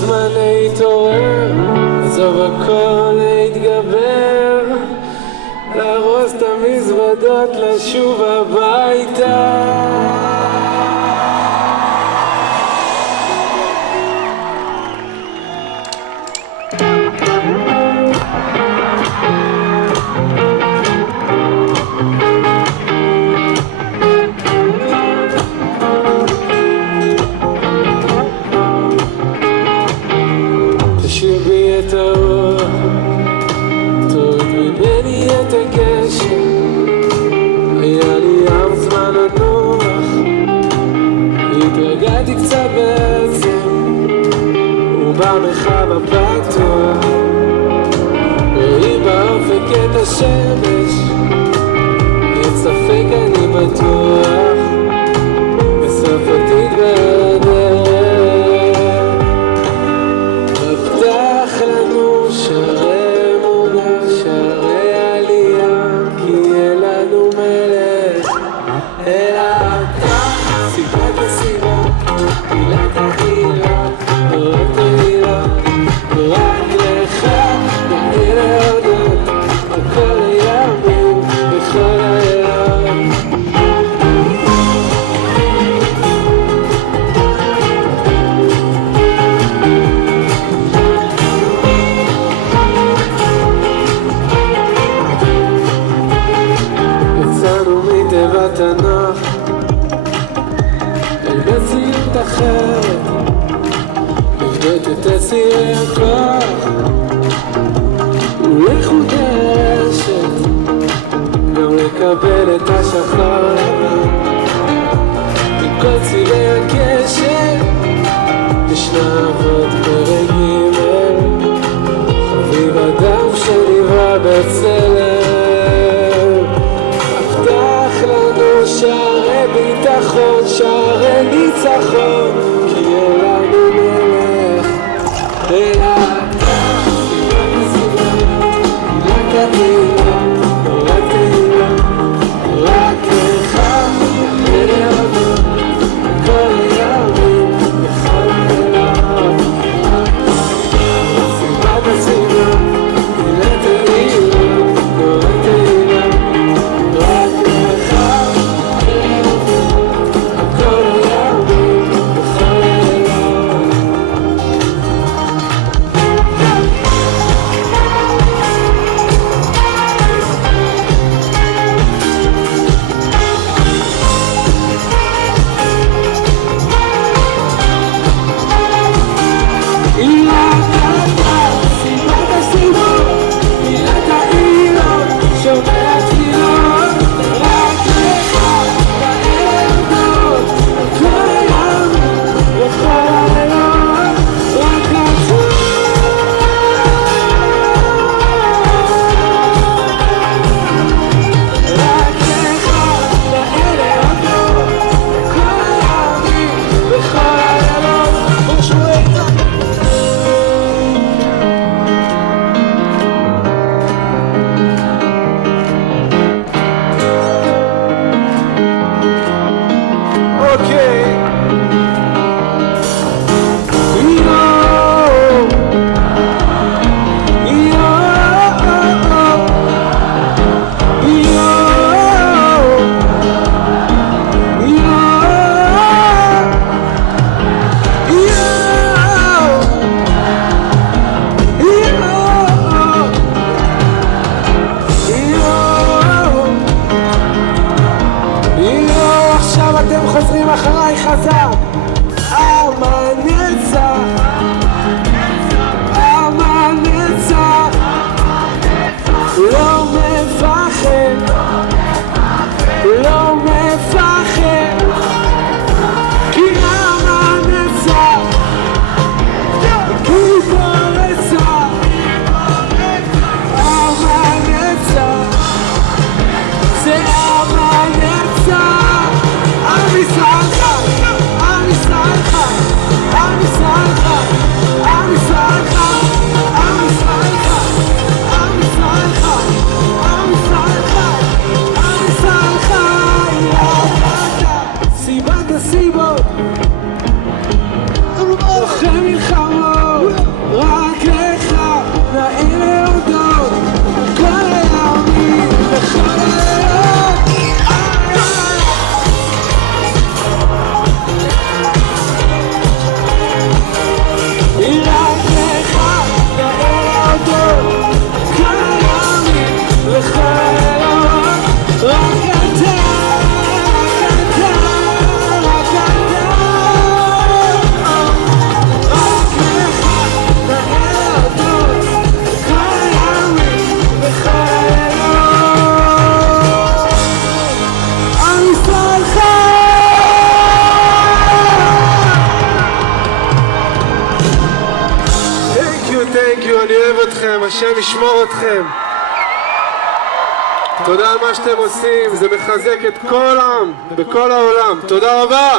הזמן להתעורר, עזוב הכל להתגבר, להרוס את המזוודות, לשוב הביתה. תשאיר בי את הרוח, תוריד ממני את הגשם, היה לי ים זמן לנוח, התרגעתי קצת בעצם, ובמרחב הפתוח רואים באופק את השמש, אין ספק אני בטוח, בסוף תתבדל. הבטח לנו שערי אמונה, שערי עלייה, כי יהיה לנו מלך אל האתה. סיבת הסיבה, עילת העילה, רק תהילה, רק לך נעיר להודות על כל הימים וכל הלילות. יצאנו מתיבת הנוח אל מציאות אחרת, לבנות את אסירי הכוח ולחודשת, גם לקבל את השחר מכל צילי הקשר. ישנה אבות פרק ג', חביב אדם שנברא בצלם. הבטח לנו שערי ביטחון, שערי ניצחון, כי יהיה לנו מלך אל האתה. רק התהילה, רק תהילה, רק לך להודות על כל הימים וכל הלילות. סיבת הסיבה, עילת העילה, רק תהילה, רק לך להודות על כל הימים וכל הלילות. עכשיו אתם חוזרים אחריי חזק. עם הנצח, עם הנצח, לא מפחד, לא מפחד, כי עם הנצח, גיבור נצח, עם הנצח, זה עם הנצח. עם ישראל חי, עם ישראל חי, עם ישראל חי, עם ישראל חי, עם ישראל חי, עם ישראל חי, עם ישראל חי, עם ישראל חי. סיבת הסיבות, לוחם מלחמות. לכם, השם ישמור אתכם. תודה על מה שאתם עושים, זה מחזק את כל העם בכל העולם. תודה רבה.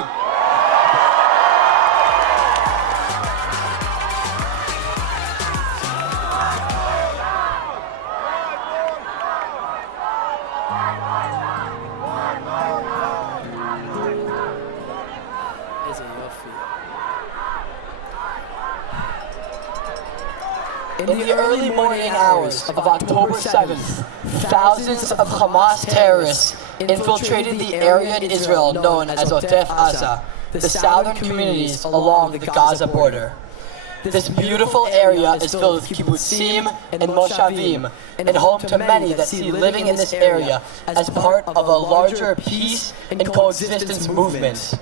In the early morning hours of October 7th, thousands of Hamas terrorists infiltrated the area in Israel known as Otef Aza, the southern communities along the Gaza border. This beautiful area is filled with kibbutzim and moshavim, and home to many that see living in this area as part of a larger peace and coexistence movement.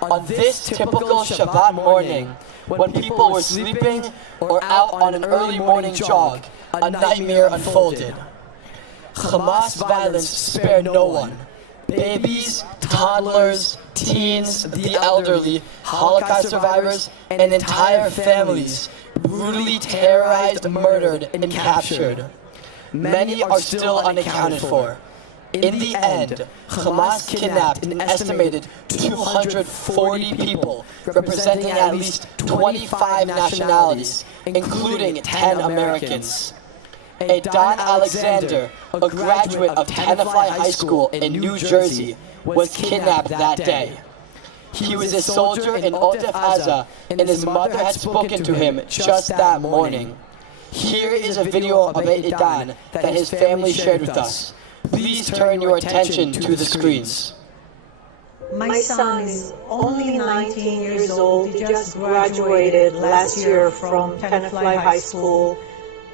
On this typical Shabbat morning, when people were sleeping or out on an early morning jog, a nightmare unfolded. Hamas violence spared no one. Babies, toddlers, teens, the elderly, Holocaust survivors, and entire families brutally terrorized, murdered, and captured. Many are still unaccounted for. In the end, Hamas kidnapped an estimated 240 people, representing at least 25 nationalities, including 10 Americans. Eidan Alexander, a graduate of Tenafly High School in New Jersey, was kidnapped that day. He was a soldier in Otef Aza, and his mother had spoken to him just that morning. Here is a video of Eidan that his family shared with us. Please turn your attention to the screens. My son is only 19 years old. He just graduated last year from Tenafly High School.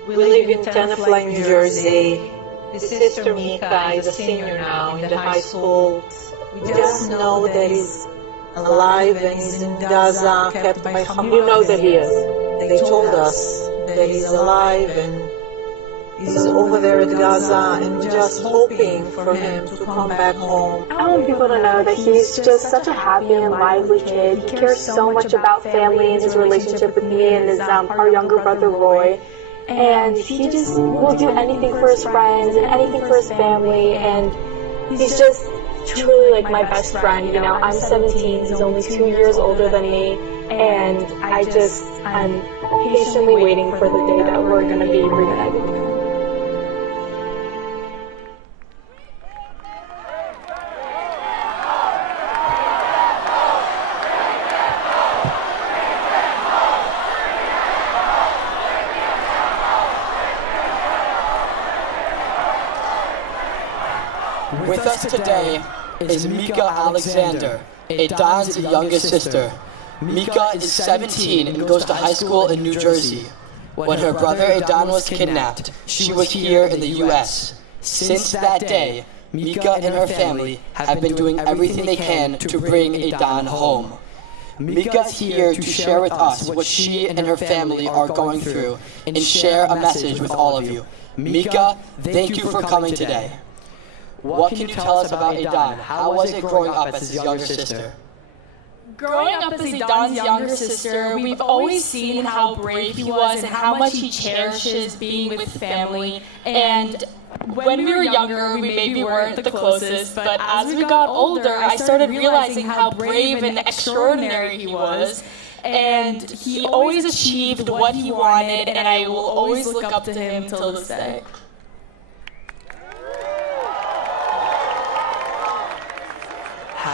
We live in Tenafly, New Jersey. His sister Mika is a senior now in the high school. We just know that he's alive and he's in Gaza, kept by Hamas. You know that he is. They told us that he's alive and he's over there at Gaza, and just hoping for him to come back home. I want people to know that he's just such a happy and lively kid. He cares so much about family and his relationship with me and his our younger brother Roy. And he just will do anything for his friends and anything for his family. And he's just truly like my best friend. You know, I'm 17. He's only 2 years older than me. And I'm patiently waiting for the day that we're going to be reunited. With us today is Mika Alexander, Eidan's youngest sister. Mika is 17 and goes to high school in New Jersey. When her brother Eidan was kidnapped, she was here in the U.S. Since that day, Mika and her family have been doing everything they can to bring Eidan home. Mika's here to share with us what she and her family are going through and share a message with all of you. Mika, thank you for coming today. What can you tell us about Eidan? How was it growing up as his younger sister? Growing up as Eidan's younger sister, we've always seen how brave he was and how much he cherishes being with family. And when we were younger, we maybe weren't the closest, but as we got older, I started realizing how brave and extraordinary he was. And he always achieved what he wanted, and I will always look up to him till this day.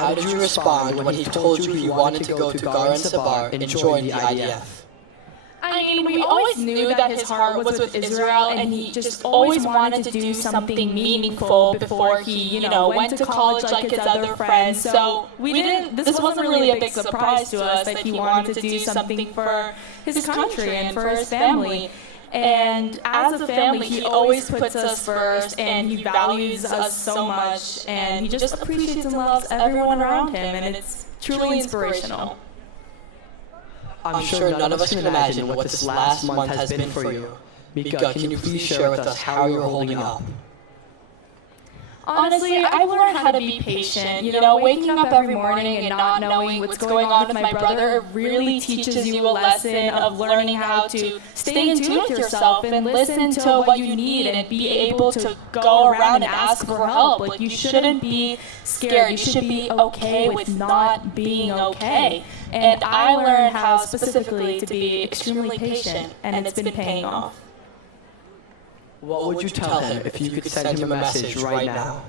How did you respond when he told you he wanted to go to Garan Sabar and join the IDF? I mean, we always knew that his heart was with Israel, and he just always wanted to do something meaningful before he, went to college like his other friends. So this wasn't really a big surprise to us that he wanted to do something for his country and for his family. And as a family, he always puts us first, and he values us so much, and he just appreciates and loves everyone around him, and it's truly inspirational. I'm sure none of us can imagine what this last month has been for you. Mika, can you please share with us how you're holding up? Honestly, I've learned how to be patient. You know, waking up every morning and not knowing what's going on with my brother really teaches you a lesson of learning how to stay in tune with yourself and listen to what you need and be able to go around and ask for help. Like, you shouldn't be scared. You should be okay with not being okay. And I learned how specifically to be extremely patient, and it's been paying off. What would you tell him if you could send him a message right now?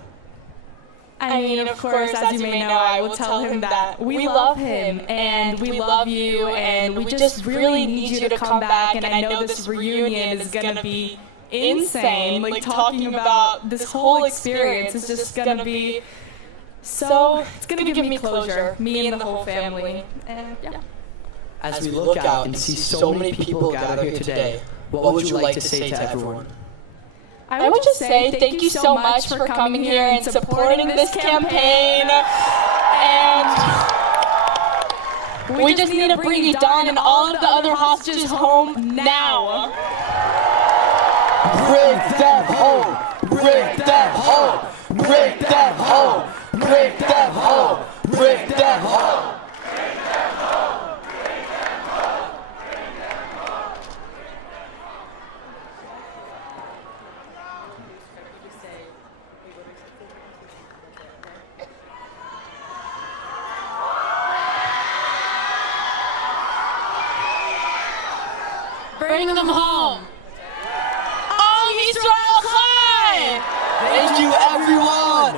I mean, of course, as you may know, I will tell him that we love him and we love you and we just really need you to come back. And I know this reunion is going to be insane. Like, talking about this whole experience is just going to be so, it's going to give me closure, me and the whole family. And yeah. As we look out and see so many people gathered here today, what would you like to say to everyone? I would just say thank you so much for coming here and supporting this campaign. And we just need to bring Idan and all of the other hostages home now. Break that hole! Break that hole! Break that hole! Break that hole! Break that hole! Bring them home. Am Yisrael Chai! Thank you, everyone!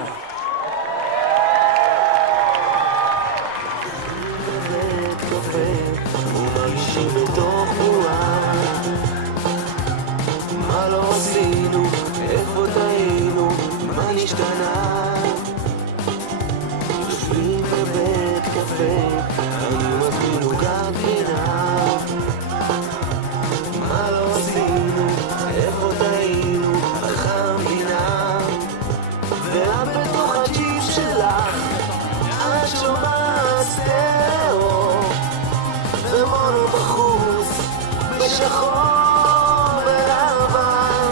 מה לא עשינו, איפה טעינו, מה נשתנה? יושבים בבית קפה, אני מזמין עוגת גבינה. מה לא עשינו, איפה טעינו, הלכה המדינה. ואת בתוך הג'יפ שלך, את שומעת סטריאו, ומונו בחוץ, בשחור ולבן.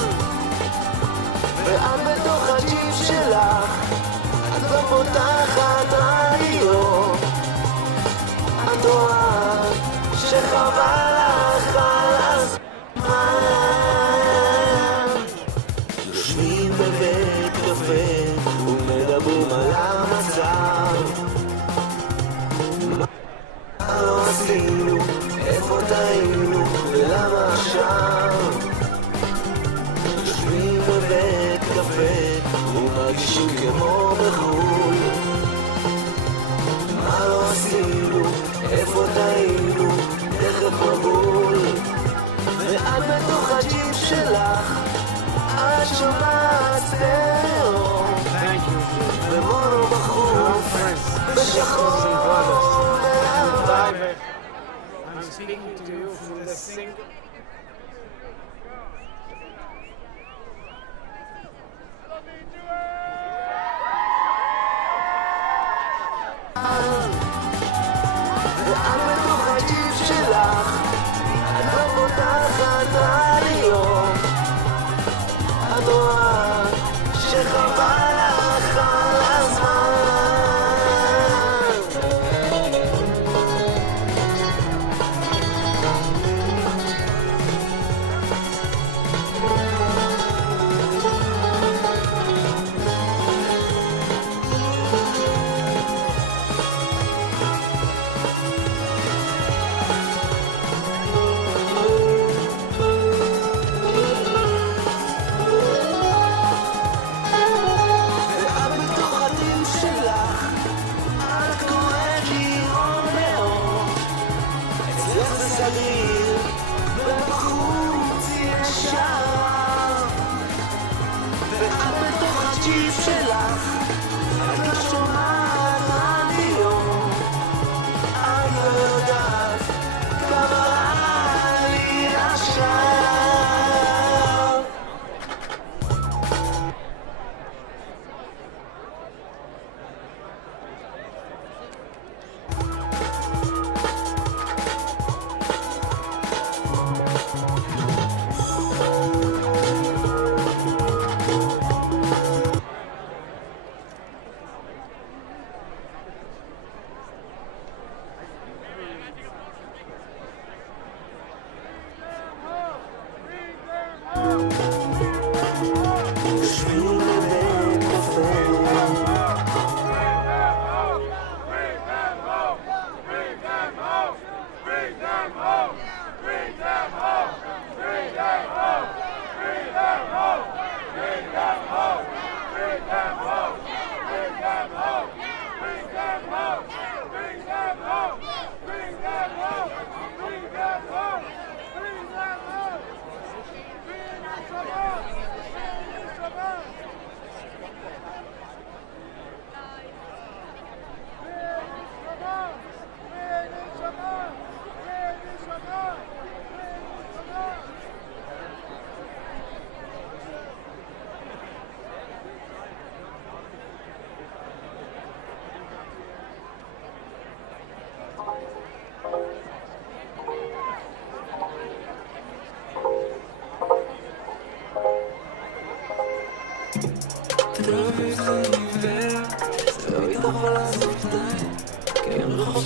ואת בתוך הג'יפ שלך, את לא פותחת רדיו. את רואה שחבל לך על הזמן. יושבים בבית קפה ומדברים על המצב. מה לא עשינו, איפה טעינו ולמה עכשיו? יושבים בבית קפה ומרגישים כמו בחו"ל. מה לא עשינו, איפה טעינו, תכף מבול. ואת בתוך הג'יפ שלך, את שומעת סטריאו. ומונו בחוץ, בשחור ולבן. I'm speaking to you from the single. ואת בתוך הג'יפ שלך, את לא פותחת רדיו. את רואה שחבל לך על הזמן.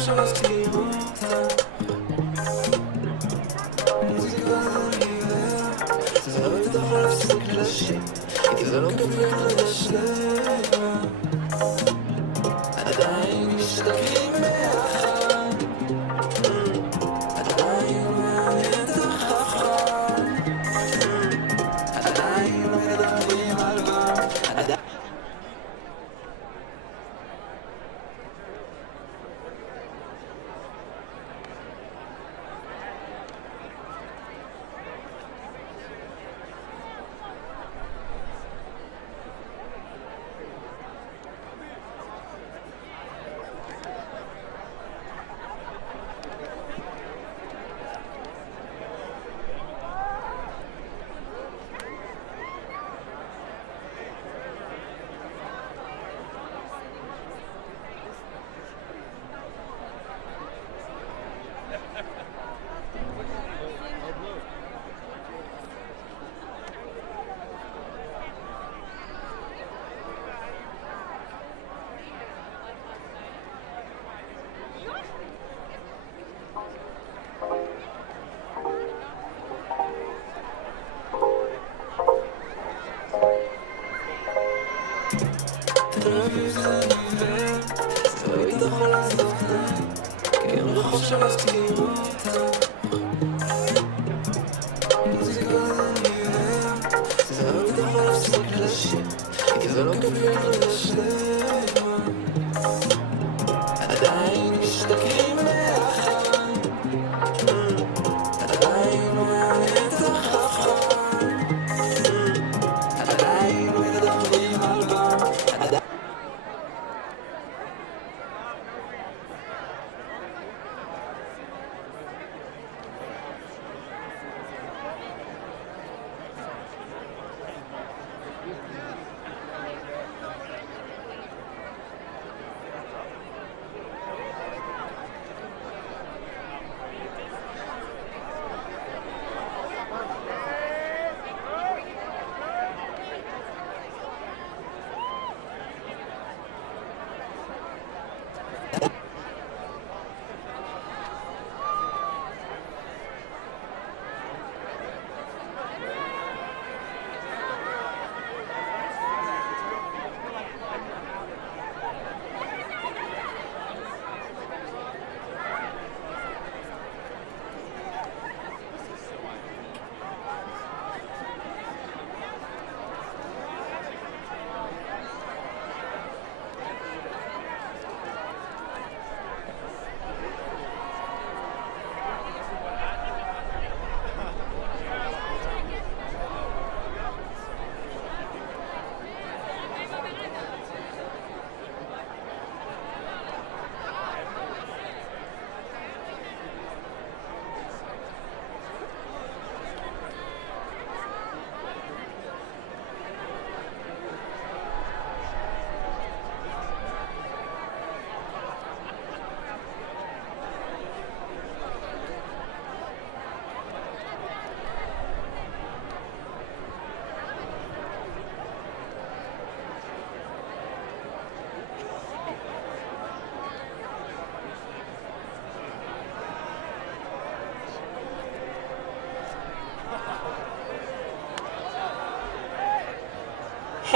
עכשיו אז תראו אותה מוזיקה זה עיוור זה לא יכול להפסיק לשיר כי זה לא כיף לדשדש עדיין משתכרים ביחד עדיין מעניין את החכם עדיין מדברים על מה עדיין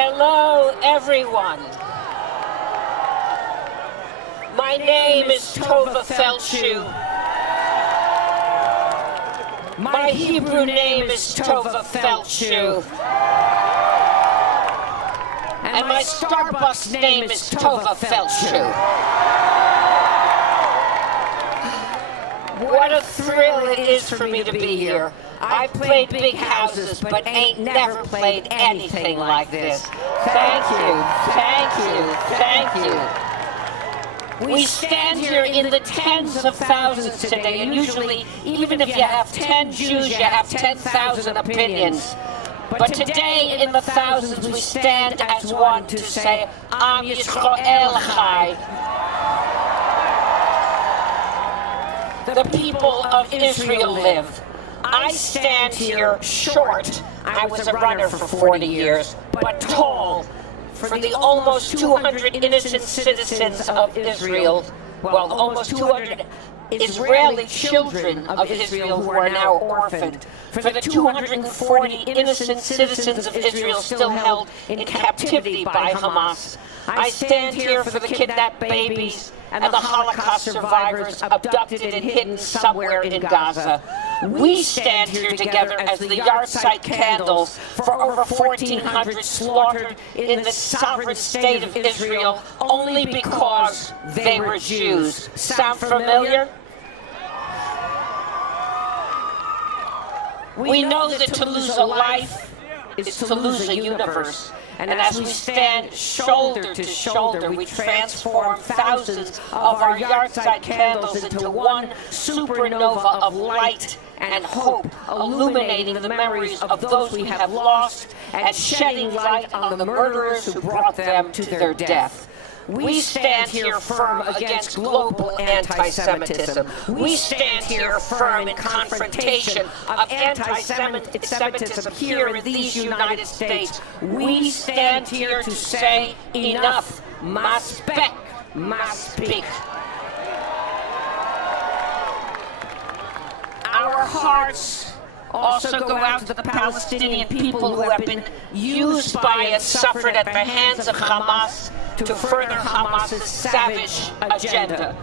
Hello, everyone. My name is Tova Feldshuh. My Hebrew name is Tova Feldshuh. And my Starbucks name is Tova Feldshuh. What a thrill it is for me to be here. I've played big houses, but ain't never played anything like this. Thank you, thank you, thank you. We stand here in the tens of thousands today, and usually, even if you have 10 Jews, you have 10,000 opinions. But today, in the thousands, we stand as one to say, Am Yisrael Chai. The people of Israel live. I stand here short. I was a runner for 40 years, but tall for the almost 200 innocent citizens of Israel well, almost 200 Israeli children of Israel who are now orphaned, for the 240 innocent citizens of Israel still held in captivity by Hamas. I stand here for the kidnapped babies and the Holocaust survivors abducted and hidden somewhere in Gaza. We stand here together as the yahrzeit candles for over 1,400 slaughtered in the sovereign state of Israel only because they were Jews. Sound familiar? We know that to lose a life is to lose a universe. And as we stand shoulder to shoulder, we transform thousands of our yahrzeit candles into one supernova of light and hope, illuminating the memories of those we have lost and shedding light on the murderers who brought them to their death. We stand here firm against global anti-Semitism. We stand here firm in confrontation of anti-Semitism here in these United States. We stand here to say enough. Maspek, maspik. Our hearts also go out to the Palestinian people who have been used by and suffered at the hands of Hamas to further Hamas's savage agenda.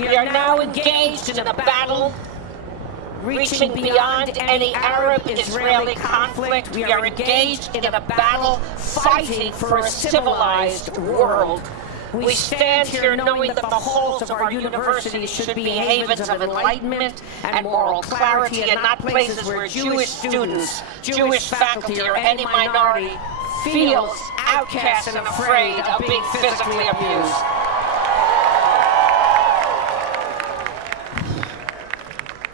We are now engaged in a battle reaching beyond any Arab-Israeli conflict. We are engaged in a battle fighting for a civilized world. We stand here knowing that the halls of our universities should be havens of enlightenment and moral clarity and not places where Jewish students, Jewish faculty, or any minority feels outcast and afraid of being physically abused.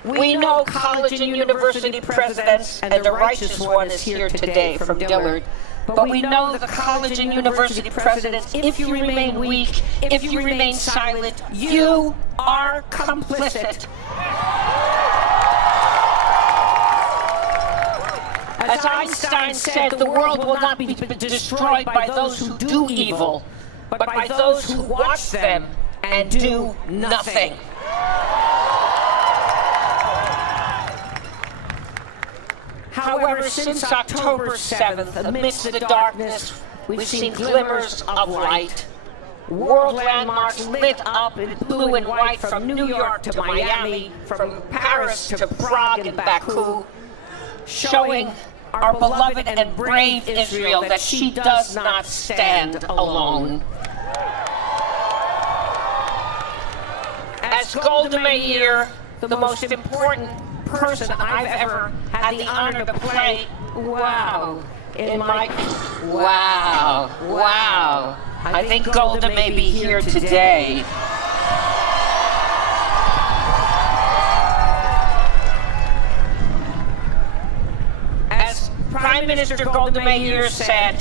We know college and university presidents, and the righteous one is here today from Dillard, but we know that the college and university presidents, if you remain weak, if you remain silent, you are complicit. As Einstein said, the world will not be destroyed by those who do evil, but by those who watch them and do nothing. However, since October 7th, amidst the darkness, we've seen glimmers of light. World landmarks lit up in blue and white from New York to Miami, from Paris to Prague and Baku, showing our beloved and brave Israel that she does not stand alone. As Golda Meir, the most important person I've ever had the honor to play, wow, I think Golda may be here today. As Prime Minister Golda Meir said,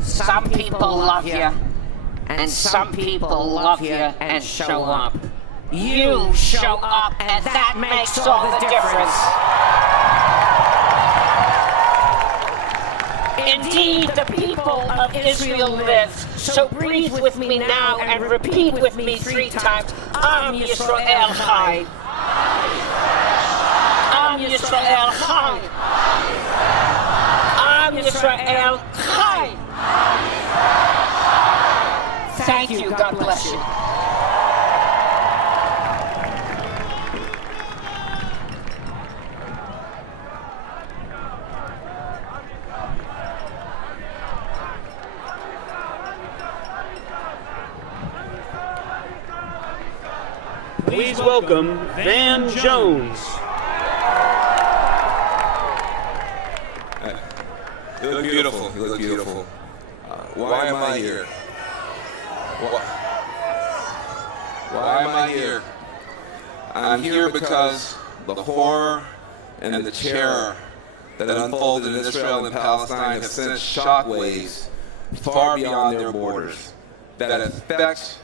some people love you, and some people love you and show up. You show up, and that makes all the difference. Indeed, the people of Israel live. So breathe with me now and repeat with me 3 times. Am Yisrael Chai. Am Yisrael Chai. Am Yisrael Chai. Thank you. God bless you. Please welcome Van Jones. You look beautiful. You look beautiful. Why am I here? Why am I here? I'm here because the horror and the terror that unfolded in Israel and Palestine have sent shockwaves far beyond their borders that affect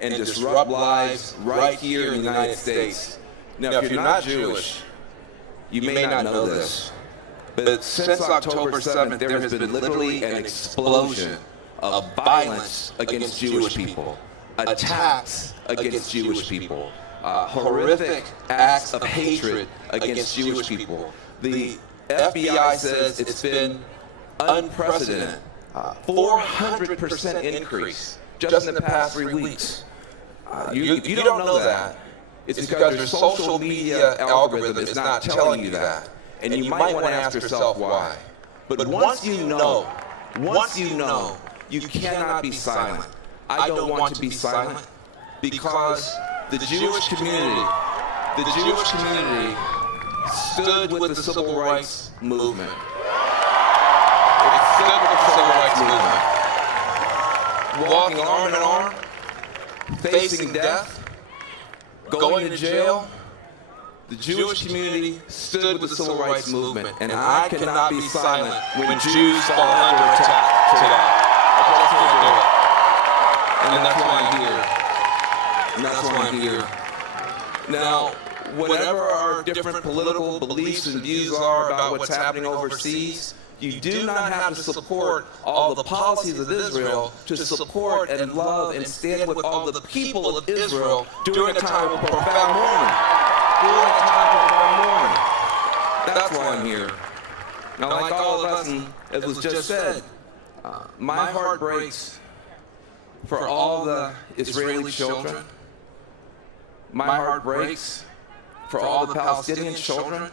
and disrupt lives right here in the United States. Now, if you're not Jewish, you may not know this, but since October 7th, there has been literally an explosion of violence against Jewish people, attacks against Jewish people, horrific acts of hatred against Jewish people. The FBI says it's been unprecedented, 400% increase just in the past 3 weeks. If you don't know that, it's because your social media algorithm is not telling you that. And you might want to ask yourself why. But once you know, you cannot be silent. I don't want to be silent because the Jewish community stood with the civil rights movement. It stood with the civil rights movement. Walking arm in arm, facing death, going to jail. The Jewish community stood with the civil rights movement, and I cannot be silent when Jews fall under attack today. I just can't do it. And that's why I'm here. Now, whatever our different political beliefs and views are about what's happening overseas, you do not have to support all the policies of Israel to support and love and stand with all the people of Israel during a time of profound mourning. That's why I'm here. Now, like all of us, and as was just said, my heart breaks for all the Israeli children. My heart breaks for all the Palestinian children.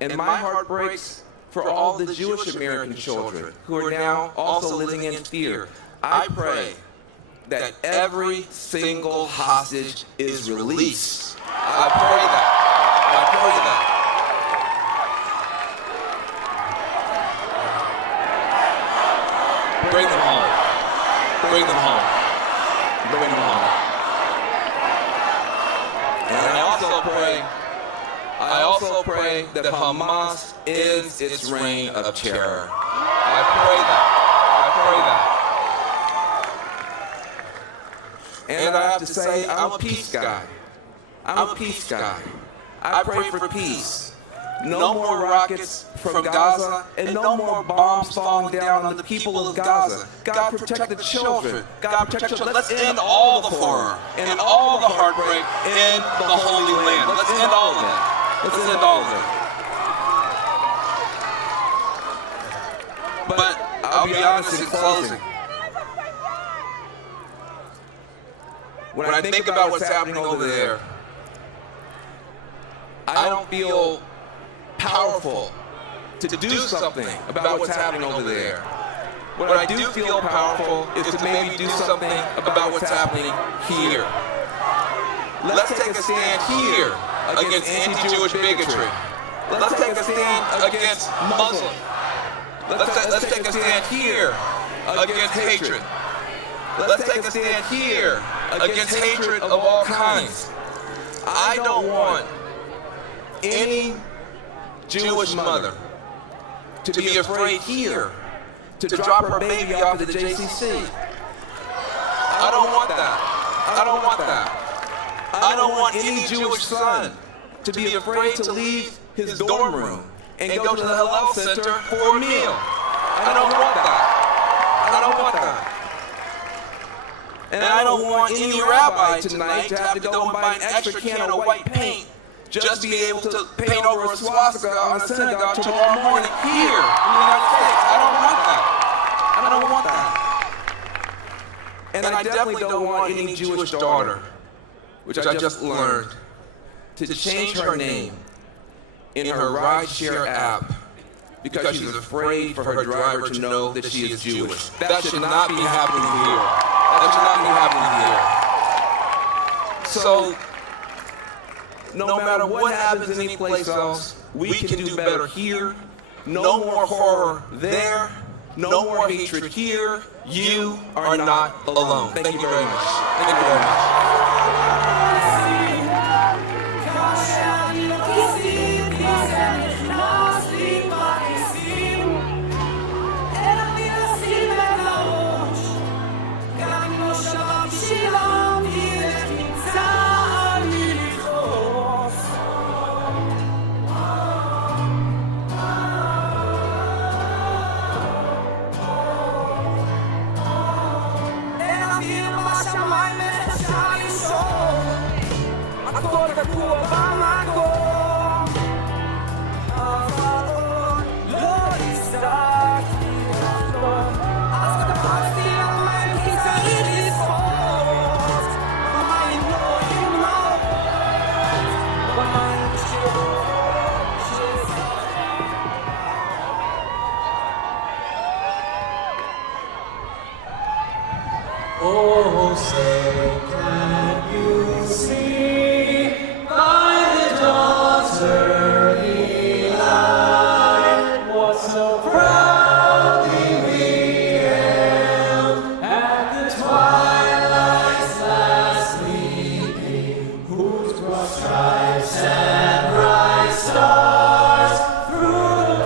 And my heart breaks for all the Jewish American children who are now also living in fear. I pray that every single hostage is released. I pray that. Bring them home. Bring them home. Bring them home. And I also pray that Hamas ends its reign of terror. I pray that. And I have to say, I'm a peace guy. I pray for peace. No more rockets from Gaza, and no more bombs falling down on the people of Gaza. God protect the children. God protect the children. Let's end all the horror and all the heartbreak in the Holy Land. Let's end all of it. Let's end all of it. But I'll be honest in closing. When I think about what's happening over there, I don't feel powerful to do something about what's happening over there. What I do feel powerful is to maybe do something about what's happening here. Let's take a stand here against anti-Jewish bigotry. Let's take a stand against Muslims. Let's take a stand here against hatred. Let's take a stand here against hatred of all kinds. I don't want any Jewish mother to be afraid here to drop her baby off at the JCC. I don't want that. I don't want that. I don't want any Jewish son to be afraid to leave his dorm room and go to the Hillel Center for a meal. I don't want that. I don't want that. And I don't want any rabbi tonight to have to go and buy an extra can of white paint just to be able to paint over a swastika on a synagogue tomorrow morning here in the United States. I don't want that. I don't want that. And I definitely don't want any Jewish daughter, which I just learned, to change her name in her rideshare app because she's afraid for her driver to know that she is Jewish. That should not be happening here. That should not be happening here. So, no matter what happens any place else, we can do better here. No more horror there. No more hatred here. You are not alone. Thank you very much. Thank you very much. רגוע במקום, אבל עוד לא הסתכלתי לחלום. אז כתבתי על מים כי צריך לשחות, במים לא ימות, במים Oh, say, can you see by the dawn's early light what so proudly we hailed at the twilight's last gleaming, whose broad stripes and bright stars through the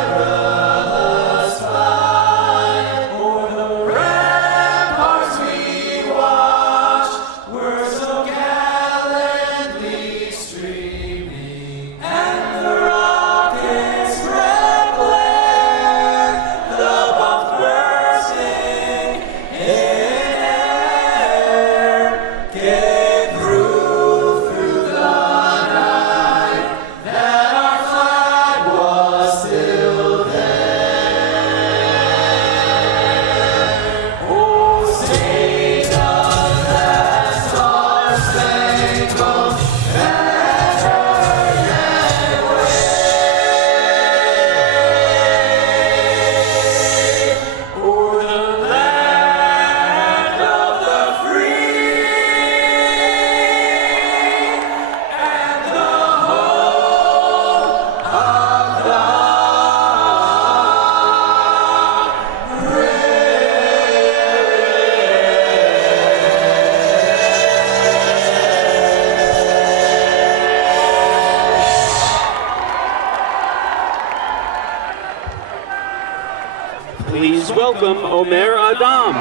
perilous fight o'er the ramparts we watched were so gallantly streaming, and the rocket's red glare, the bombs bursting in air, gave proof through the night that our flag was still there. Oh, say does that star-spangled banner yet wave o'er the land of the free and the home of the Please welcome Omer Adam.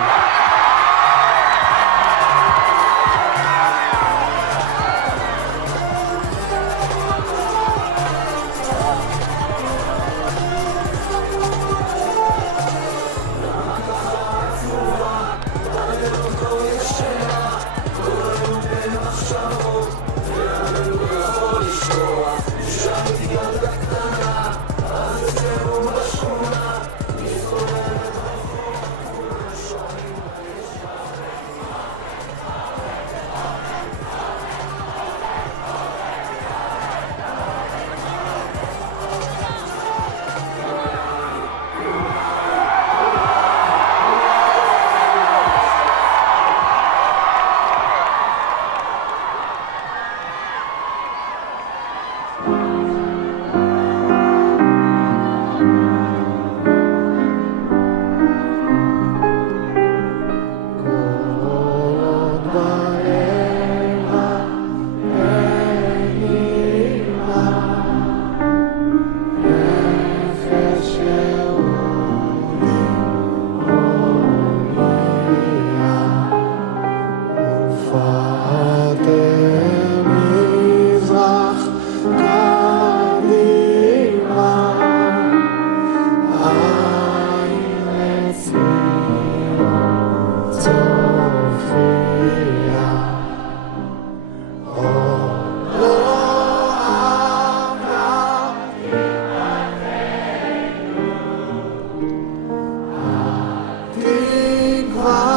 תקווה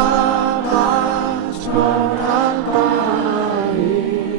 בשנות 2000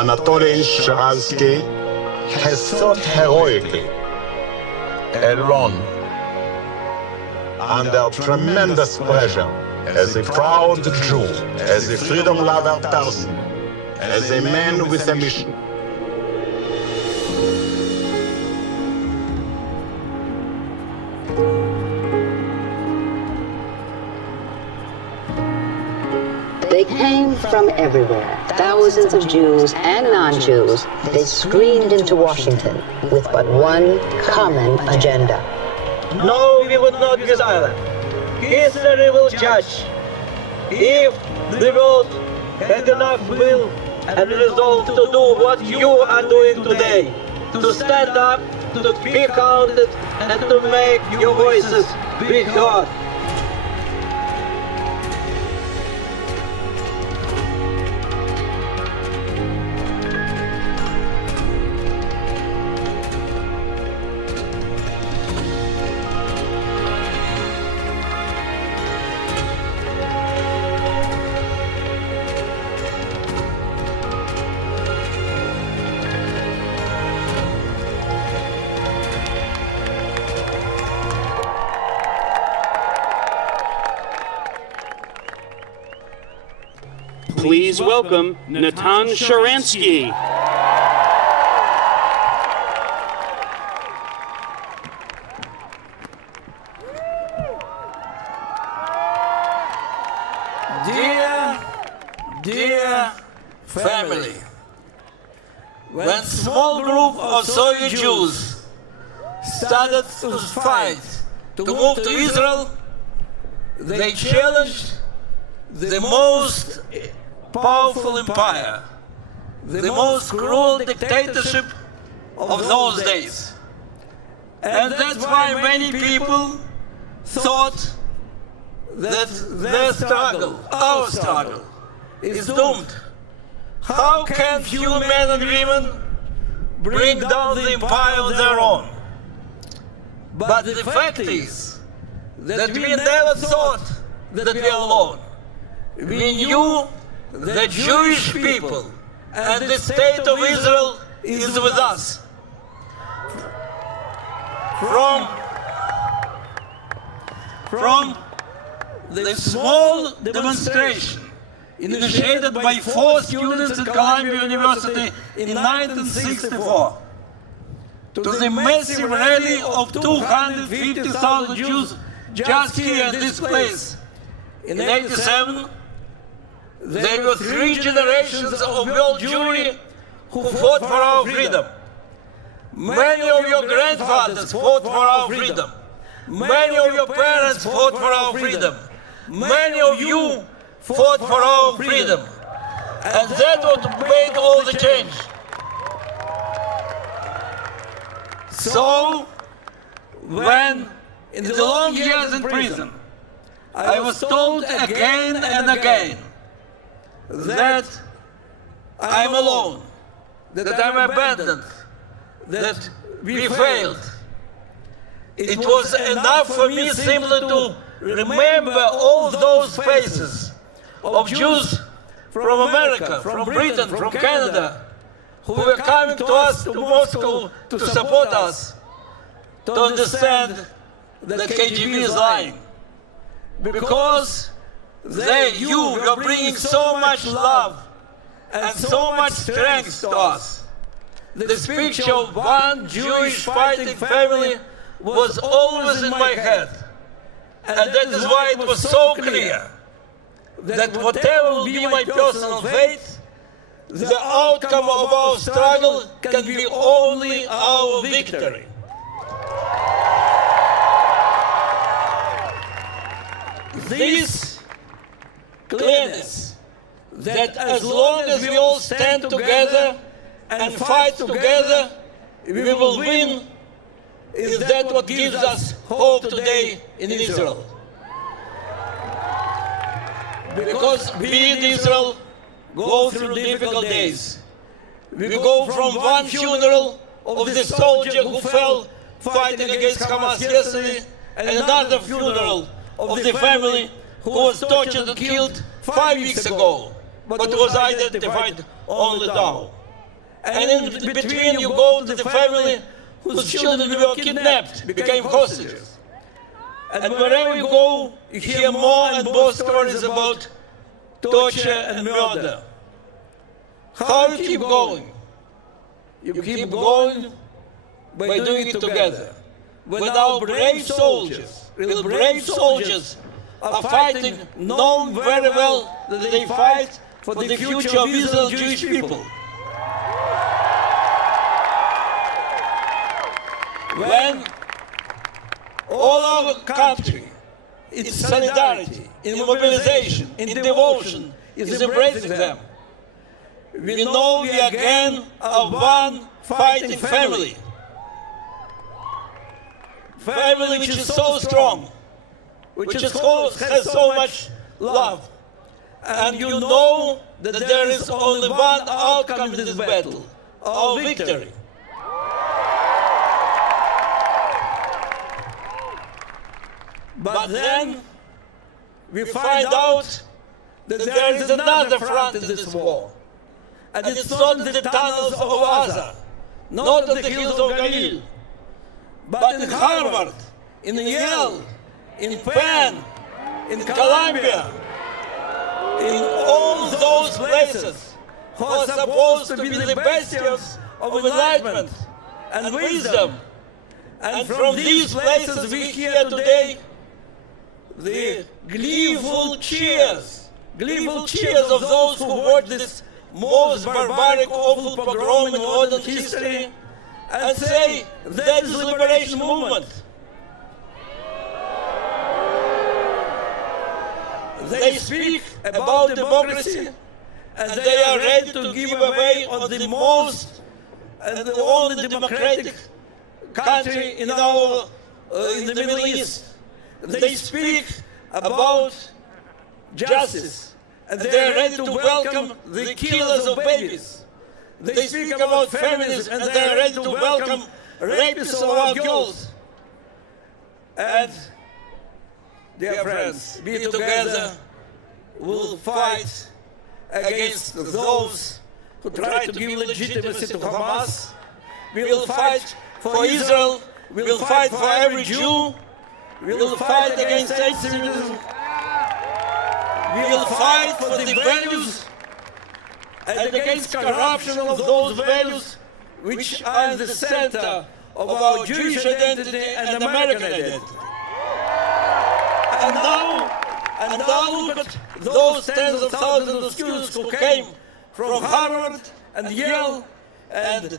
Anatoly Sharansky has fought heroically, alone, under tremendous pressure, as a proud Jew, as a freedom-lover person, as a man with a mission. They came from everywhere, thousands of Jews and non-Jews. They streamed into Washington with but one common agenda. No, we would not be silent. History will judge. If the world had enough will and resolve to do what you are doing today, to stand up, to be counted, and to make your voices be heard. Please welcome Natan Sharansky. Dear family, when small group of Soviet Jews started to fight to move to Israel, they challenged the most powerful empire, the most cruel dictatorship of those days. And that's why many people thought that their struggle, our struggle, is doomed. How can few men and women bring down the empire on their own? But the fact is that we never thought that we are alone. We knew the Jewish people and the state of Israel is with us. From the small demonstration initiated by 4 students at Columbia University in 1964 to the massive rally of 250,000 Jews just here in this place in 87, there were 3 generations of world Jewry who fought for our freedom. Many of your grandfathers fought for our freedom. Many of your parents fought for our freedom. Many of you fought for our freedom. And that's what made all the change. So, when in the long years in prison, I was told again and again that I'm alone, that I'm abandoned, that we failed. It was enough for me simply to remember all those faces of Jews from America, from Britain, from Canada, who were coming to us, to Moscow, to support us, to understand that KGB is lying. Because you were bringing so much love and so much strength to us. The picture of one Jewish fighting family was always in my head. And that is why it was so clear that whatever will be my personal fate, the outcome of our struggle can be only our victory. This clearness, that as long as we all stand together and fight together, we will win, is that what gives us hope today in Israel. Because we in Israel go through difficult days. We go from one funeral of the soldier who fell fighting against Hamas yesterday, and another funeral of the family who was tortured and killed 5 weeks ago, but was identified only now. And in between you go to the family whose children were kidnapped, became hostages. And wherever you go, you hear more and more stories about torture and murder. How you keep going? You keep going by doing it together. When our brave soldiers, real brave soldiers, are fighting, knowing very well that they fight for the future of Israel Jewish people. When all our country, in solidarity, in mobilization, in devotion, is embracing them, we know we again are one fighting family. Family which is so strong, which has so much love. And you know that there is only one outcome in this battle, our victory. But then we find out that there is another front in this war. And it's not in the tunnels of Gaza, not on the hills of Galil, but in Harvard, in Yale, in Penn, in Columbia, in all those places who are supposed to be the bastions of enlightenment and wisdom. And from these places we hear today the gleeful cheers of those who watch this most barbaric, awful pogrom in modern history and say, that is the liberation movement. They speak about democracy and they are ready to give away on the most and the only democratic country in the Middle East. They speak about justice and they are ready to welcome the killers of babies. They speak about feminism and they are ready to welcome rapists of our girls. And, dear friends, we together will fight against those who try to give legitimacy to Hamas. We will fight for Israel. We will fight for every Jew. We will fight against anti-Semitism. We will fight for the values and against corruption of those values which are in the center of our Jewish identity and American identity. And now look at those tens of thousands of students who came from Harvard and Yale and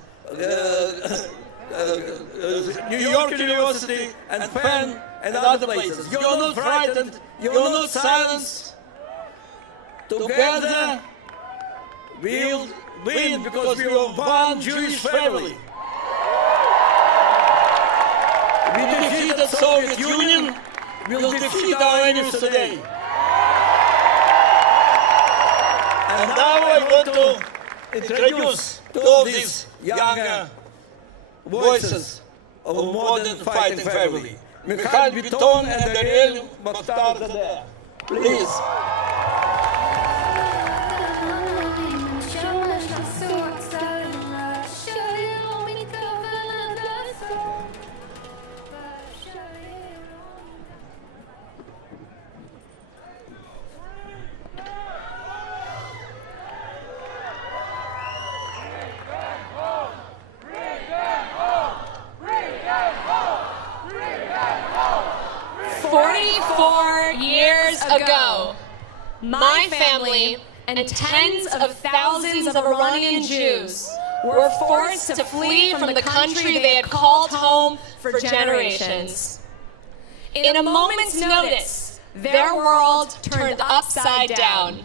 New York University and Penn and other places. You are not frightened, you are not silenced. Together we'll win because we are one Jewish family. We defeated the Soviet Union, we will defeat our enemies today. And now I want to introduce two of these younger voices of a modern fighting family. Mikhail Biton and Ariel Mokhtar. Please. Ago, my family and tens of thousands of Iranian Jews were forced to flee from the country they had called home for generations. In a moment's notice, their world turned upside down.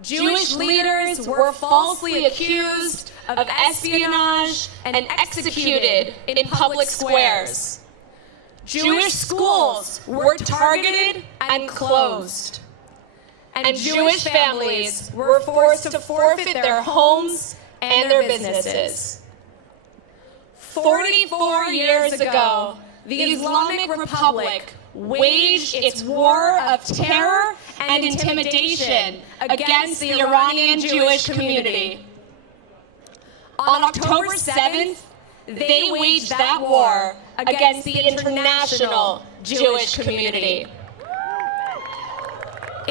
Jewish leaders were falsely accused of espionage and executed in public squares. Jewish schools were targeted and closed. And Jewish families were forced to forfeit their homes and their businesses. 44 years ago, the Islamic Republic waged its war of terror and intimidation against the Iranian Jewish community. On October 7th, they waged that war against the international Jewish community.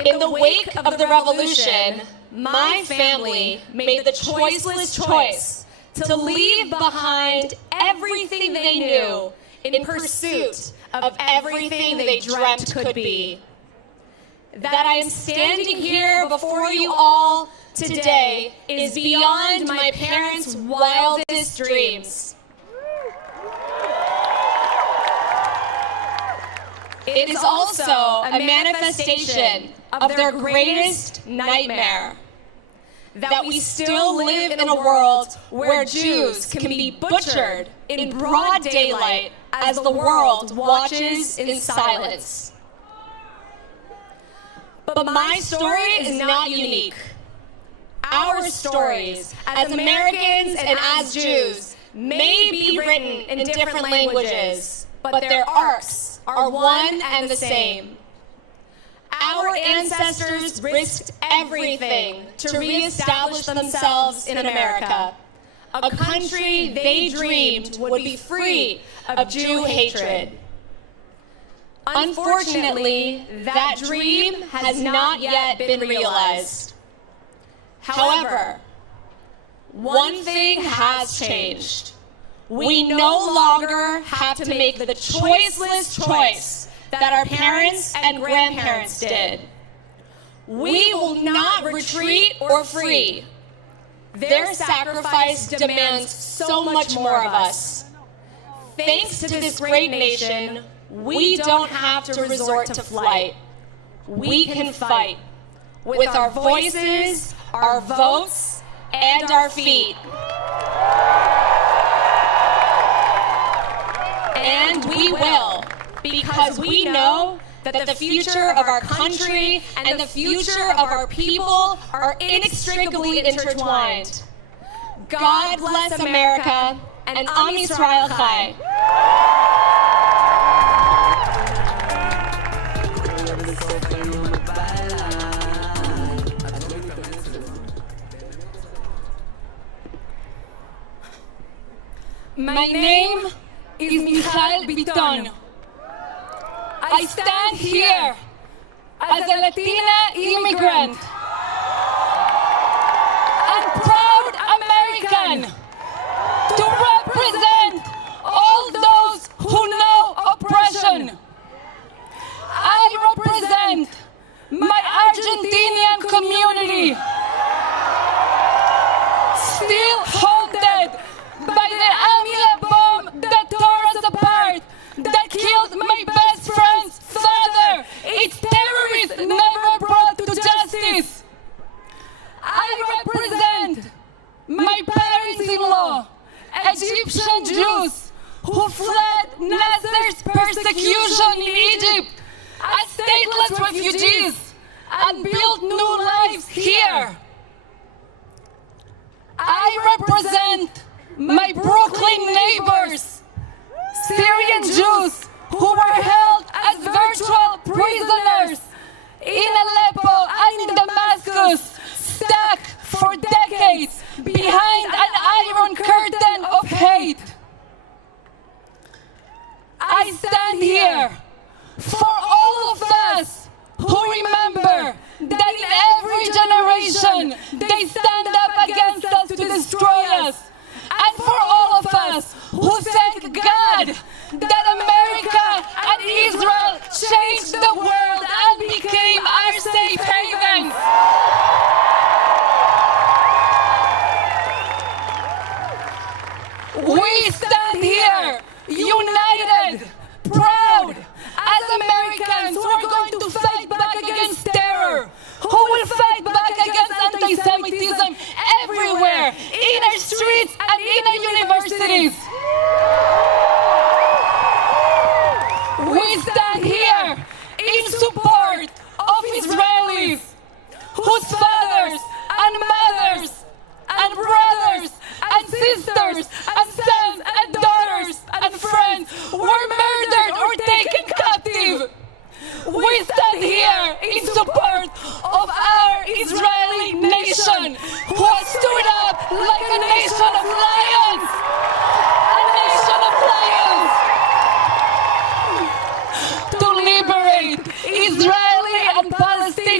In the wake of the revolution, my family made the choiceless choice to leave behind everything they knew in pursuit of everything they dreamt could be. That I am standing here before you all today is beyond my parents' wildest dreams. It is also a manifestation of their greatest nightmare. That we still live in a world where Jews can be butchered in broad daylight as the world watches in silence. But my story is not unique. Our stories as Americans and as Jews may be written in different languages, but their arcs are one and the same. Our ancestors risked everything to reestablish themselves in America, a country they dreamed would be free of Jew hatred. Unfortunately, that dream has not yet been realized. However, one thing has changed. We no longer have to make the choiceless choice that our parents and grandparents did. We will not retreat or flee. Their sacrifice demands so much more of us. Thanks to this great nation, we don't have to resort to flight. We can fight with our voices, our votes, and our feet. And we will, because we know that the future of our country and the future of our people are inextricably intertwined. God bless America, and Am Yisrael Chai. My name is Michal Biton. I stand here as a Latina immigrant and proud American to represent all those who know oppression. I represent my Argentinian community, still haunted by the Amia bomb that tore us apart, that killed my best friend's father. Its terrorists never brought to justice. I represent my parents-in-law, Egyptian Jews, who fled Nasser's persecution in Egypt as stateless refugees and built new lives here. I represent my Brooklyn neighbors, Syrian Jews who were held as virtual prisoners in Aleppo and in Damascus, stuck for decades behind an iron curtain of hate. I stand here for all of us who remember that in every generation they stand up against us to destroy us. And for all of us who thank God that America and Israel changed the world and became our safe havens. We stand here, united, proud, as Americans who are going to fight back against terror, who will fight back against anti-Semitism everywhere, in our streets and in our universities. We stand here in support of Israelis whose fathers and mothers and brothers and sisters and sons and daughters and friends were murdered or taken captive. We stand here in support of our Israeli nation who has stood up like a nation of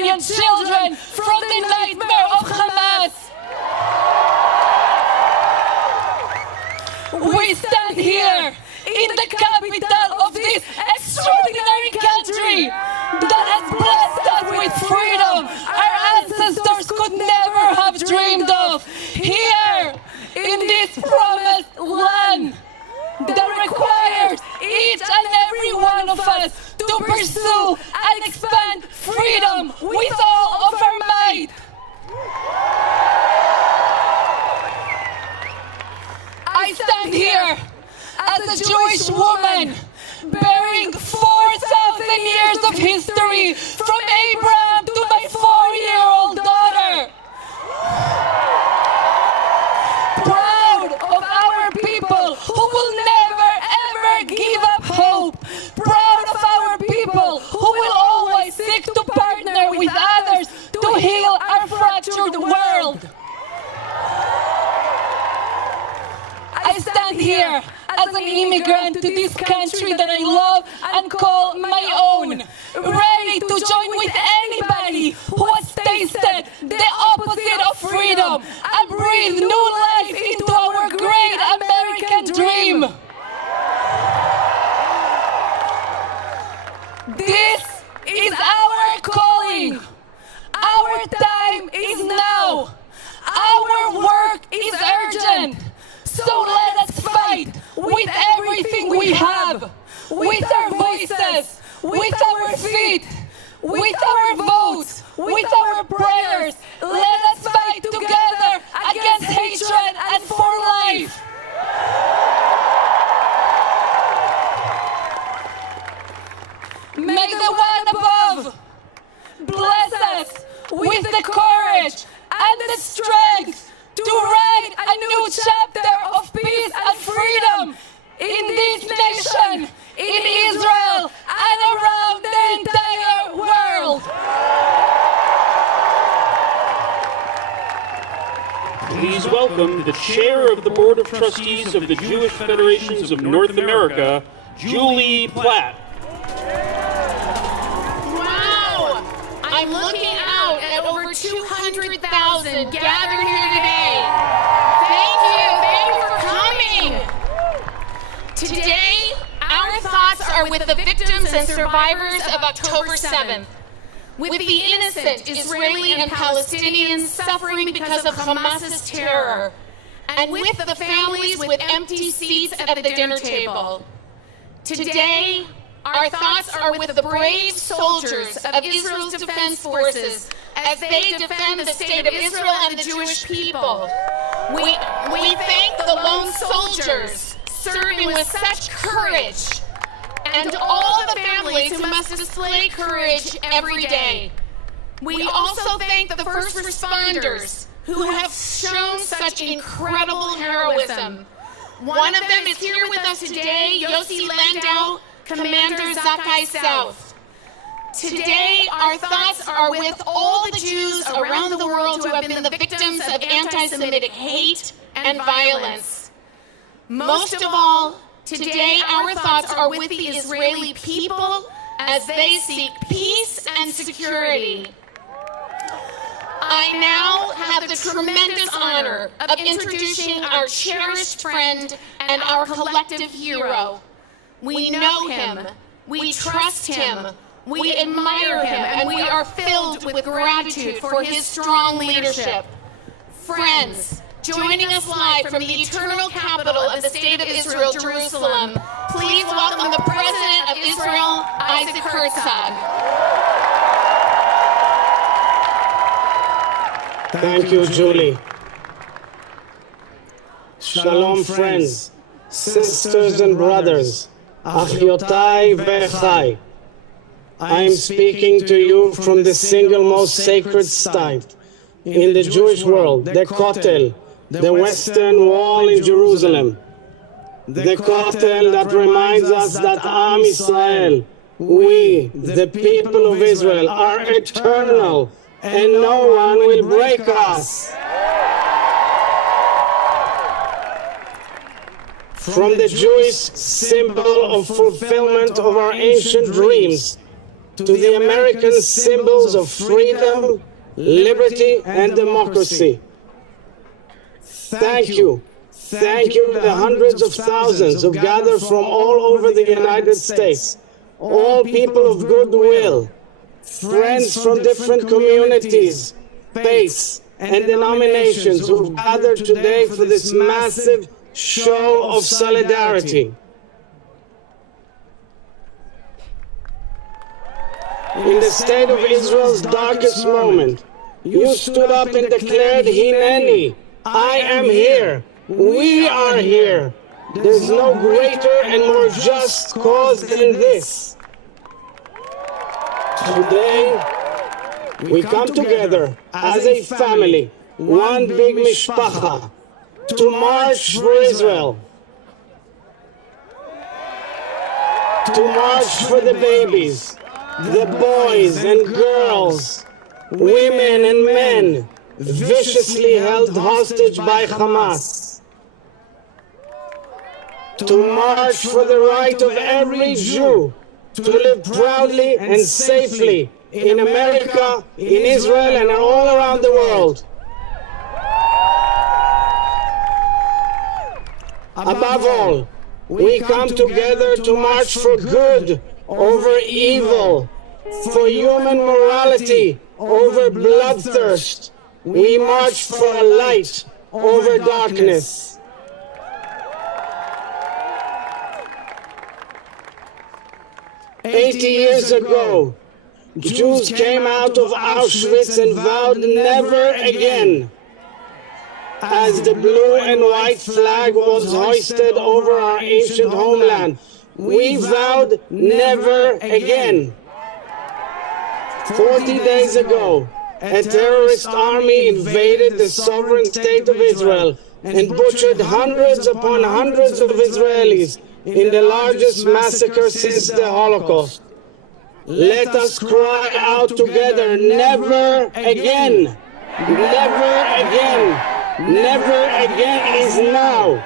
Palestinian children from the nightmare of Hamas. We stand here in the capital of this extraordinary country that has blessed us with freedom our ancestors could never have dreamed of. Here, in this promised land that requires each and every one of us to pursue and expand freedom with all of our might. I stand here as a Jewish woman bearing 4,000 years of history from Abraham to my 4-year-old daughter. Proud of our people who will never ever give up hope. Proud of our people who will always seek to partner with others to heal our fractured world. I stand here as an immigrant to this country that I love and call my own, ready to join with anybody who has tasted the opposite of freedom and breathe new life into our great American dream. This is our calling. Our time is now. Our work is urgent. So let us fight with everything we have, with our voices, with our feet, with our votes, with our prayers. Let us fight together against hatred and for life. May the one above bless us with the courage and the strength to write a new chapter of peace and freedom in this nation, in Israel, and around the entire world. Please welcome the Chair of the Board of Trustees of the Jewish Federations of North America, Julie Platt. Wow! I'm looking out at over 200,000 gathered here today. Thank you for coming. Today, our thoughts are with the victims and survivors of October 7th, with the innocent Israeli and Palestinians suffering because of Hamas's terror, and with the families with empty seats at the dinner table. Today, our thoughts are with the brave soldiers of Israel's defense forces as they defend the state of Israel and the Jewish people. We thank the lone soldiers serving with such courage and all the families who must display courage every day. We also thank the first responders who have shown such incredible heroism. One of them is here with us today, Yossi Landau, Commander Zakai South. Today, our thoughts are with all the Jews around the world who have been the victims of anti-Semitic hate and violence. Most of all, today our thoughts are with the Israeli people as they seek peace and security. I now have the tremendous honor of introducing our cherished friend and our collective hero. We know him, we trust him, we admire him, and we are filled with gratitude for his strong leadership. Friends, joining us live from the eternal capital of the State of Israel, Jerusalem, please welcome the President of Israel, Isaac Herzog. Thank you, Julie. Shalom, friends, sisters and brothers, Achiotai ve'echai. I am speaking to you from the single most sacred site in the Jewish world, the Kotel, the Western Wall in Jerusalem. The Kotel that reminds us that Am Israel, we, the people of Israel, are eternal and no one will break us. From the Jewish symbol of fulfillment of our ancient dreams to the American symbols of freedom, liberty, and democracy. Thank you. Thank you to the hundreds of thousands who gather from all over the United States, all people of goodwill, friends from different communities, faiths, and denominations who gathered today for this massive show of solidarity. In the state of Israel's darkest moment, you stood up and declared, Hineni, I am here. We are here. There's no greater and more just cause than this. Today, we come together as a family, one big mishpacha, to march for Israel, to march for the babies, the boys and girls, women and men viciously held hostage by Hamas, to march for the right of every Jew to live proudly and safely in America, in Israel, and all around the world. Above all, we come together to march for good over evil, for human morality over bloodthirst. We march for a light over darkness. "80 years ago, Jews came out of Auschwitz and vowed never again. As the blue and white flag was hoisted over our ancient homeland, we vowed never again. 40 days ago, a terrorist army invaded the sovereign state of Israel and butchered hundreds upon hundreds of Israelis in the largest massacre since the Holocaust. Let us cry out together, never again, never again, never again is now.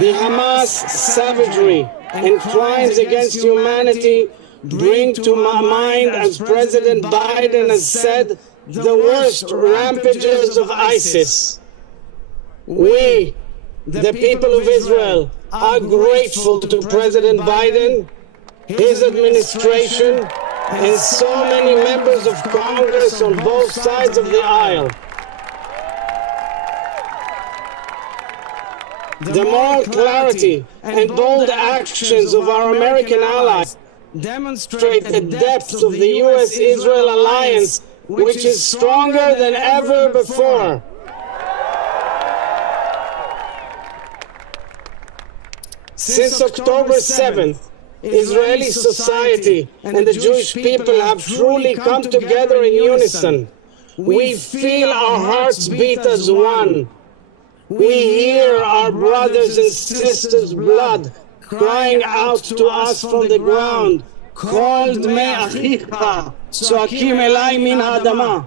The Hamas savagery and crimes against humanity bring to my mind, as President Biden has said, the worst rampages of ISIS. We, the people of Israel, are grateful to President Biden, his administration, and so many members of Congress on both sides of the aisle. The moral clarity and bold actions of our American allies demonstrate the depth of the U.S.-Israel alliance, which is stronger than ever before. Since October 7th, Israeli society and the Jewish people have truly come together in unison. We feel our hearts beat as one. We hear our brothers and sisters' blood crying out to us from the ground, Kol dmei achicha tzoakim elai min ha'adama.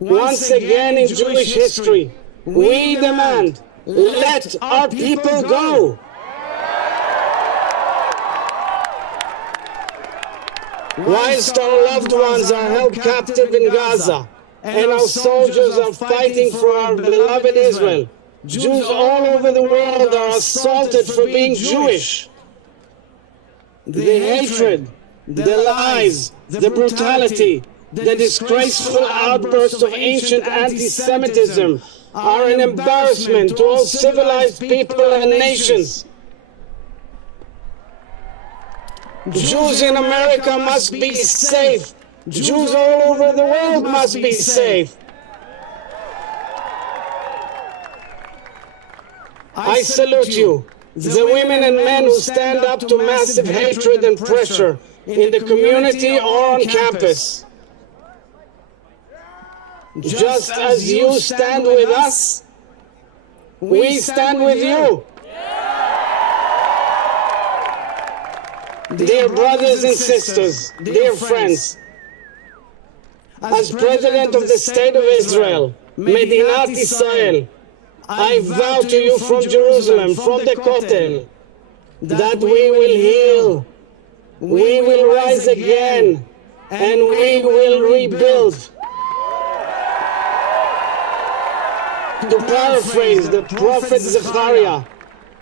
Once again in Jewish history, we demand, let our people go. Whilst our loved ones are held captive in Gaza, and our soldiers are fighting for our beloved Israel, Jews all over the world are assaulted for being Jewish. The hatred, the lies, the brutality, the disgraceful outbursts of ancient anti-Semitism are an embarrassment to all civilized people and nations. Jews in America must be safe. Jews all over the world must be safe. I salute you, the women and men who stand up to massive hatred and pressure in the community or on campus. Just as you stand with us, we stand with you. Dear brothers and sisters, dear friends, as President of the State of Israel, Medinat Israel, I vow to you from Jerusalem, from the Kotel, that we will heal, we will rise again, and we will rebuild. To paraphrase the prophet Zechariah,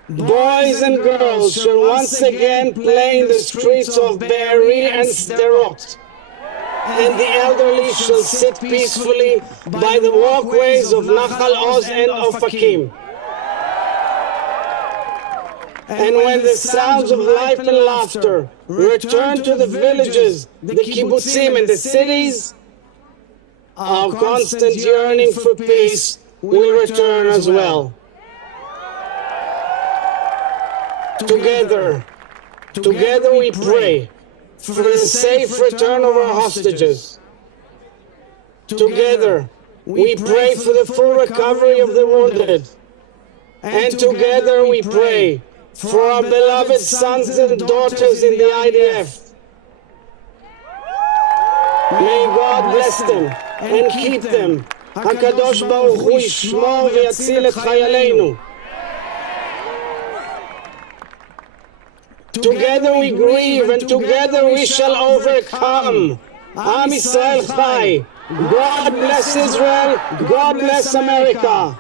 boys and girls shall once again play in the streets of Be'eri and Sderot, and the elderly shall sit peacefully by the walkways of Nachal Oz and Ofakim. And when the sounds of life and laughter return to the villages, the kibbutzim and the cities, our constant yearning for peace will return as well. Together we pray for the safe return of our hostages. Together we pray for the full recovery of the wounded. And together we pray for our beloved sons and daughters in the IDF. May God bless them and keep them. HaKadosh Baruch Hu yishmor v'yatzil et chayaleinu. Together we grieve and together we shall overcome. Am Yisrael Chai. God bless Israel. God bless America.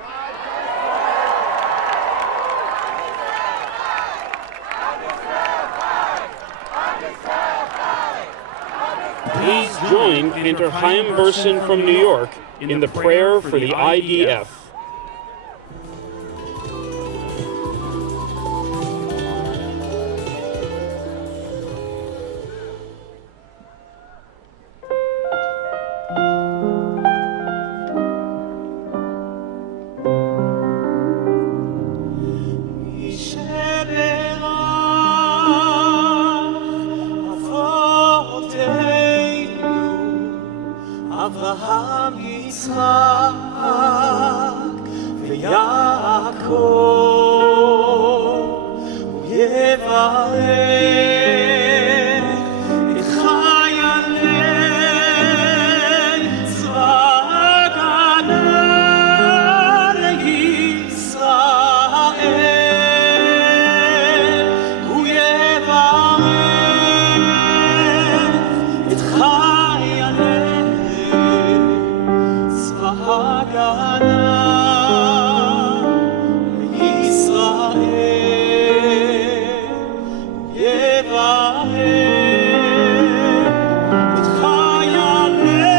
Please join Cantor Chaim Berson from New York in the prayer for the IDF. Avraham, Yitzchak, ויעקב, ויברך את חיילי צבא ההגנה לישראל, ויברך את חיילי הגנה לישראל, יברך את חיילי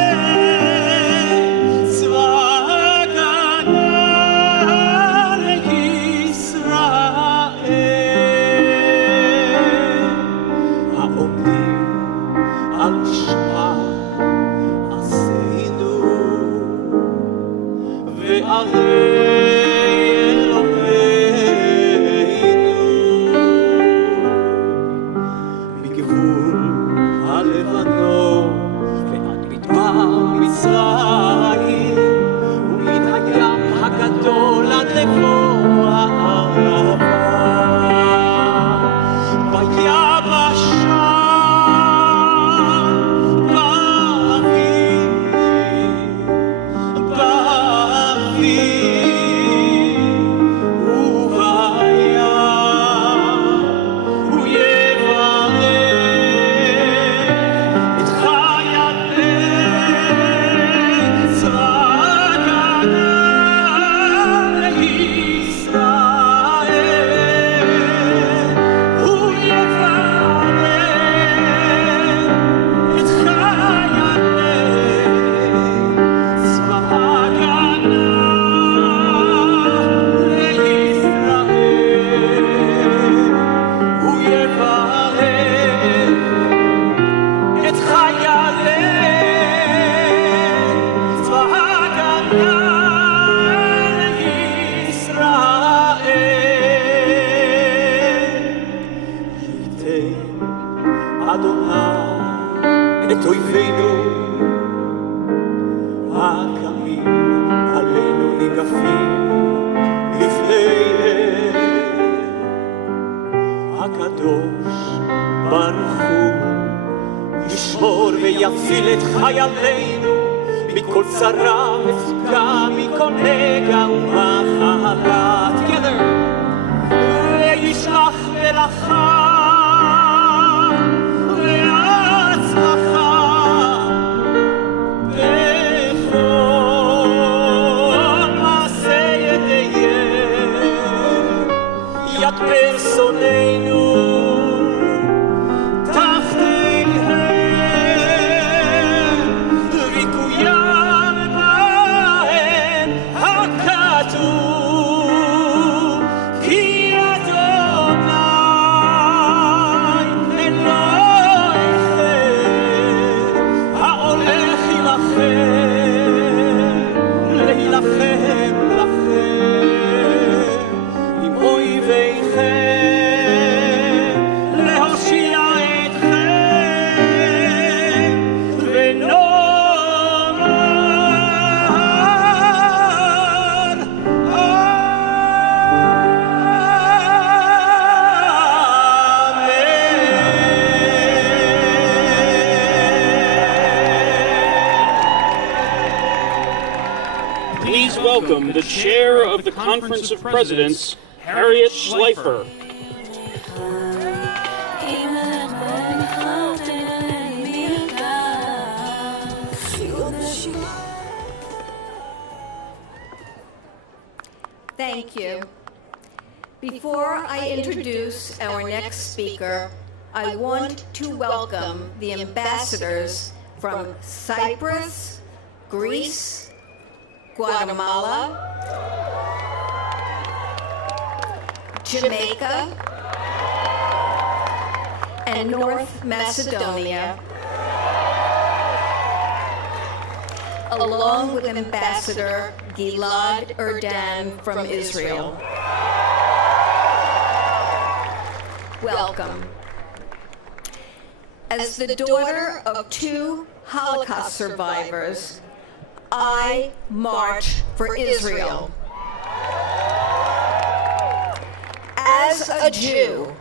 צבא הגנה לישראל, העומדים על משמר עשינו וערי אלוהינו מגבול הלבנון ועד מדבר מצרים ומן הים הגדול עד לבוא הערבה ביבשה את אויבינו הקמים עלינו ניגפים לפניהם. הקדוש ברוך הוא ישמור ויציל את חיילינו מכל צרה וסוכה, מכל נגע ומחלה. פרסוננו תחתיהם ויקוים בהם הכתוב כי אדוני אלוהיכם ההולך להילחם לכם עם אויביכם להושיע אתכם ונאמר Please welcome the chair of the Conference of Presidents, Harriet Schleifer. Thank you. Before I introduce our next speaker, I want to welcome the ambassadors from Cyprus, Greece, Guatemala, Jamaica, and North Macedonia, along with Ambassador Gilad Erdan from Israel. Welcome. As the daughter of two Holocaust survivors, I march for Israel. As a Jew,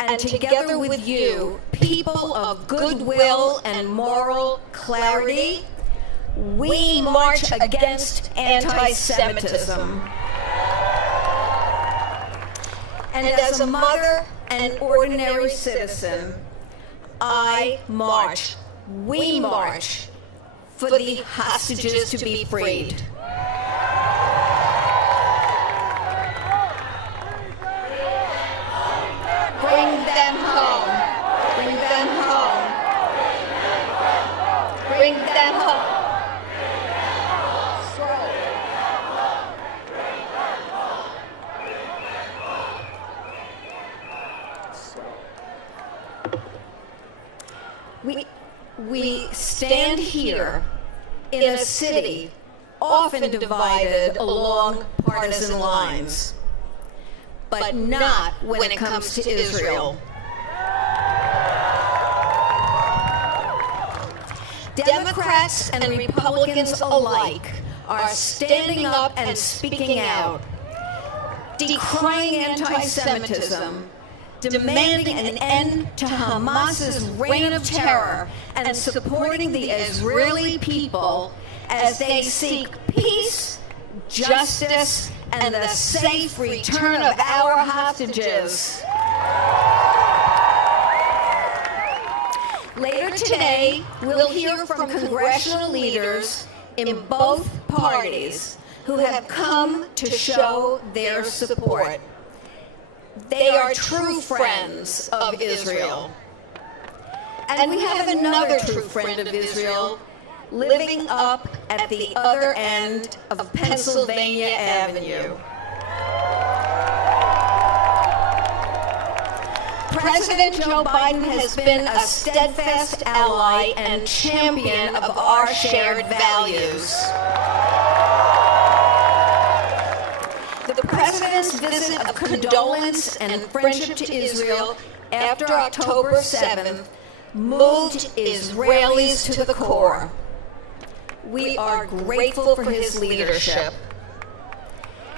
and together with you, people of goodwill and moral clarity, we march against anti-Semitism. And as a mother and ordinary citizen, I march, we march, for the hostages to be freed. Bring them home. Bring them home. Bring them home. We stand here in a city often divided along partisan lines, but not when it comes to Israel. Democrats and Republicans alike are standing up and speaking out, decrying anti-Semitism, demanding an end to Hamas's reign of terror, and supporting the Israeli people as they seek peace, justice, and the safe return of our hostages. Later today, we'll hear from congressional leaders in both parties who have come to show their support. They are true friends of Israel. And we have another true friend of Israel living up at the other end of Pennsylvania Avenue. President Joe Biden has been a steadfast ally and champion of our shared values. The President's visit of condolence and friendship to Israel after October 7th moved Israelis to the core. We are grateful for his leadership.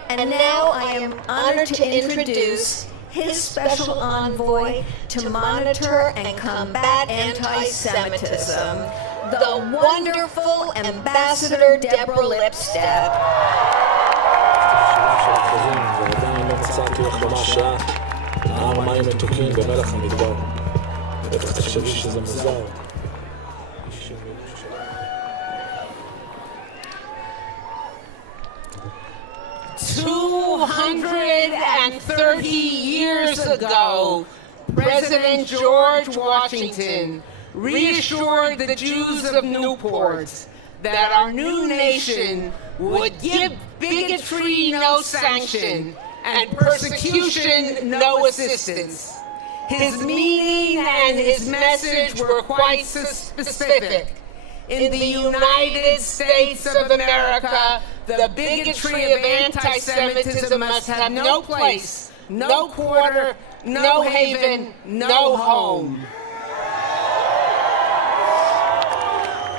And now I am honored to introduce his special envoy to monitor and combat anti-Semitism, the wonderful Ambassador Deborah Lipstadt. ועדיין לא מצאתי לך לומר שעה, נהר מים מתוקים במלח המדבר. בטח תחשבי שזה מוזר. 250 than 30 years ago, President George Washington reassured the Jews of Newport that our new nation would give bigotry no sanction and persecution no assistance. His meaning and his message were quite specific. In the United States of America, the bigotry of anti-Semitism must have no place, no quarter, no haven, no home.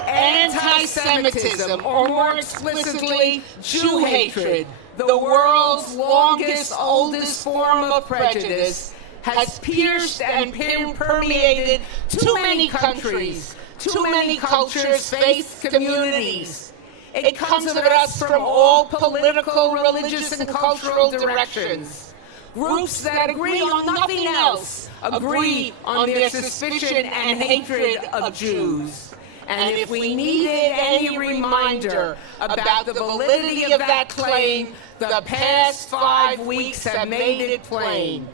Anti-Semitism, or more explicitly, Jew hatred, the world's longest, oldest form of prejudice, has pierced and permeated too many countries, too many cultures, faith communities. It comes at us from all political, religious, and cultural directions. Groups that agree on nothing else agree on their suspicion and hatred of Jews. And if we needed any reminder about the validity of that claim, the past 5 weeks have made it plain.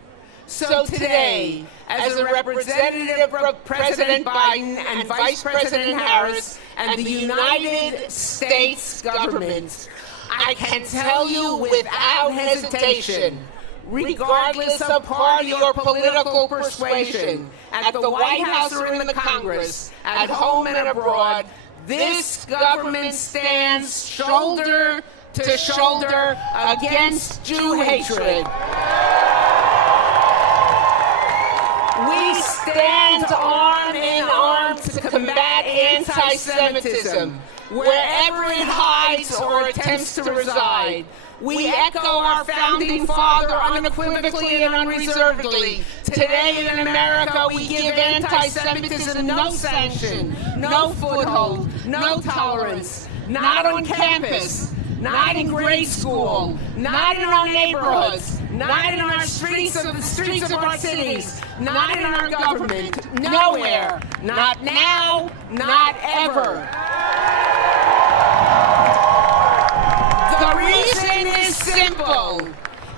So today, as a representative of President Biden and Vice President Harris and the United States government, I can tell you without hesitation, regardless of party or political persuasion, at the White House or in the Congress, at home and abroad, this government stands shoulder to shoulder against Jew hatred. We stand arm in arm to combat anti-Semitism, wherever it hides or attempts to reside. We echo our founding father unequivocally and unreservedly. Today in America, we give anti-Semitism no sanction, no foothold, no tolerance, not on campus, not in grade school, not in our neighborhoods, not in our streets of our cities, not in our government, nowhere, not now, not ever. The reason is simple.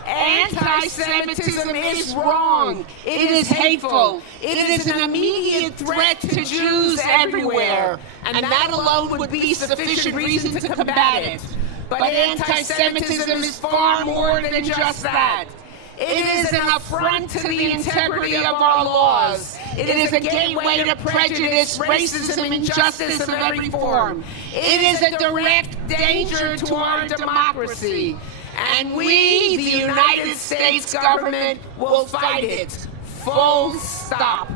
Anti-Semitism is wrong. It is hateful. It is an immediate threat to Jews everywhere. And that alone would be sufficient reason to combat it. But anti-Semitism is far more than just that. It is an affront to the integrity of our laws. It is a gateway to prejudice, racism, injustice of every form. It is a direct danger to our democracy. And we, the United States government, will fight it. Full stop.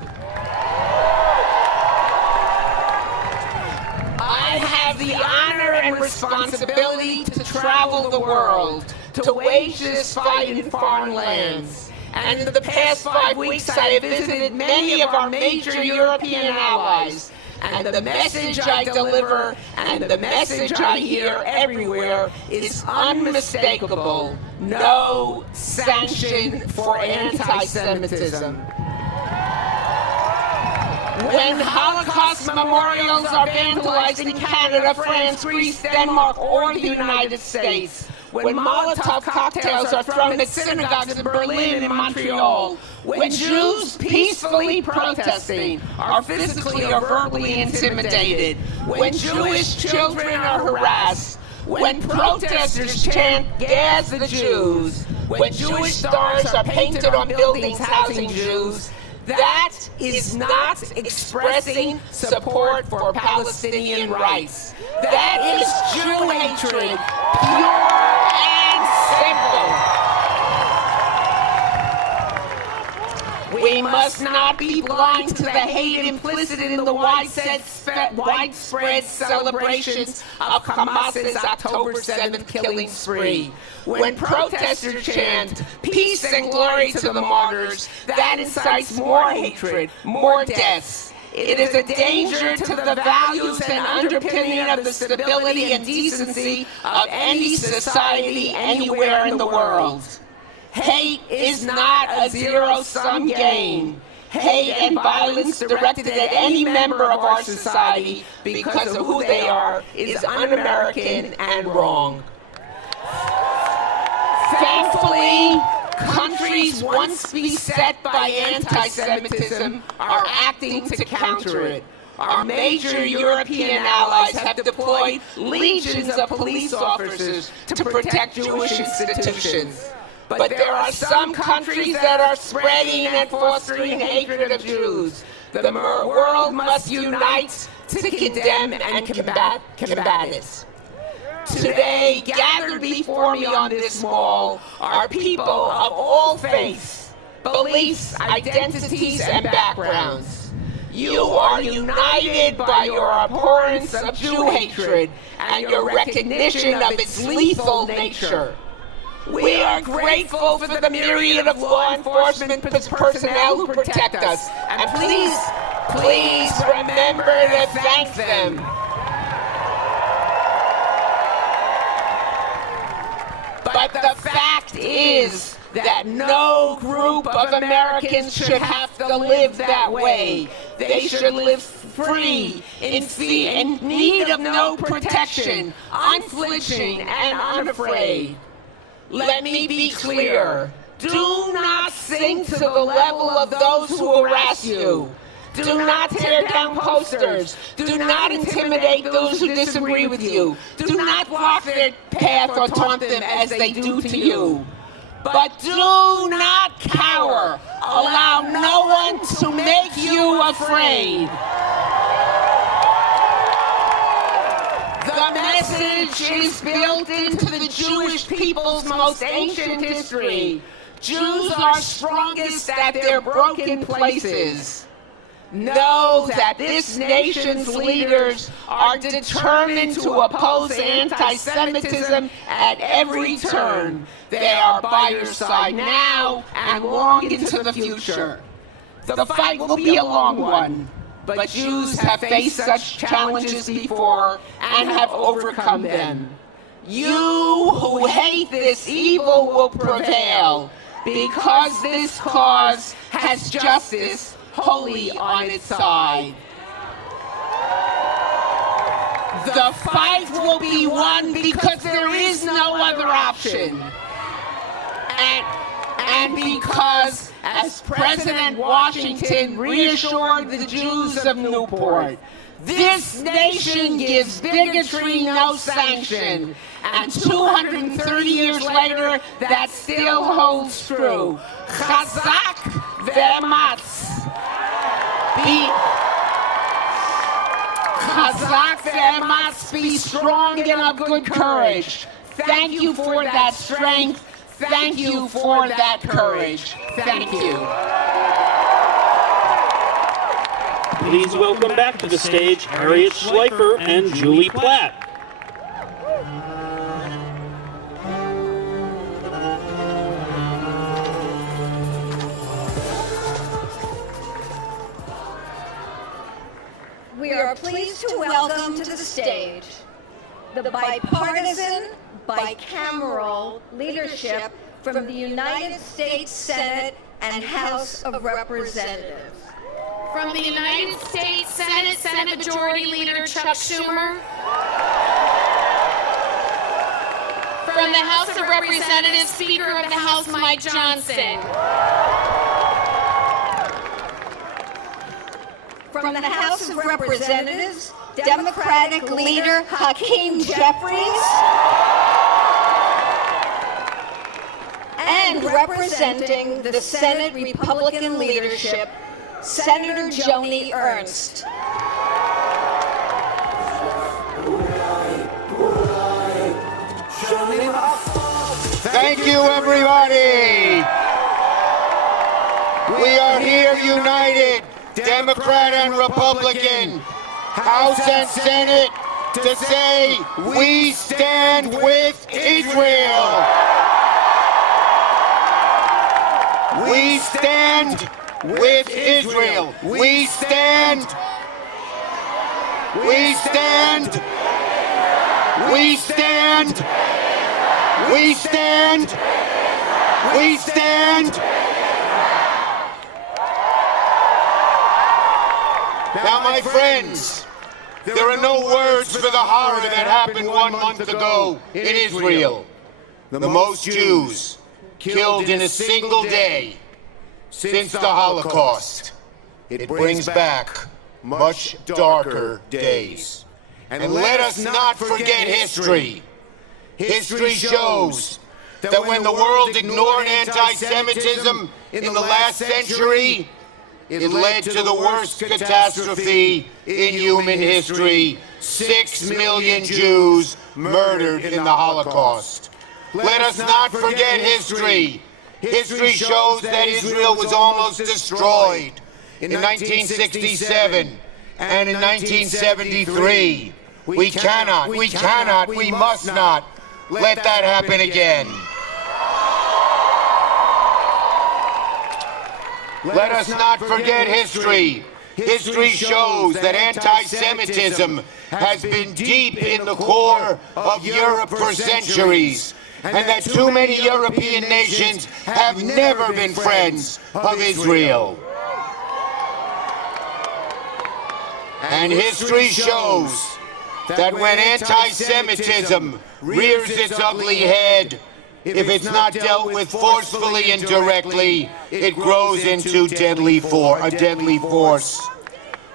I have the honor and responsibility to travel the world, to wage this fight in foreign lands. And in the past 5 weeks, I have visited many of our major European allies. And the message I deliver and the message I hear everywhere is unmistakable. No sanction for anti-Semitism. When Holocaust memorials are vandalized in Canada, France, Greece, Denmark, or the United States, when Molotov cocktails are thrown at synagogues in Berlin and Montreal, when Jews peacefully protesting are physically or verbally intimidated, when Jewish children are harassed, when protesters chant "Gas the Jews," when Jewish stars are painted on buildings housing Jews, that is not expressing support for Palestinian rights. That is Jew hatred, pure and simple. We must not be blind to the hate implicit in the widespread celebrations of Hamas's October 7th killing spree. When protesters chant peace and glory to the martyrs, that incites more hatred, more deaths. It is a danger to the values and underpinning of the stability and decency of any society anywhere in the world. Hate is not a zero-sum game. Hate and violence directed at any member of our society because of who they are is un-American and wrong. Thankfully, Countries once beset by anti-Semitism are acting to counter it. Our major European allies have deployed legions of police officers to protect Jewish institutions. But there are some countries that are spreading and fostering hatred of Jews. The world must unite to condemn and combat it. Today, gathered before me on this mall are people of all faiths, beliefs, identities, and backgrounds. You are united by your abhorrence of Jew hatred and your recognition of its lethal nature. We are grateful for the myriad of law enforcement personnel who protect us, and please remember to thank them. But the fact is that no group of Americans should have to live that way. They should live free, in need of no protection, unflinching and unafraid. Let me be clear. Do not sink to the level of those who harass you. Do not tear down posters. Do not intimidate those who disagree with you. Do not block their path or taunt them as they do to you. But do not cower. Allow no one to make you afraid. The message is built into the Jewish people's most ancient history. Jews are strongest at their broken places. Know that this nation's leaders are determined to oppose anti-Semitism at every turn. They are by your side now and long into the future. The fight will be a long one, but Jews have faced such challenges before and have overcome them. You who hate this evil will prevail, because this cause has justice wholly on its side. The fight will be won because there is no other option. And because, as President Washington reassured the Jews of Newport, this nation gives bigotry no sanction. And 230 years later, that still holds true. Chazak ve'ematz. Chazak ve'ematz, be strong and of good courage. Thank you for that strength. Thank you for that courage. Thank you. Please welcome back to the stage Harriet Schleifer and Julie Platt. We are pleased to welcome to the stage the bipartisan, bicameral leadership from the United States Senate and House of Representatives. From the United States Senate, Senate Majority Leader Chuck Schumer. From the House of Representatives, Speaker of the House Mike Johnson. From the House of Representatives, Democratic Leader Hakeem Jeffries. And representing the Senate Republican leadership, Senator Joni Ernst. Thank you, everybody. We are here united, Democrat and Republican, House and Senate, to say we stand with Israel. We stand with Israel. We stand. We stand. We stand. We stand. We stand. Now, my friends, there are no words for the horror that happened 1 month ago in Israel. The most Jews, killed in a single day since the Holocaust. It brings back much darker days. And let us not forget history. History shows that when the world ignored anti-Semitism in the last century, it led to the worst catastrophe in human history. 6 million Jews murdered in the Holocaust. Let us not forget history. History shows that Israel was almost destroyed in 1967 and in 1973. We cannot, we must not let that happen again. Let us not forget history. History shows that anti-Semitism has been deep in the core of Europe for centuries, and that too many European nations have never been friends of Israel. And history shows that when anti-Semitism rears its ugly head, if it's not dealt with forcefully and directly, it grows into a deadly force.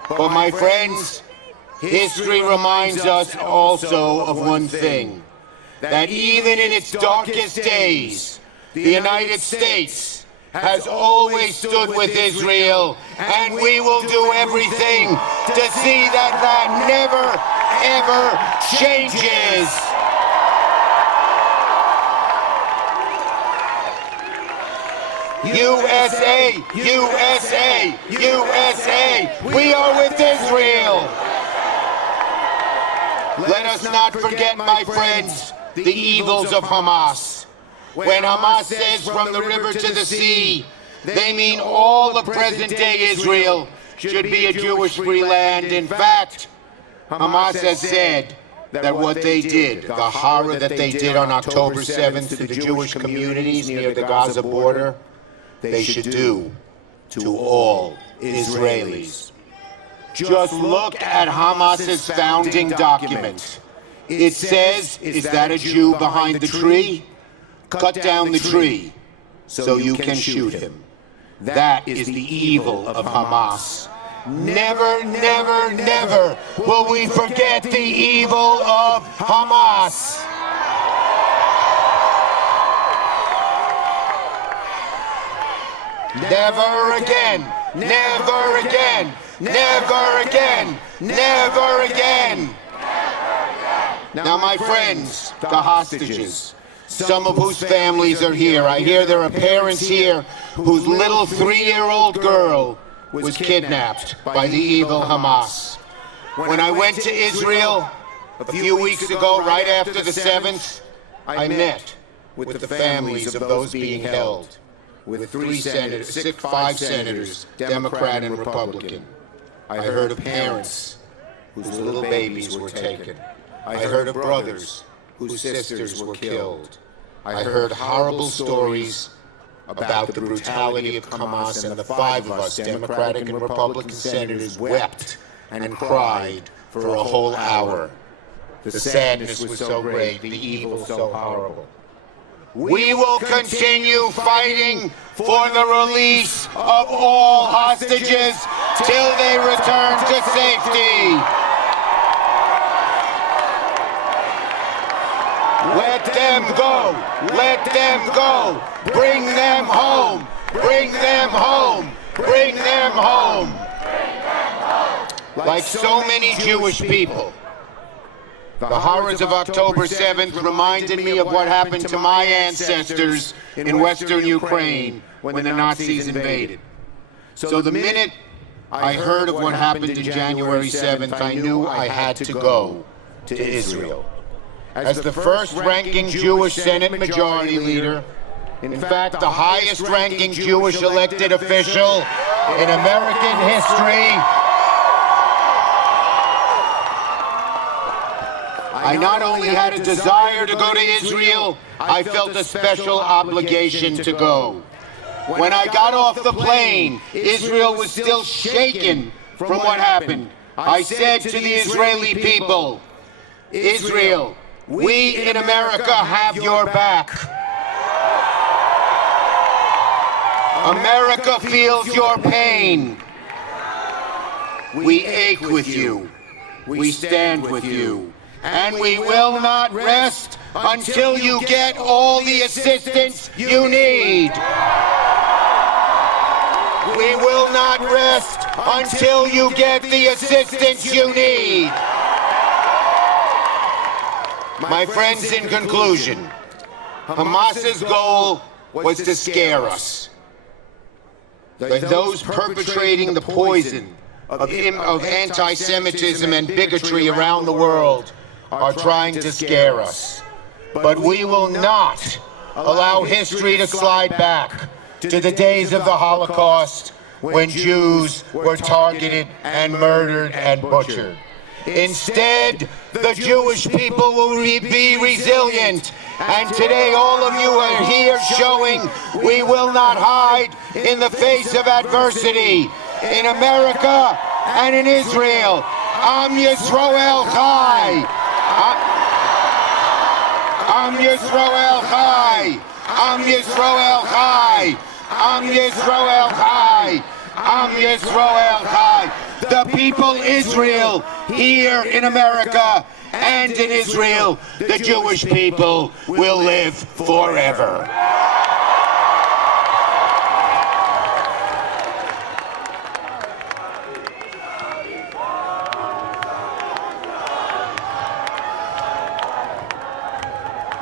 But my friends, history reminds us also of one thing, that even in its darkest days, the United States has always stood with Israel, and we will do everything to see that that never, ever changes. USA, USA, USA, we are with Israel. Let us not forget, my friends, the evils of Hamas. When Hamas says from the river to the sea, they mean all of present-day Israel should be a Jewish free land. In fact, Hamas has said that what they did, the horror that they did on October 7th to the Jewish communities near the Gaza border, they should do to all Israelis. Just look at Hamas's founding document. It says, is that a Jew behind the tree? Cut down the tree so you can shoot him. That is the evil of Hamas. Never, never, never will we forget the evil of Hamas. Never again, never again, never again, never again. Now, my friends, the hostages, some of whose families are here. I hear there are parents here whose little 3-year-old girl was kidnapped by the evil Hamas. When I went to Israel a few weeks ago, right after the 7th, I met with the families of those being held, with 5 senators, Democrat and Republican. I heard of parents whose little babies were taken. I heard of brothers whose sisters were killed. I heard horrible stories about the brutality of Hamas, and the 5 of us, Democratic and Republican senators, wept and cried for a whole hour. The sadness was so great, the evil so horrible. We will continue fighting for the release of all hostages till they return to safety. Let them go! Let them go! Bring them home! Bring them home! Bring them home! Like so many Jewish people, the horrors of October 7th reminded me of what happened to my ancestors in Western Ukraine when the Nazis invaded. So the minute I heard of what happened in January 7th, I knew I had to go to Israel. As the first-ranking Jewish Senate Majority Leader, in fact, the highest-ranking Jewish elected official in American history, I not only had a desire to go to Israel, I felt a special obligation to go. When I got off the plane, Israel was still shaken from what happened. I said to the Israeli people, Israel, we in America have your back. America feels your pain. We ache with you. We stand with you. And we will not rest until you get all the assistance you need. We will not rest until you get the assistance you need. My friends, in conclusion, Hamas's goal was to scare us. Those perpetrating the poison of anti-Semitism and bigotry around the world are trying to scare us. But we will not allow history to slide back to the days of the Holocaust when Jews were targeted and murdered and butchered. Instead, the Jewish people will be resilient. And today all of you are here showing we will not hide in the face of adversity. In America and in Israel, Am Yisrael Chai. Am Yisrael Chai. Am Yisrael Chai. Am Yisrael Chai. Am Yisrael Chai. The people Israel here in America and in Israel, the Jewish people will live forever.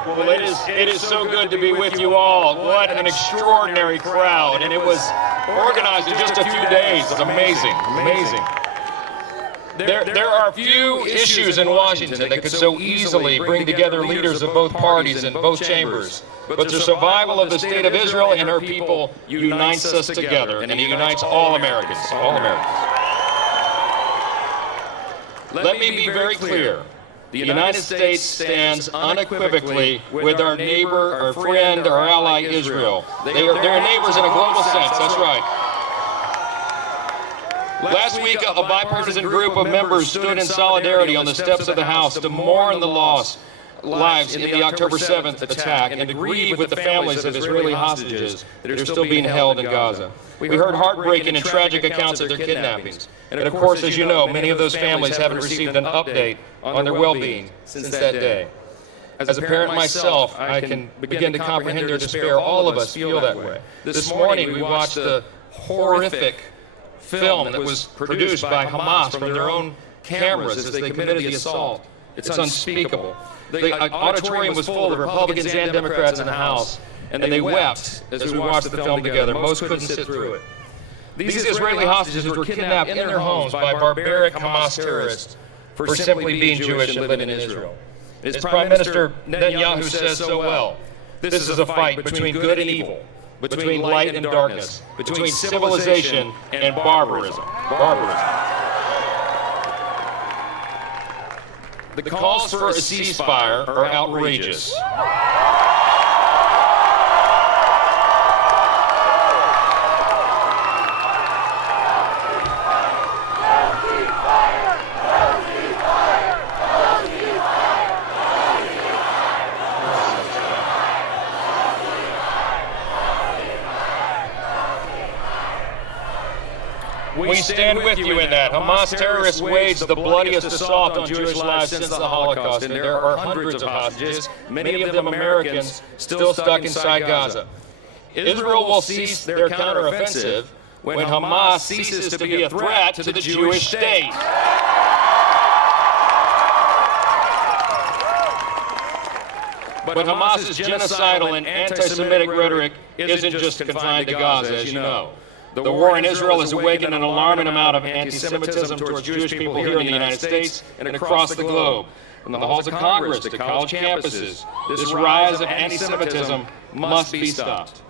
Well, it is so good to be with you all. What an extraordinary crowd. And it was organized in just a few days. It's amazing, amazing. There are few issues in Washington that could so easily bring together leaders of both parties in both chambers. But the survival of the state of Israel and her people unites us together, and it unites all Americans, all Americans. Let me be very clear. The United States stands unequivocally with our neighbor, our friend, our ally, Israel. They're neighbors in a global sense, that's right. Last week, a bipartisan group of members stood in solidarity on the steps of the House to mourn the lives in the October 7th attack and to grieve with the families of Israeli hostages that are still being held in Gaza. We heard heartbreaking and tragic accounts of their kidnappings. And of course, as you know, many of those families haven't received an update on their well-being since that day. As a parent myself, I can begin to comprehend their despair. All of us feel that way. This morning, we watched the horrific film that was produced by Hamas from their own cameras as they committed the assault. It's unspeakable. The auditorium was full of Republicans and Democrats in the House, and they wept as we watched the film together. Most couldn't sit through it. These Israeli hostages were kidnapped in their homes by barbaric Hamas terrorists for simply being Jewish and living in Israel. As Prime Minister Netanyahu says so well, this is a fight between good and evil, between light and darkness, between civilization and barbarism. The calls for a ceasefire are outrageous. We stand with you in that. Hamas terrorists waged the bloodiest assault on Jewish lives since the Holocaust, and there are hundreds of hostages, many of them Americans, still stuck inside Gaza. Israel will cease their counteroffensive when Hamas ceases to be a threat to the Jewish state. But Hamas's genocidal and anti-Semitic rhetoric isn't just confined to Gaza, as you know. The war in Israel has awakened an alarming amount of anti-Semitism towards Jewish people here in the United States and across the globe. From the halls of Congress to college campuses, this rise of anti-Semitism must be stopped.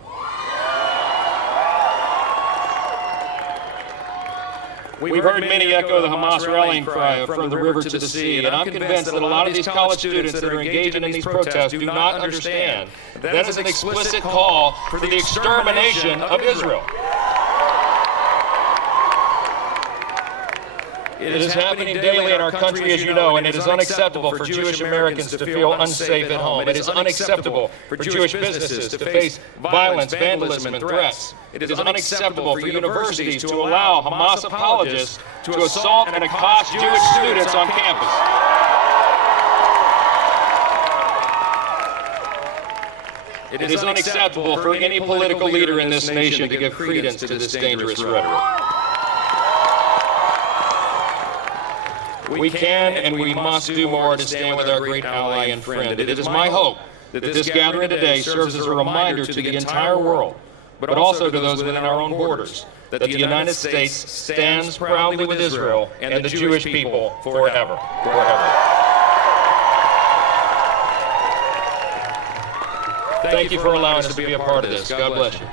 We've heard many echo the Hamas rallying cry from the river to the sea, and I'm convinced that a lot of these college students that are engaging in these protests do not understand that is an explicit call for the extermination of Israel. It is happening daily in our country, as you know, and it is unacceptable for Jewish Americans to feel unsafe at home. It is unacceptable for Jewish businesses to face violence, vandalism, and threats. It is unacceptable for universities to allow Hamas apologists to assault and accost Jewish students on campus. It is unacceptable for any political leader in this nation to give credence to this dangerous rhetoric. We can and we must do more to stand with our great ally and friend. It is my hope that this gathering today serves as a reminder to the entire world, but also to those within our own borders, that the United States stands proudly with Israel and the Jewish people forever. Thank you for allowing us to be a part of this. God bless you.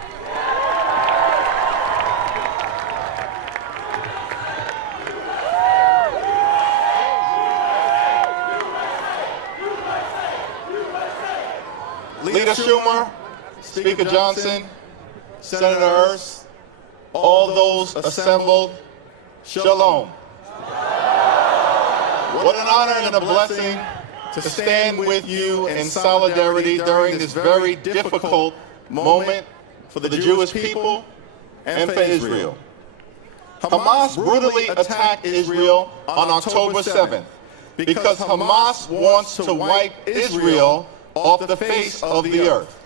Leader Schumer, Speaker Johnson, Senator Ernst, all those assembled, shalom. What an honor and a blessing to stand with you in solidarity during this very difficult moment for the Jewish people and for Israel. Hamas brutally attacked Israel on October 7th because Hamas wants to wipe Israel off the face of the earth.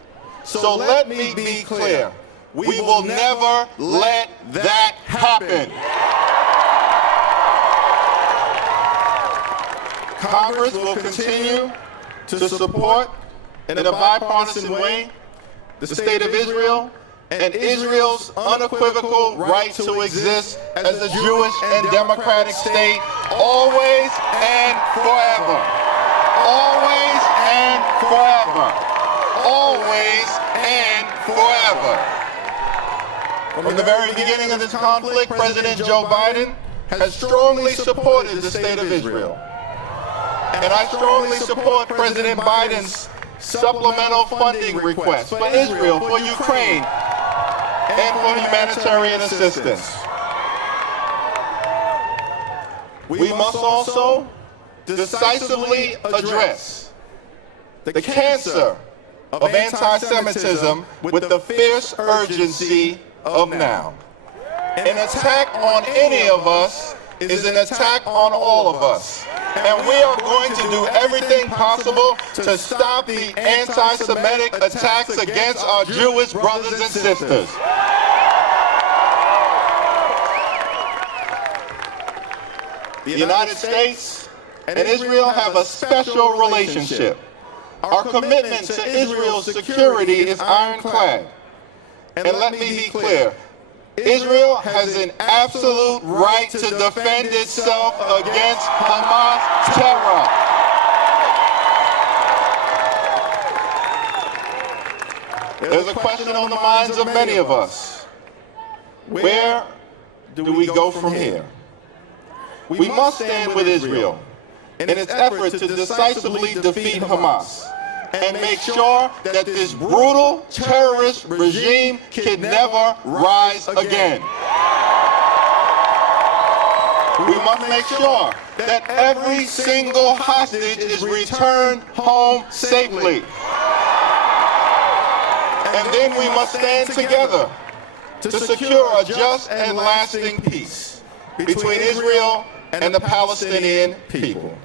So let me be clear, we will never let that happen. Congress will continue to support, in a bipartisan way, the state of Israel and Israel's unequivocal right to exist as a Jewish and democratic state, always and forever. Always and forever. Always and forever. From the very beginning of this conflict, President Joe Biden has strongly supported the state of Israel. And I strongly support President Biden's supplemental funding request for Israel, for Ukraine, and for humanitarian assistance. We must also decisively address the cancer of anti-Semitism with the fierce urgency of now. An attack on any of us is an attack on all of us. And we are going to do everything possible to stop the anti-Semitic attacks against our Jewish brothers and sisters. The United States and Israel have a special relationship. Our commitment to Israel's security is ironclad. And let me be clear, Israel has an absolute right to defend itself against Hamas terror. There's a question on the minds of many of us. Where do we go from here? We must stand with Israel in its effort to decisively defeat Hamas and make sure that this brutal terrorist regime can never rise again. We must make sure that every single hostage is returned home safely. And then we must stand together to secure a just and lasting peace between Israel and the Palestinian people.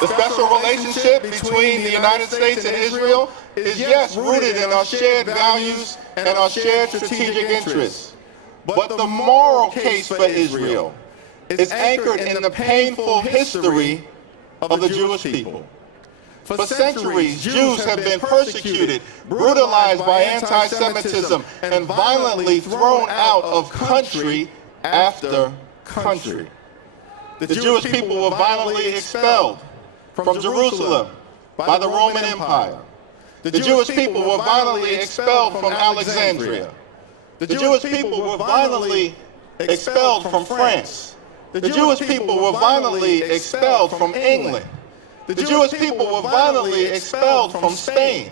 The special relationship between the United States and Israel is, yes, rooted in our shared values and our shared strategic interests. But the moral case for Israel is anchored in the painful history of the Jewish people. For centuries, Jews have been persecuted, brutalized by anti-Semitism, and violently thrown out of country after country. The Jewish people were violently expelled from Jerusalem by the Roman Empire. The Jewish people were violently expelled from Alexandria. The Jewish people were violently expelled from France. The Jewish people were violently expelled from England. The Jewish people were violently expelled from Spain.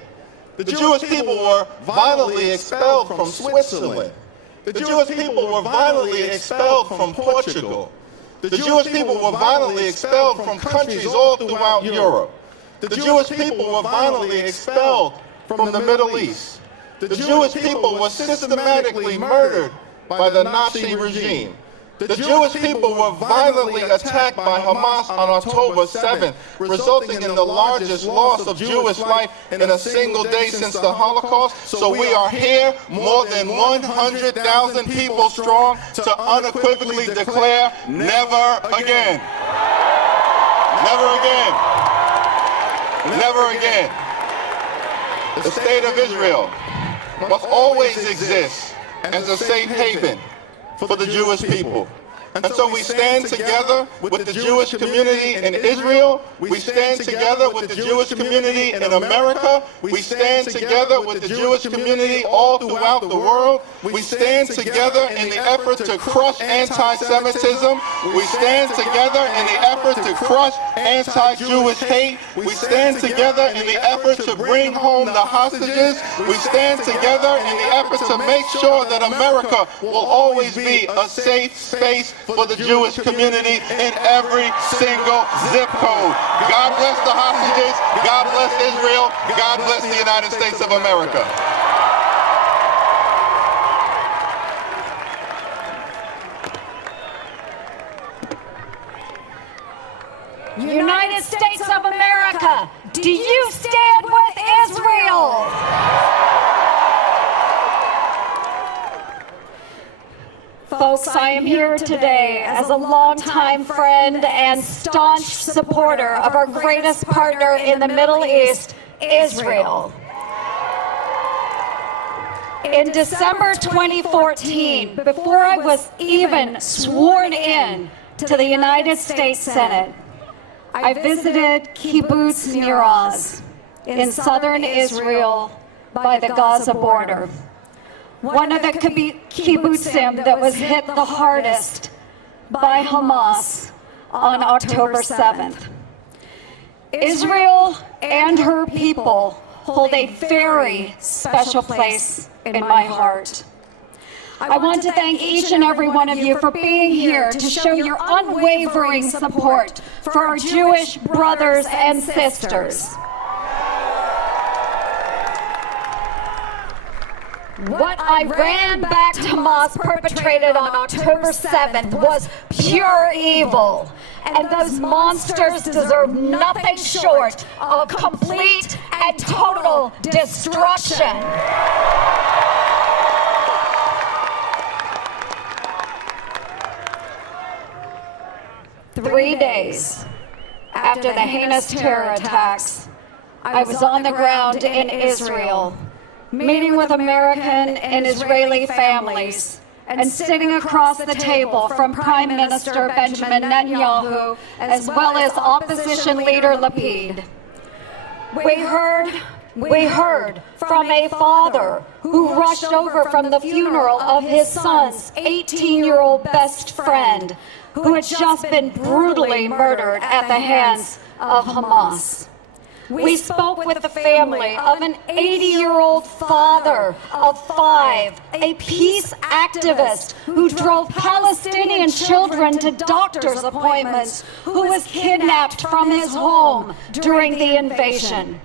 The Jewish people were violently expelled from Switzerland. The Jewish people were violently expelled from Portugal. The Jewish people were violently expelled from countries all throughout Europe. The Jewish people were violently expelled from the Middle East. The Jewish people were systematically murdered by the Nazi regime. The Jewish people were violently attacked by Hamas on October 7th, resulting in the largest loss of Jewish life in a single day since the Holocaust. So we are here, more than 100,000 people strong, to unequivocally declare, never again. Never again. Never again. The state of Israel must always exist as a safe haven for the Jewish people. And so we stand together with the Jewish community in Israel. We stand together with the Jewish community in America. We stand together with the Jewish community all throughout the world. We stand together in the effort to crush anti-Semitism. We stand together in the effort to crush anti-Jewish hate. We stand together in the effort to bring home the hostages. We stand together in the effort to make sure that America will always be a safe space for the Jewish community in every single zip code. God bless the hostages. God bless Israel. God bless the United States of America. United States of America, do you stand with Israel? Folks, I am here today as a longtime friend and staunch supporter of our greatest partner in the Middle East, Israel. In December 2014, before I was even sworn in to the United States Senate, I visited Kibbutz Nir Oz in southern Israel by the Gaza border. One of the kibbutzim that was hit the hardest by Hamas on October 7th. Israel and her people hold a very special place in my heart. I want to thank each and every one of you for being here to show your unwavering support for our Jewish brothers and sisters. What Iran-backed Hamas perpetrated on October 7th was pure evil, and those monsters deserve nothing short of complete and total destruction. Three days after the heinous terror attacks, I was on the ground in Israel, meeting with American and Israeli families, and sitting across the table from Prime Minister Benjamin Netanyahu, as well as opposition leader Lapid. We heard from a father who rushed over from the funeral of his son's 18-year-old best friend, who had just been brutally murdered at the hands of Hamas. We spoke with the family of an 80-year-old father of 5, a peace activist who drove Palestinian children to doctor's appointments, who was kidnapped from his home during the invasion.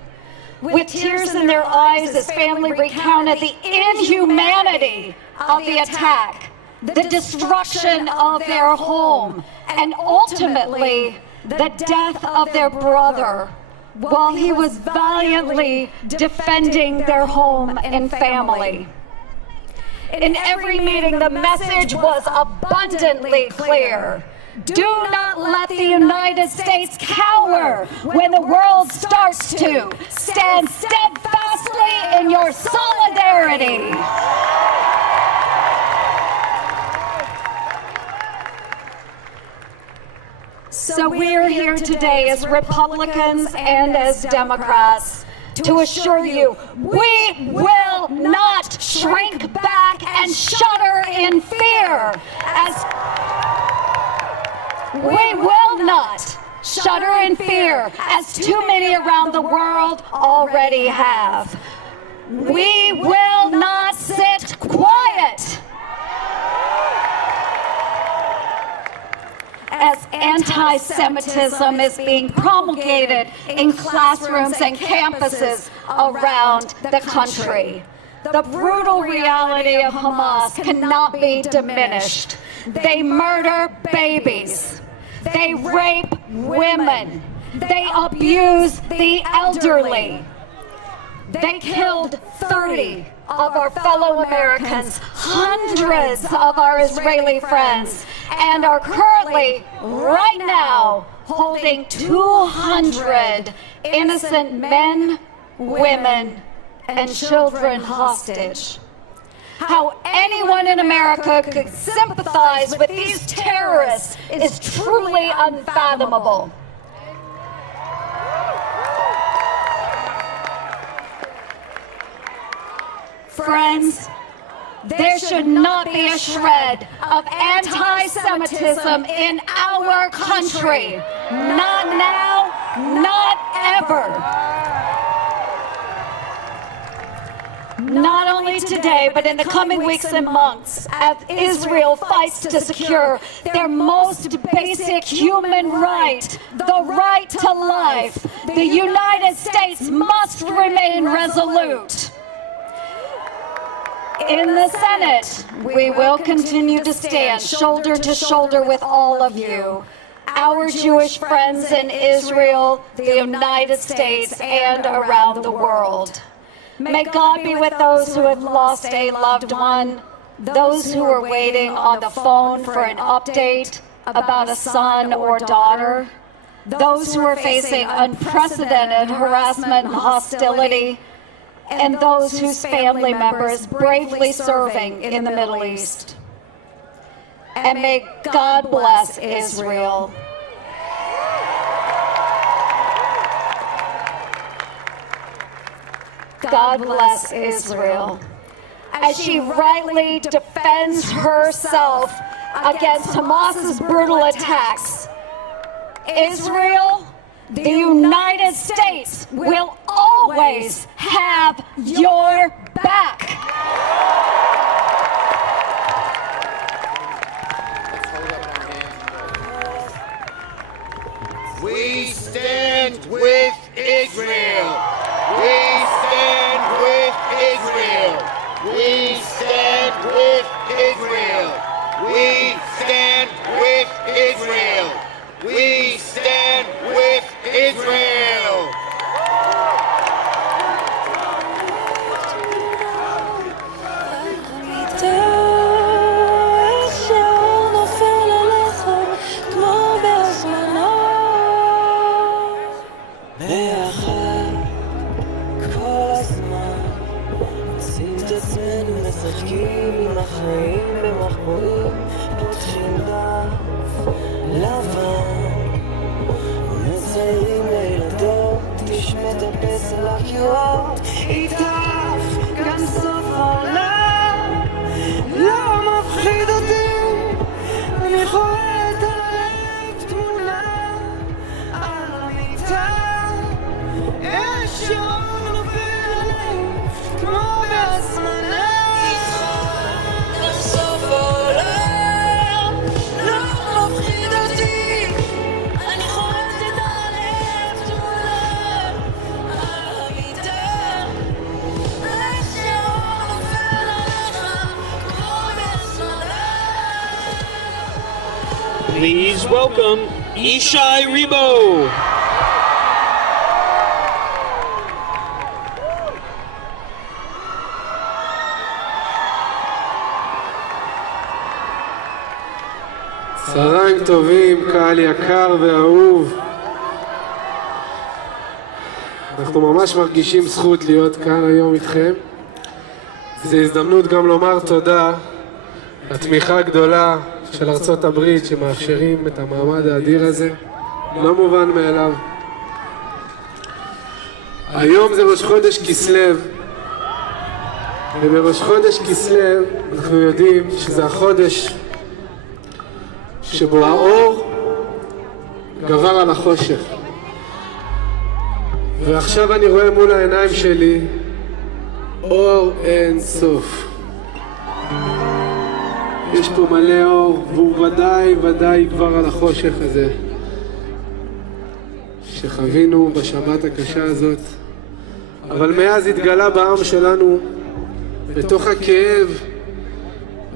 With tears in their eyes, his family recounted the inhumanity of the attack, the destruction of their home, and ultimately the death of their brother, while he was valiantly defending their home and family. In every meeting, the message was abundantly clear. Do not let the United States cower when the world starts to. Stand steadfastly in your solidarity. So we are here today as Republicans and as Democrats to assure you we will not shrink back and shudder in fear. We will not shudder in fear, as too many around the world already have. We will not sit quiet. anti-Semitism is being promulgated in classrooms and campuses around the country. The brutal reality of Hamas cannot be diminished. They murder babies. They rape women. They abuse the elderly. They killed 30 of our fellow Americans, hundreds of our Israeli friends, and are currently, right now, holding 200 innocent men, women, and children hostage. How anyone in America could sympathize with these terrorists is truly unfathomable. Friends, there should not be a shred of anti-Semitism in our country. Not now, not ever. Not only today, but in the coming weeks and months, as Israel fights to secure their most basic human right, the right to life, the United States must remain resolute. In the Senate, we will continue to stand shoulder to shoulder with all of you, our Jewish friends in Israel, the United States, and around the world. May God be with those who have lost a loved one, those who are waiting on the phone for an update about a son or daughter, those who are facing unprecedented harassment and hostility, and those whose family members bravely serving in the Middle East. And may God bless Israel. God bless Israel. As she rightly defends herself against Hamas's brutal attacks, Israel, the United States will always have your back. We stand with Israel. We stand with Israel. We stand with Israel. We stand with Israel. We stand with Israel. משחקים עם החיים במחבואים, פותחים דף לבן, מציירים לילדות, תשמע תפס על הקירות, איתך גם סוף העולם. לא מפחיד אותי, אני חולת על הלב תמונה על המיטה, אש יום נופל עליי כמו בהזמנה. Please welcome Ishai Ribo. צהריים טובים, קהל יקר ואהוב. אנחנו ממש מרגישים זכות להיות כאן היום איתכם. זו הזדמנות גם לומר תודה לתמיכה הגדולה של ארצות הברית שמאפשרים את המעמד האדיר הזה. לא מובן מאליו. היום זה ראש חודש כסלו, ובראש חודש כסלו אנחנו יודעים שזה החודש שבו האור גבר על החושך. ועכשיו אני רואה מול העיניים שלי אור אין סוף. יש פה מלא אור, והוא ודאי יגבר על החושך הזה. שחווינו בשבת הקשה הזאת, אבל מאז התגלה בעם שלנו, בתוך הכאב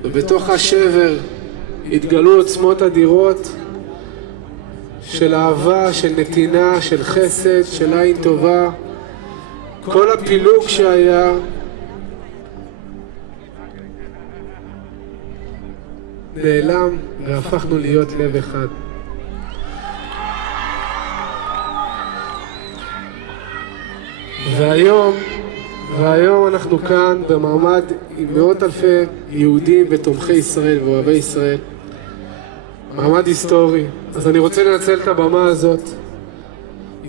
ובתוך השבר, התגלו עוצמות אדירות של אהבה, של נתינה, של חסד, של עין טובה. כל הפילוג שהיה נעלם והפכנו להיות לב אחד. והיום אנחנו כאן במעמד עם מאות אלפי יהודים ותומכי ישראל ואוהבי ישראל. מעמד היסטורי. אז אני רוצה לנצל את הבמה הזאת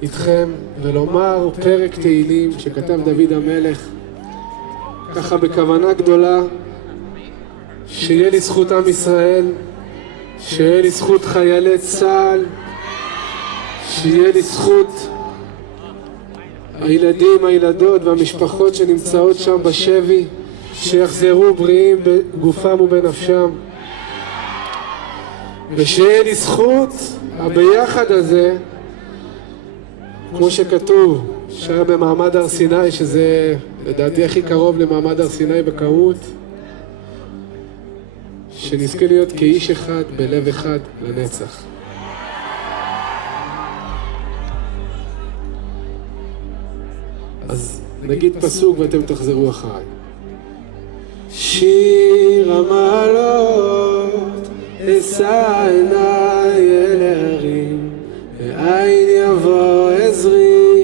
איתכם ולומר פרק תהילים שכתב דוד המלך, ככה בכוונה גדולה, שיהיה לי זכות עם ישראל, שיהיה לי זכות חיילי צה"ל, שיהיה לי זכות הילדים, הילדות והמשפחות שנמצאות שם בשבי, שיחזרו בריאים בגופם ובנפשם, ושיהיה לי זכות הביחד הזה, כמו שכתוב שהיה במעמד הר סיני, שזה לדעתי הכי קרוב למעמד הר סיני בכמות, שנזכה להיות כאיש אחד בלב אחד לנצח. אז נגיד פסוק ואתם תחזרו אחריי. שיר המעלות אשא עיניי אל ההרים, מאין יבוא עזרי.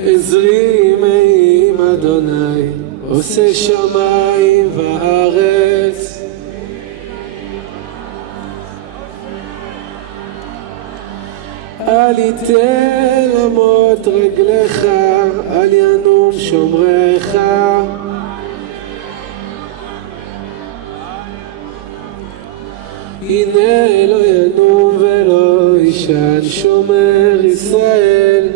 עזרי מעם אדוני, עושה שמיים וארץ. אל ייתן למוט רגליך, אל ינום שומריך. הנה לא ינום ולא ישן שומר ישראל.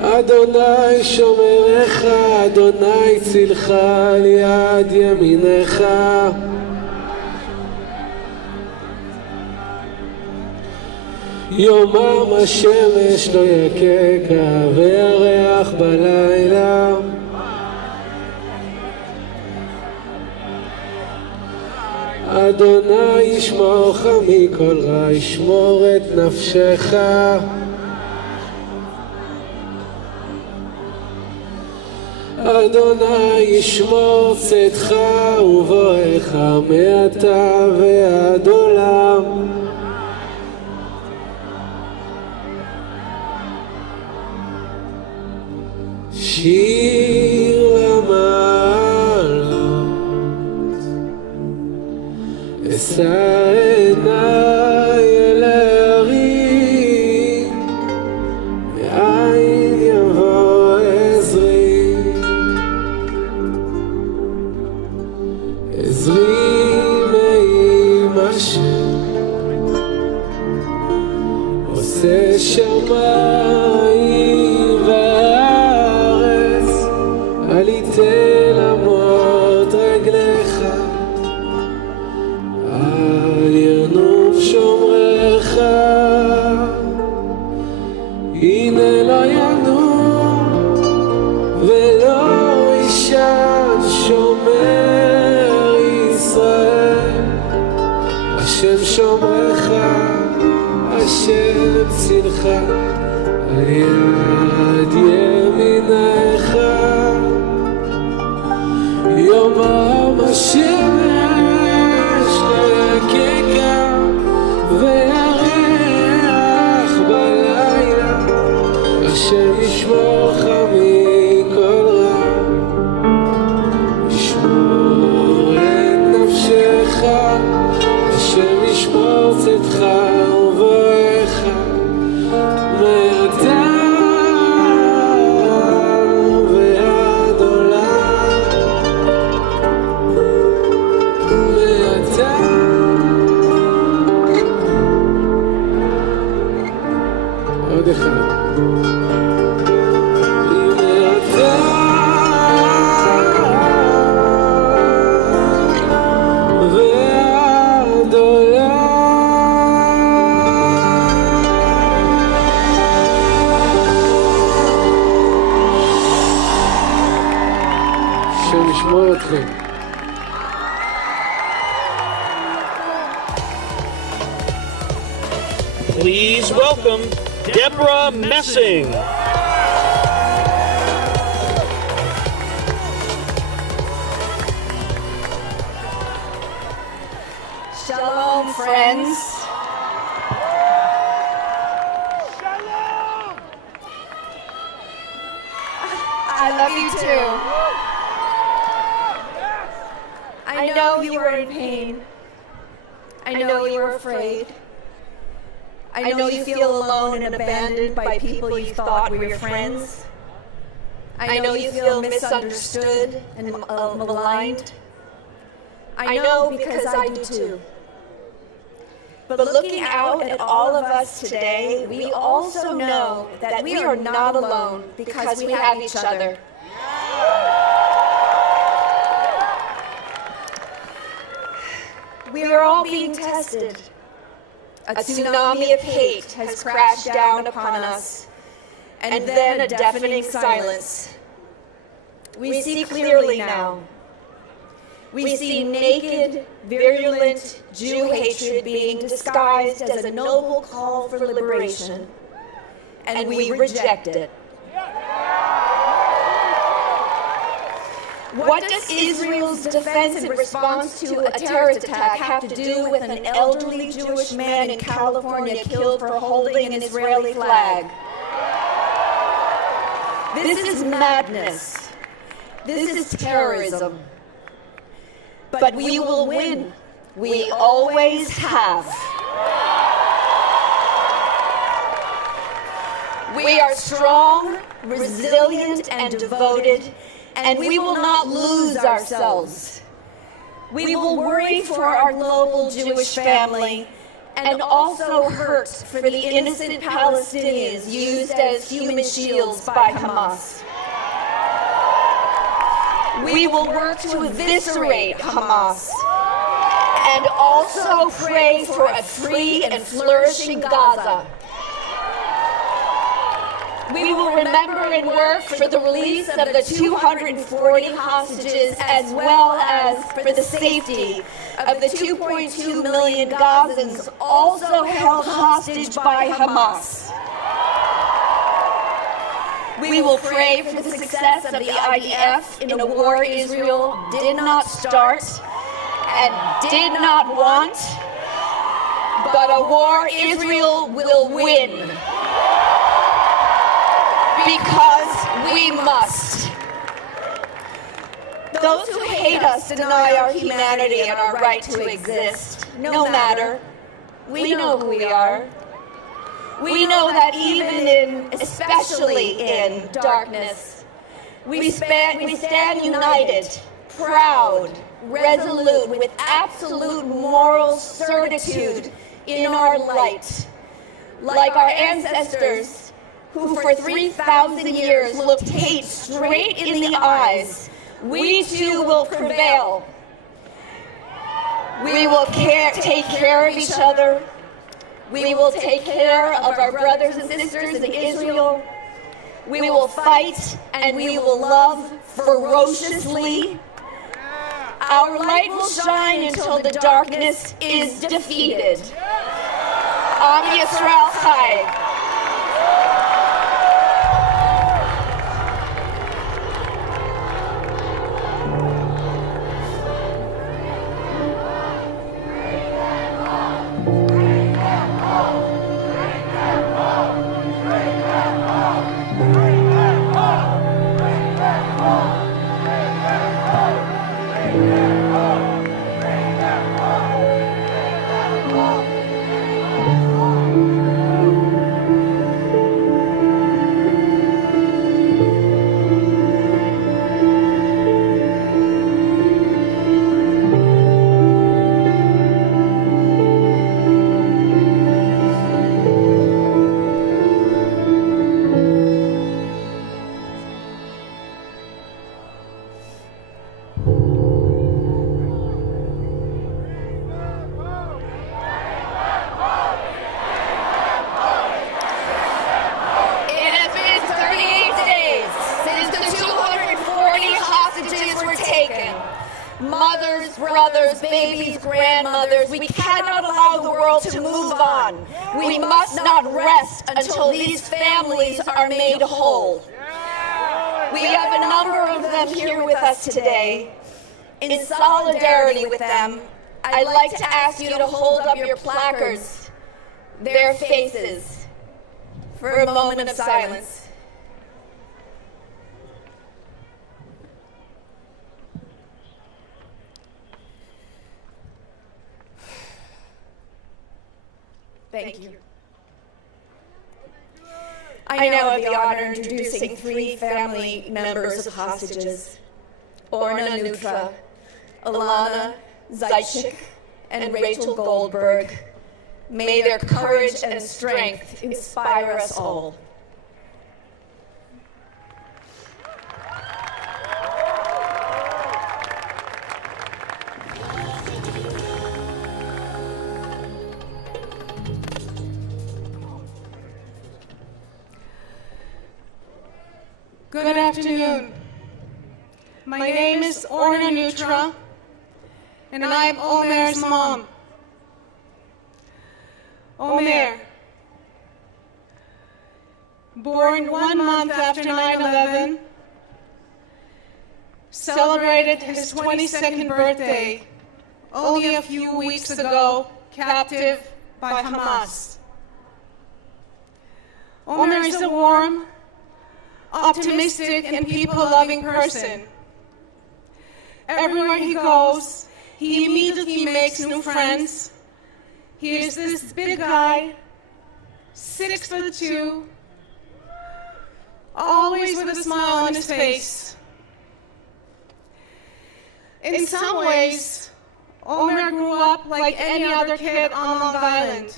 אדוני שומרך, אדוני צילך על יד ימינך. יומם השמש לא יקקה וירח בלילה. אדוני ישמורך מכל רע, ישמור את נפשך. אדוני ישמור צאתך ובואך מעתה ועד עולם. שיר למעלות אשא עיניי אל ההרים, מאין יבוא עזרי. עזרי מעם אשר עושה שמיים וארץ. אל ייתן למוט רגליך, אל ינום שומריך. הנה לא ינום ולא ישן שומר ישראל. השם שומרך, השם צילך על יד ימינך. יומם השמש לא יקקה וירח בלילה. השם ישמורך מכל רע, ישמור את נפשך. השם ישמור צאתך ובואך מעתה ועד עולם. מעתה עוד אחד. מעתה Please welcome Deborah Messing. Shalom, friends. I love you too. I know you were in pain. I know you were afraid. I know you feel alone and abandoned by people you thought were your friends. I know you feel misunderstood and maligned. I know because I do too. But looking out at all of us today, we also know that we are not alone because we have each other. We are all being tested. A tsunami of hate has crashed down upon us, and then a deafening silence. We see clearly now. We see naked, virulent Jew hatred being disguised as a noble call for liberation, and we reject it. What does Israel's defense in response to a terrorist attack have to do with an elderly Jewish man in California killed for holding an Israeli flag? This is madness. This is terrorism. But we will win. We always have. We are strong, resilient, and devoted, and we will not lose ourselves. We will worry for our global Jewish family and also hurt for the innocent Palestinians used as human shields by Hamas. We will work to eviscerate Hamas and also pray for a free and flourishing Gaza. We will remember and work for the release of the 240 hostages as well as for the safety of the 2.2 million Gazans also held hostage by Hamas. We will pray for the success of the IDF in a war Israel did not start and did not want, but a war Israel will win. Because we must. Those who hate us deny our humanity and our right to exist. No matter. We know who we are. We know that especially in darkness, we stand united, proud, resolute, with absolute moral certitude in our light. Like our ancestors, who for 3,000 years looked hate straight in the eyes, we too will prevail. We will take care of each other. We will take care of our brothers and sisters in Israel. We will fight and we will love ferociously. Our light will shine until the darkness is defeated. Am Yisrael Chai. grandmothers, we cannot allow the world to move on. We must not rest until these families are made whole. We have a number of them here with us today. In solidarity with them, I'd like to ask you to hold up your placards, their faces, for a moment of silence. Thank you. I now have the honor of introducing 3 family members of hostages, Orna Neutra, Alana Zaitchik, and Rachel Goldberg. May their courage and strength inspire us all. Good afternoon. My name is Orna Neutra, and I am Omer's mom. Omer, born 1 month after 9/11, celebrated his 22nd birthday only a few weeks ago, captive by Hamas. Omer is a warm, optimistic, and people-loving person. Everywhere he goes, he immediately makes new friends. He is this big guy, 6'2", always with a smile on his face. In some ways, Omer grew up like any other kid on Long Island.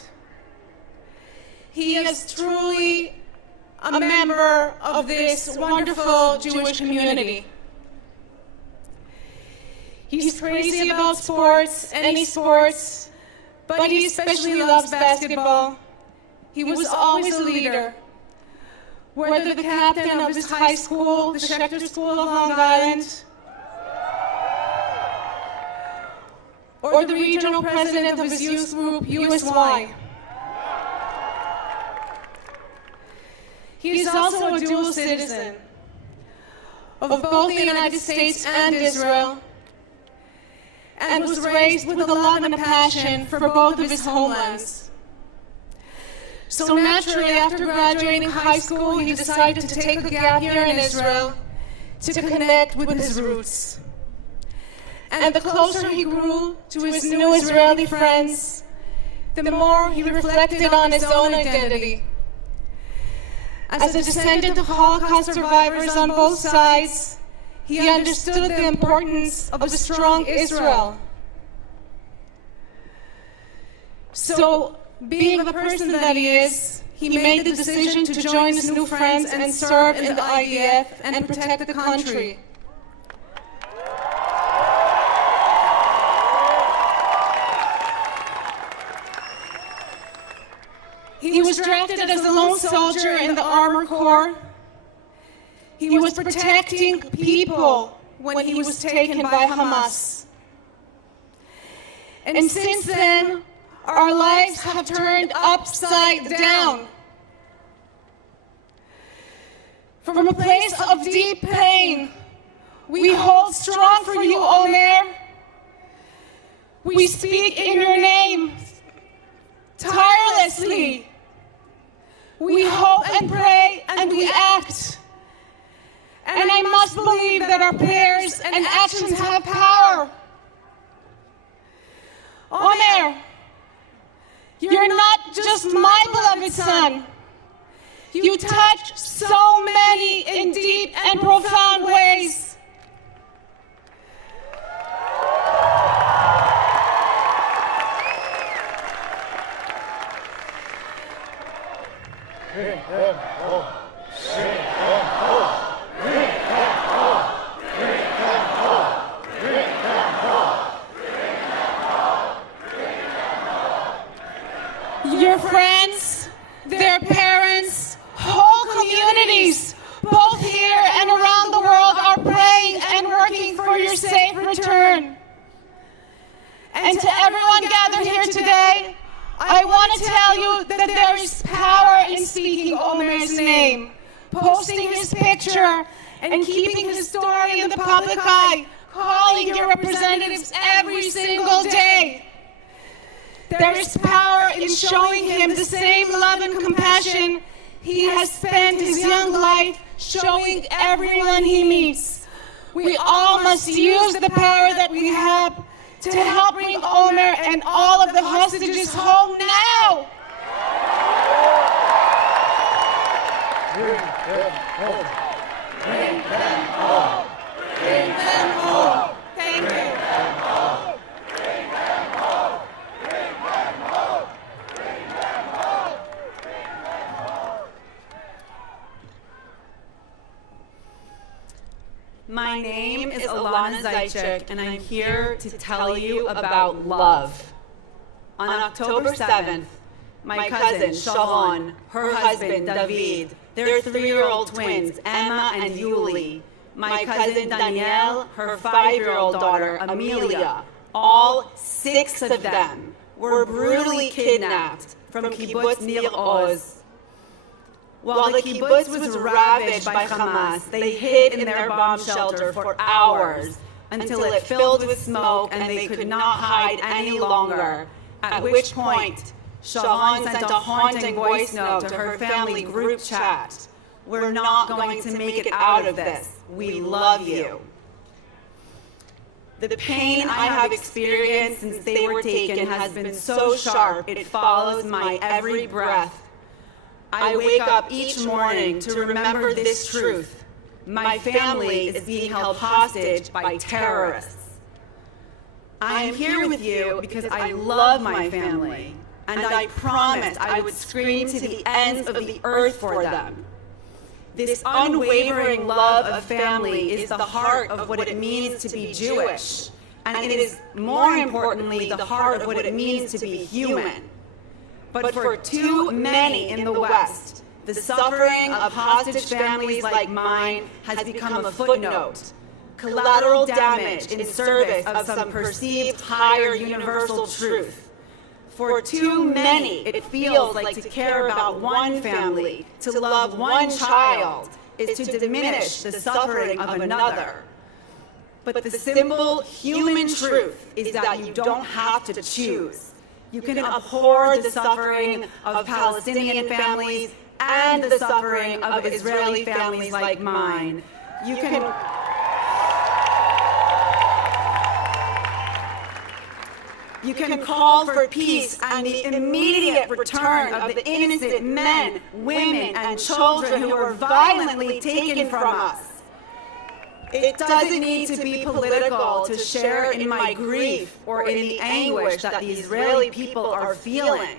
He is truly a member of this wonderful Jewish community. He's crazy about sports, any sports, but he especially loves basketball. He was always a leader. Whether the captain of his high school, the Schechter School of Long Island, or the regional president of his youth group, USY. He is also a dual citizen of both the United States and Israel, and was raised with a love and a passion for both of his homelands. So naturally, after graduating high school, he decided to take a gap year in Israel to connect with his roots. And the closer he grew to his new Israeli friends, the more he reflected on his own identity. As a descendant of Holocaust survivors on both sides, he understood the importance of a strong Israel. So, being the person that he is, he made the decision to join his new friends and serve in the IDF and protect the country. He was drafted as a lone soldier in the Armored Corps. He was protecting people when he was taken by Hamas. And since then, our lives have turned upside down. From a place of deep pain, we hold strong for you, Omer. We speak in your name tirelessly. We hope and pray and we act. And I must believe that our prayers and actions have power. Omer, you're not just my beloved son. You touch so many in deep and profound ways. Your friends, their parents, whole communities, both here and around the world, are praying and working for your safe return. And to everyone everyone gathered here today, I want to tell you that there is power in speaking Omer's name, posting his picture, and keeping his story in the public eye, calling your representatives every single day. There is power in showing him the same love and compassion he has spent his young life showing everyone he meets. We all must use the power that we have to help bring Omer and all of the hostages home now. Bring them home. Bring them home. Bring them home. Thank you. Bring them home. Bring them home. Bring them home. Bring them home. Bring them home. My name is Alana Zajcik, and I'm here to tell you about love. On October 7th, my cousin, Sharon, her husband, David, their 3-year-old twins, Emma and Yuli, my cousin, Danielle, her 5-year-old daughter, Amelia, all 6 of them were brutally kidnapped from Kibbutz Nir Oz. While the kibbutz was ravaged by Hamas, they hid in their bomb shelter for hours until it filled with smoke and they could not hide any longer, at which point Sharon sent a haunting voice note to her family group chat. We're not going to make it out of this. We love you. The pain I have experienced since they were taken has been so sharp it follows my every breath. I wake up each morning to remember this truth. My family is being held hostage by terrorists. I am here with you because I love my family, and I promised I would scream to the ends of the earth for them. This unwavering love of family is the heart of what it means to be Jewish, and it is, more importantly, the heart of what it means to be human. But for too many in the West, the suffering of hostage families like mine has become a footnote, collateral damage in service of some perceived higher universal truth. For too many, it feels like to care about one family, to love one child, is to diminish the suffering of another. But the simple human truth is that you don't have to choose. You can abhor the suffering of Palestinian families and the suffering of Israeli families like mine. You can call for peace and the immediate return of the innocent men, women, and children who were violently taken from us. It doesn't need to be political to share in my grief or in the anguish that the Israeli people are feeling.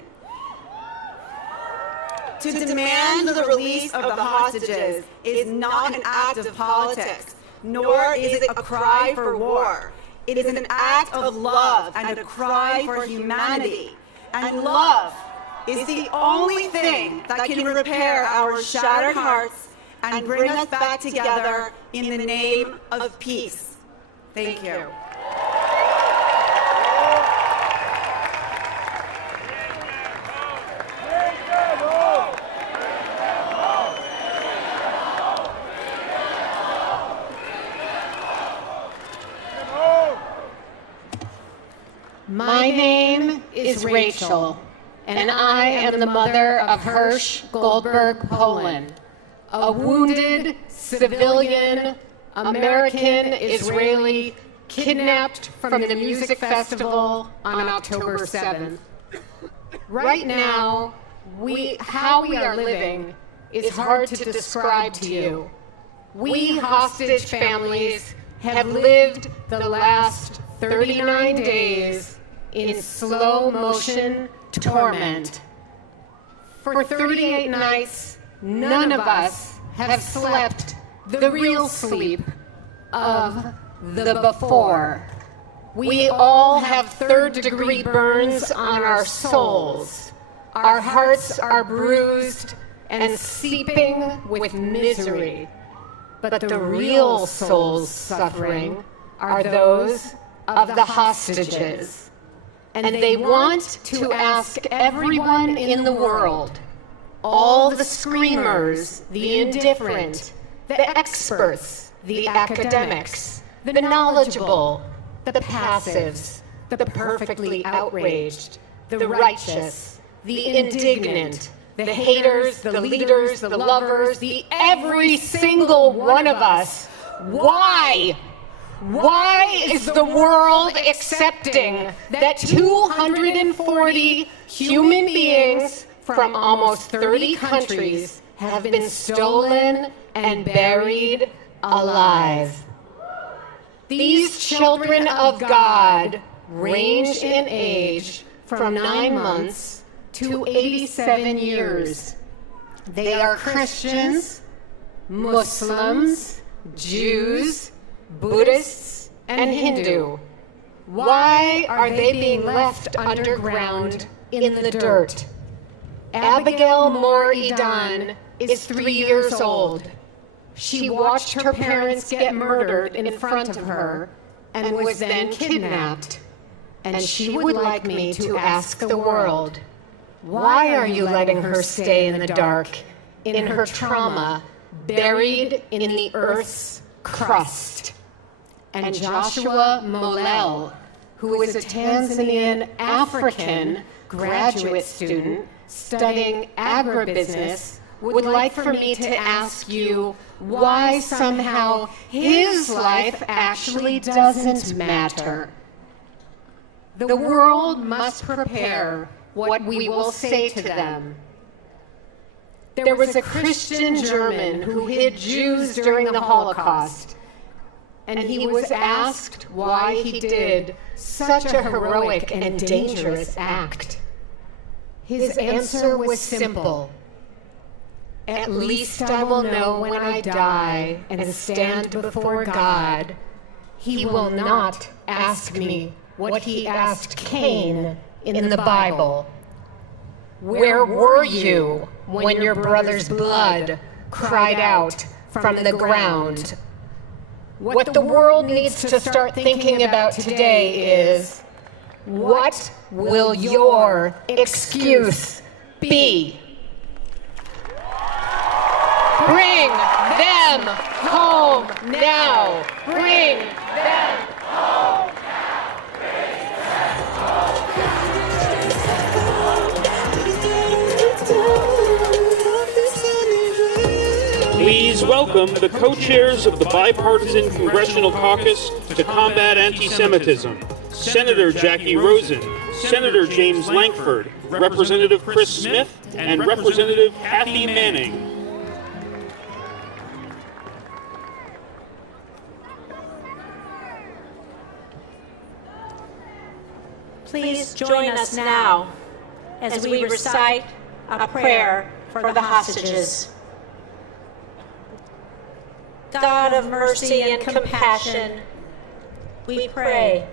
To demand the release of the hostages is not an act of politics, nor is it a cry for war. It is an act of love and a cry for humanity. And love is the only thing that can repair our shattered hearts and bring us back together in the name of peace. Thank you. My name is Rachel, and I am the mother of Hirsch Goldberg Poland, a wounded civilian American Israeli kidnapped from the music festival on October 7th. Right now, how we are living is hard to describe to you. We hostage families have lived the last 39 days in slow motion torment. For 38 nights, none of us have slept the real sleep of the before. We all have third-degree burns on our souls. Our hearts are bruised and seeping with misery. But the real soul's suffering are those of the hostages. And they want to ask everyone in the world, all the screamers, the indifferent, the experts, the academics, the knowledgeable, the passives, the perfectly outraged, the righteous, the indignant, the haters, the leaders, the lovers, the every single one of us. Why? Why is the world accepting that 240 human beings from almost 30 countries have been stolen and buried alive? These children of God range in age from 9 months to 87 years. They are Christians, Muslims, Jews, Buddhists, and Hindu. Why are they being left underground in the dirt? Abigail Moore Edan is 3 years old. She watched her parents get murdered in front of her and was then kidnapped. And she would like me to ask the world, why are you letting her stay in the dark, in her trauma, buried in the earth's crust? And Joshua Molel, who is a Tanzanian African graduate student studying agribusiness, would like for me to ask you why somehow his life actually doesn't matter. The world must prepare what we will say to them. There was a Christian German who hid Jews during the Holocaust, and he was asked why he did such a heroic and dangerous act. His answer was simple. At least I will know when I die and stand before God, He will not ask me what He asked Cain in the Bible. Where were you when your brother's blood cried out from the ground? What the world needs to start thinking about today is, what will your excuse be? Bring them home now. Bring them home Please welcome the co-chairs of the Bipartisan Congressional Caucus to Combat Anti-Semitism, Senator Jackie Rosen, Senator James Lankford, Representative Chris Smith, and Representative Kathy Manning. Please join us now as we recite a prayer for the hostages. God of mercy and compassion, we pray,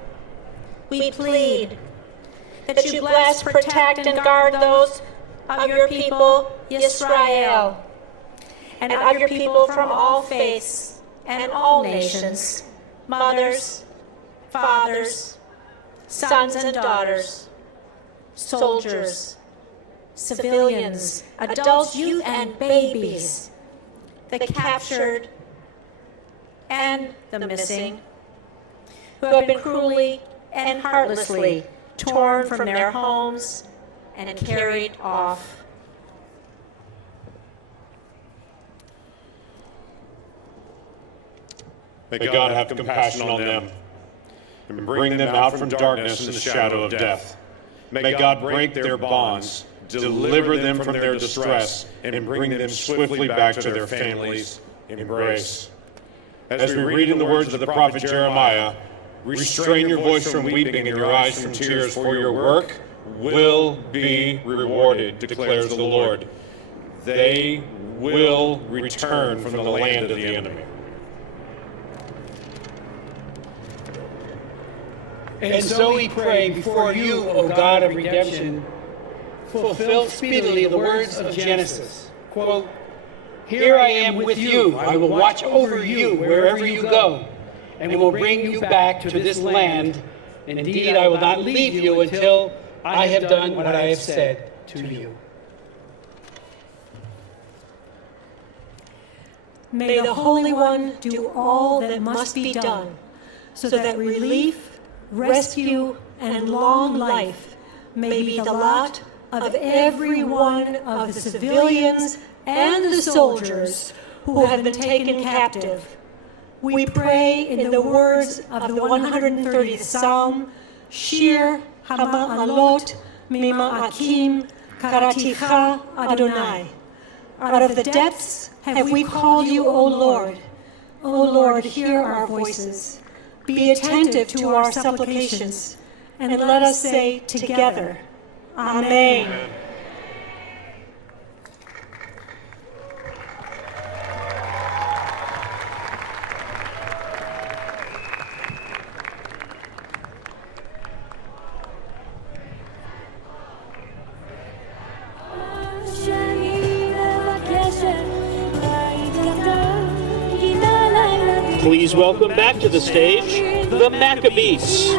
we plead that you bless, protect, and guard those of your people, Israel, and of your people from all faiths and all nations, mothers, fathers, sons and daughters, soldiers, civilians, adults, youth, and babies, the captured and the missing, who have been cruelly and heartlessly torn from their homes and carried off. May God have compassion on them and bring them out from darkness and the shadow of death. May God break their bonds, deliver them from their distress, and bring them swiftly back to their families' embrace. As we read in the words of the prophet Jeremiah, restrain your voice from weeping and your eyes from tears, for your work will be rewarded, declares the Lord. They will return from the land of the enemy. And so we pray before you, O God of redemption, fulfill speedily the words of Genesis. Quote, "Here I am with you, I will watch over you wherever you go, and will bring you back to this land Indeed, I will not leave you until I have done what I have said to you. May the Holy One do all that must be done, so that relief, rescue, and long life may be the lot of every one of the civilians and the soldiers who have been taken captive. We pray in the words of the 130th Psalm, Shir HaMa'alot Mima'akim Karaticha Adonai. Out of the depths have we called you, O Lord. O Lord, hear our voices. Be attentive to our supplications, and let us say together, Amen. Please welcome back to the stage, the Maccabees.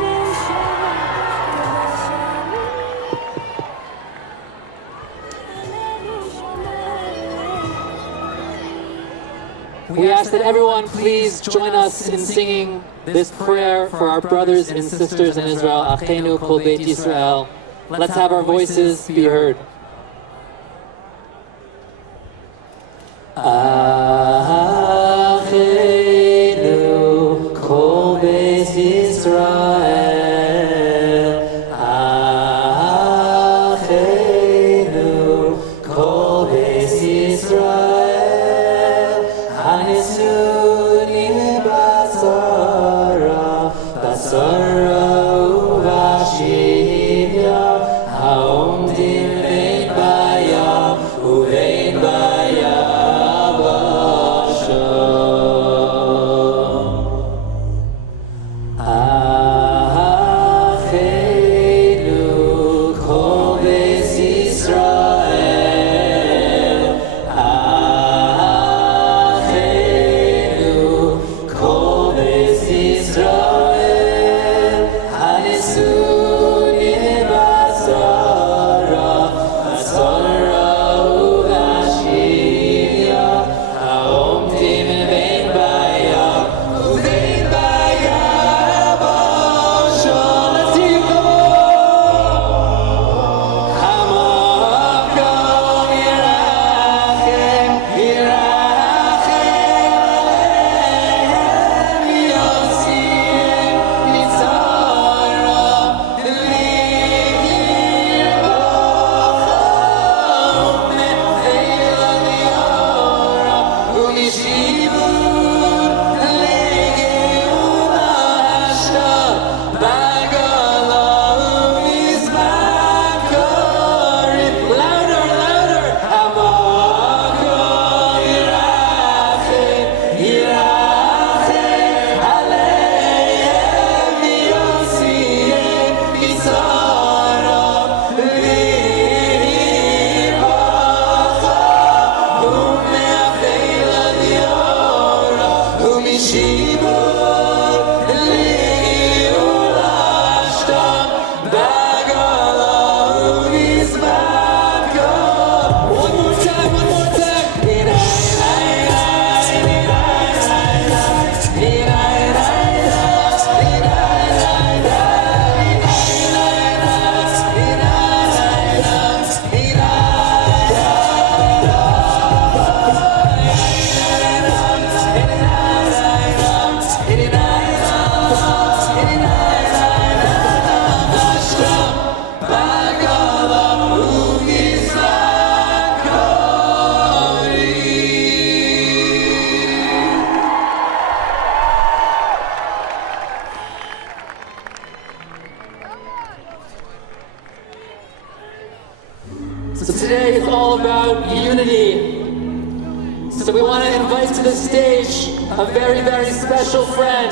We ask that everyone please join us in singing this prayer for our brothers and sisters in Israel, Achenu Kol Beit Yisrael. Let's have our voices be heard. Achenu Kol Beit Yisrael. Achenu Kol Beit Yisrael. So today is all about unity. So we want to invite to the stage a very, very special friend.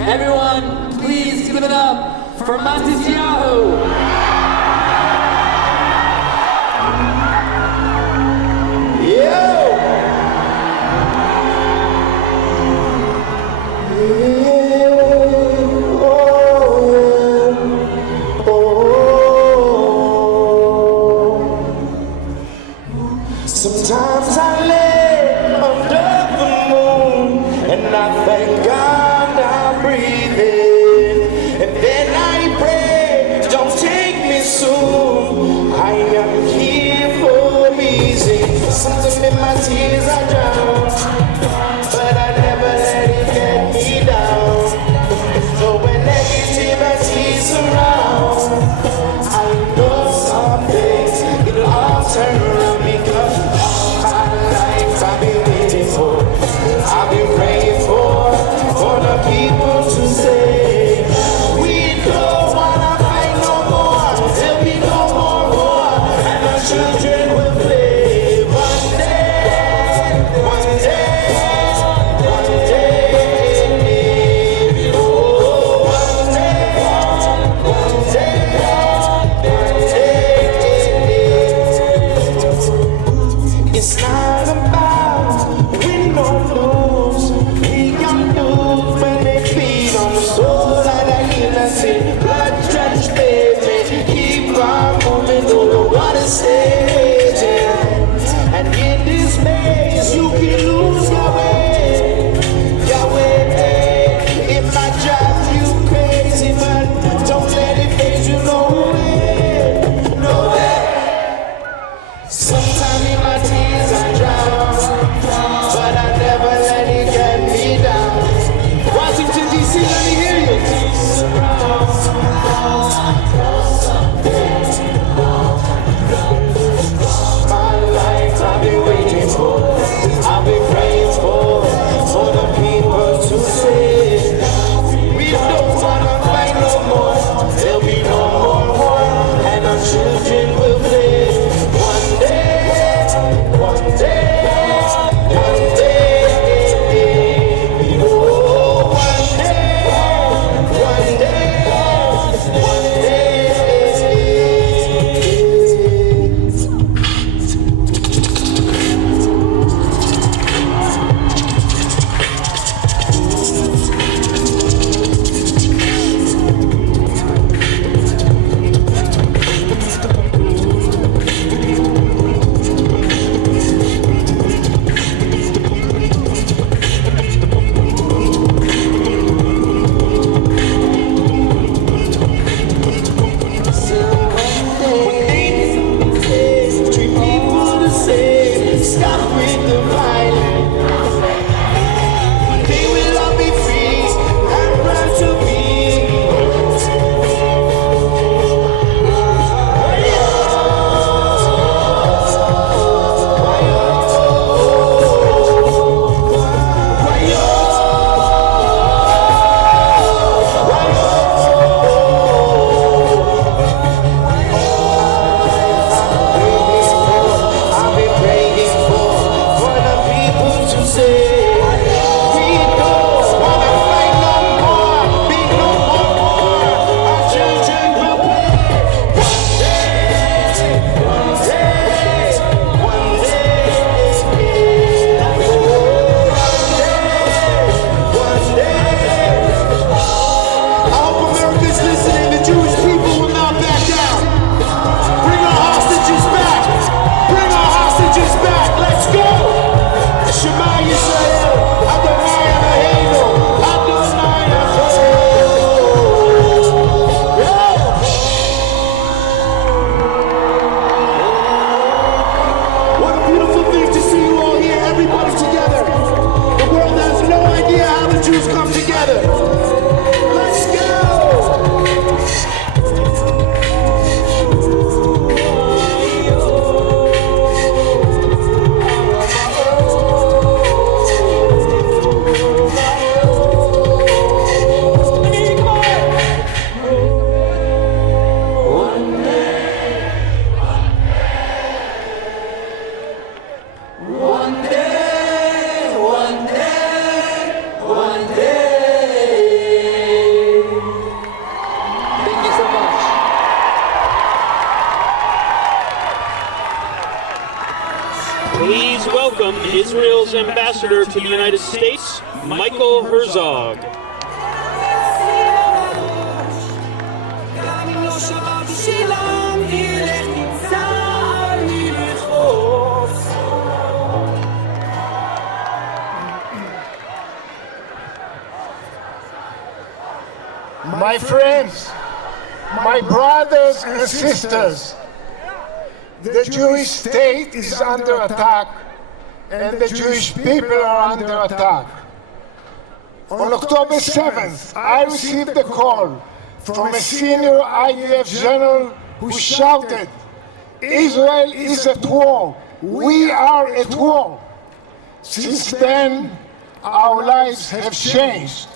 Everyone, please give it up for Matisyahu. Oh Sometimes I lay under the moon and I thank God I'm breathing. And then I pray, don't take me soon. I am here for a reason. Sometimes in my tears I drown, but I never let it get me down. So when negativity surrounds, I know someday it'll all turn around, because all my life I've been waiting for, I've been praying for the people to say, we don't wanna fight no more, there'll be no more war, and our children will play. One day, one day, one day, oh, one day, one day. It's not about win or lose. We got lose when they feed on the soul of that innocent blood-drenched baby. Keep on moving though the water's raging. And in this maze you can lose your way. Your way. It might drive you crazy, but don't let it phase you no way. No way. Sometimes in my tears I drown, but I never let it get me down. Washington, D.C., let me hear you. My life I've been waiting for, I've been praying for the people to say, we don't wanna fight no more, there'll be no more war, and our children will play. One day, one day, one day, oh, one day, one day, one day. Please welcome Israel's ambassador to the United States, Michael Herzog. My friends, my brothers and sisters, the Jewish state is under attack and the Jewish people are under attack. On October 7th, I received a call from a senior IDF general who shouted, "Israel is at war. We are at war." Since then, our lives have changed.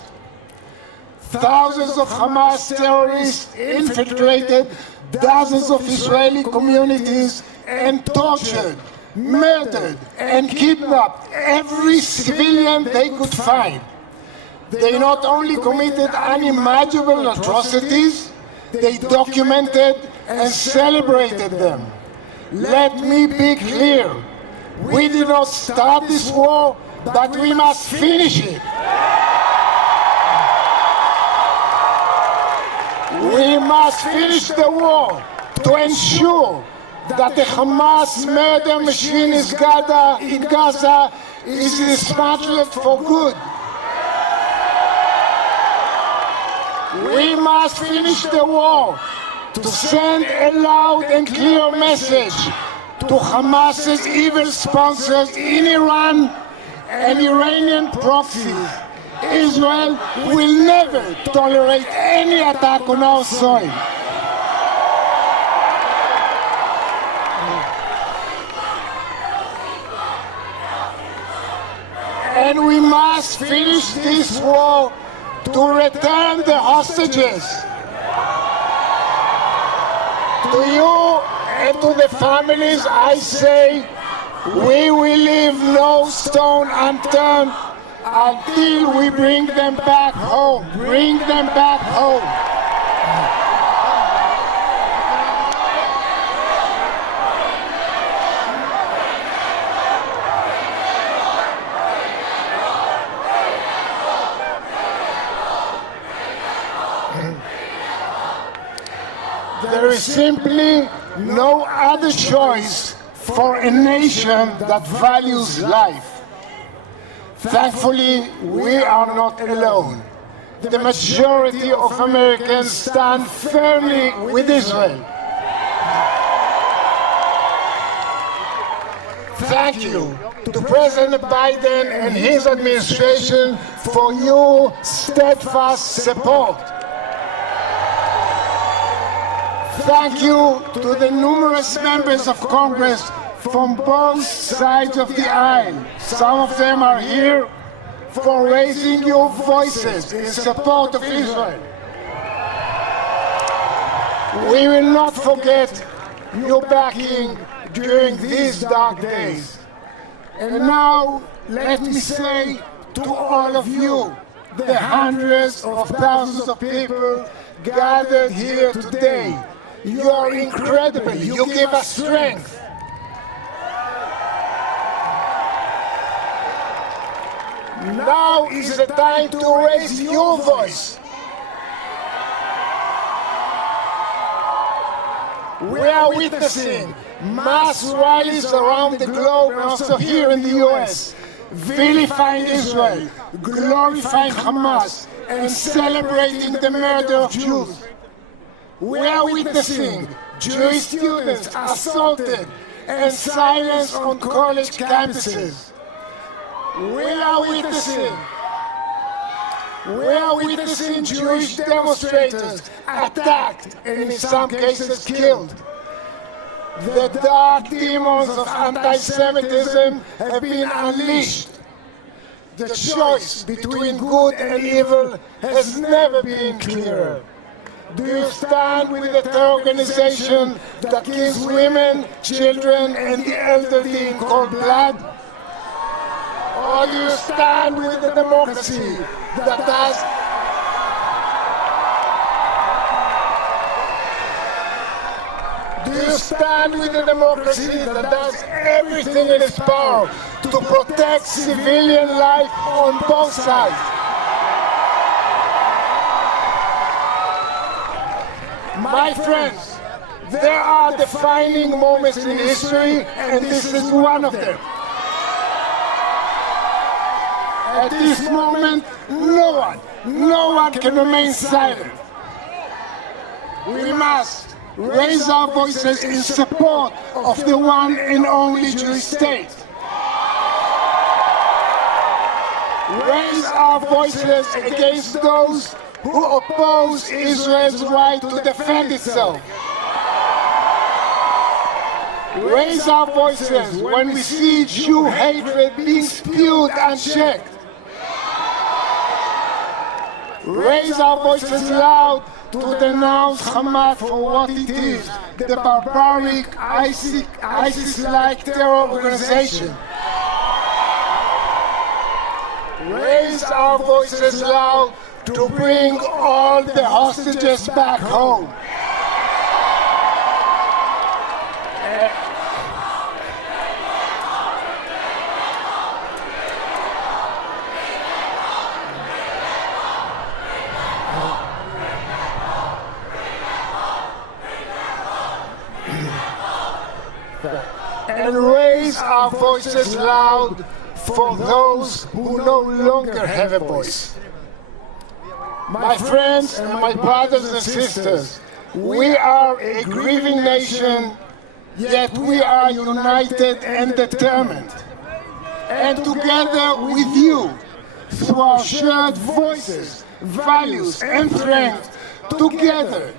Thousands of Hamas terrorists infiltrated dozens of Israeli communities and tortured, murdered, and kidnapped every civilian they could find. They not only committed unimaginable atrocities, they documented and celebrated them. Let me be clear. We did not start this war, but we must finish it. We must finish the war to ensure that the Hamas murder machine in Gaza is dismantled for good. We must finish the war to send a loud and clear message to Hamas's evil sponsors in Iran and Iranian proxies. Israel will never tolerate any attack on our soil. And we must finish this war to return the hostages. To you and to the families, I say, we will leave no stone unturned until we bring them back home. Bring them back home. There is simply no other choice for a nation that values life. Thankfully, we are not alone. The majority of Americans stand firmly with Israel. Thank you to President Biden and his administration for your steadfast support. Thank you to the numerous members of Congress from both sides of the aisle. Some of them are here for raising your voices in support of Israel. We will not forget your backing during these dark days. And now, let me say to all of you, the hundreds of thousands of people gathered here today, you are incredible. You give us strength. Now is the time to raise your voice. We are witnessing mass rallies around the globe and also here in the US, vilifying Israel, glorifying Hamas, and celebrating the murder of Jews. We are witnessing Jewish students assaulted and silenced on college campuses. We are witnessing Jewish demonstrators attacked and in some cases killed. The dark demons of anti-Semitism have been unleashed. The choice between good and evil has never been clearer. Do you stand with the terror organization that kills women, children, and the elderly in cold blood? Or do you stand with the democracy that does everything in its power to protect civilian life on both sides? My friends, there are defining moments in history, and this is one of them. At this moment, no one can remain silent. We must raise our voices in support of the one and only Jewish state. Raise our voices against those who oppose Israel's right to defend itself. Raise our voices when we see Jew hatred being spewed unchecked. Raise our voices loud to denounce Hamas for what it is, the barbaric ISIS-like terror organization. Raise our voices loud to bring all the hostages back home. And raise our voices loud for those who no longer have a voice. My friends and my brothers and sisters, we are a grieving nation, yet we are united and determined. And together with you, through our shared voices, values and strength, together,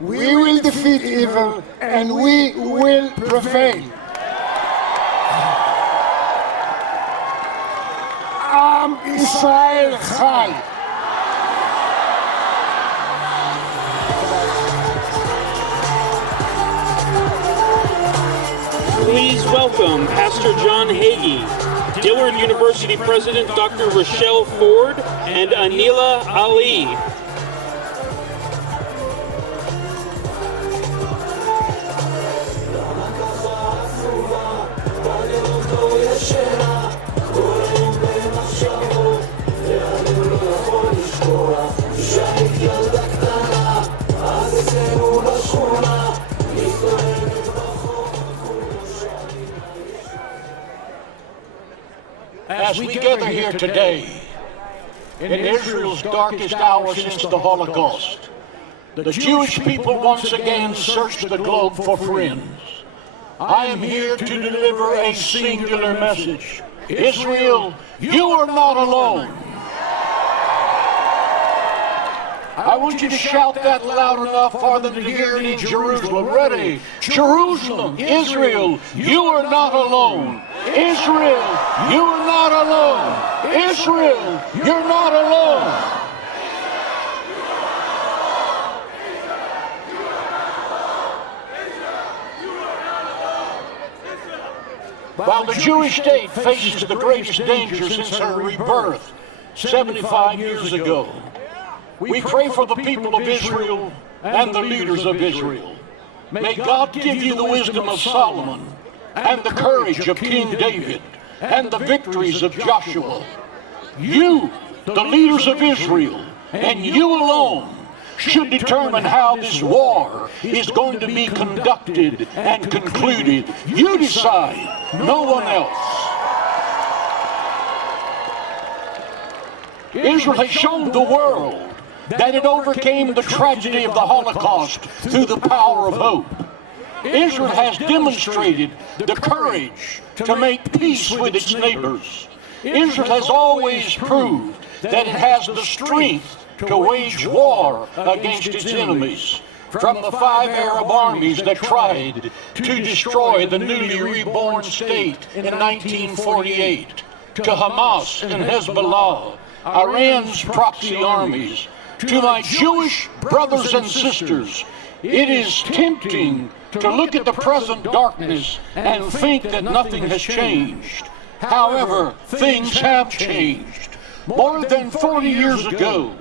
we will defeat evil and we will prevail. Am Israel Chai. Please welcome Pastor John Hagee, Dillard University President Dr. Rochelle Ford, and Anila Ali. As we gather here today, in Israel's darkest hour since the Holocaust, the Jewish people once again searched the globe for friends. I am here to deliver a singular message. Israel, you are not alone. I want you to shout that loud enough for them to hear it in Jerusalem. Ready? Jerusalem, Israel, you are not alone. Israel, you are not alone. Israel, you're not alone. While the Jewish state faces the greatest danger since her rebirth 75 years ago, we pray for the people of Israel and the leaders of Israel. May God give you the wisdom of Solomon and the courage of King David and the victories of Joshua. You, the leaders of Israel, and you alone, should determine how this war is going to be conducted and concluded. You decide, no one else. Israel has shown the world that it overcame the tragedy of the Holocaust through the power of hope. Israel has demonstrated the courage to make peace with its neighbors. Israel has always proved that it has the strength to wage war against its enemies. From the 5 Arab armies that tried to destroy the newly reborn state in 1948, to Hamas and Hezbollah, Iran's proxy armies, to my Jewish brothers and sisters, it is tempting to look at the present darkness and think that nothing has changed. However, things have changed. More than 40 years ago,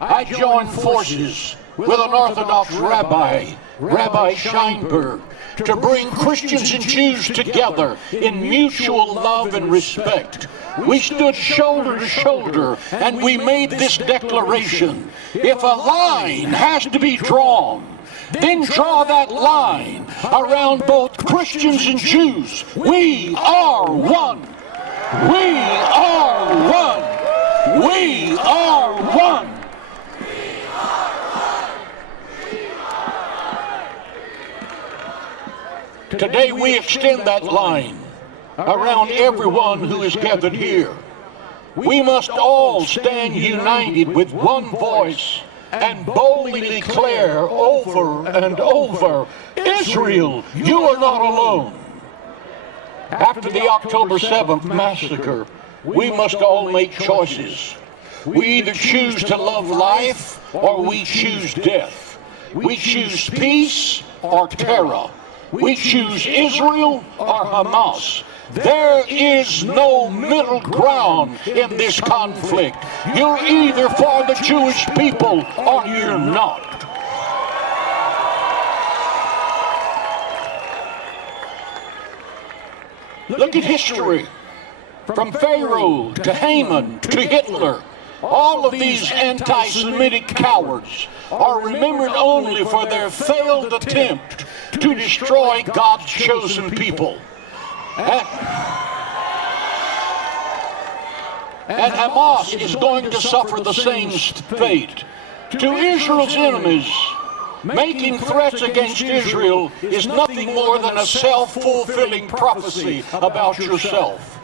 I joined forces with an Orthodox rabbi, Rabbi Scheinberg, to bring Christians and Jews together in mutual love and respect. We stood shoulder to shoulder and we made this declaration: if a line has to be drawn, then draw that line around both Christians and Jews. We are one. We are one. We are one. Today we extend that line around everyone who is gathered here. We must all stand united with one voice and boldly declare over and over, Israel, you are not alone. After the October 7th massacre, we must all make choices. We either choose to love life or we choose death. We choose peace or terror. We choose Israel or Hamas. There is no middle ground in this conflict. You're either for the Jewish people or you're not. Look at history. From Pharaoh to Haman to Hitler, all of these anti-Semitic cowards are remembered only for their failed attempt to destroy God's chosen people. And Hamas is going to suffer the same fate. To Israel's enemies, making threats against Israel is nothing more than a self-fulfilling prophecy about yourself.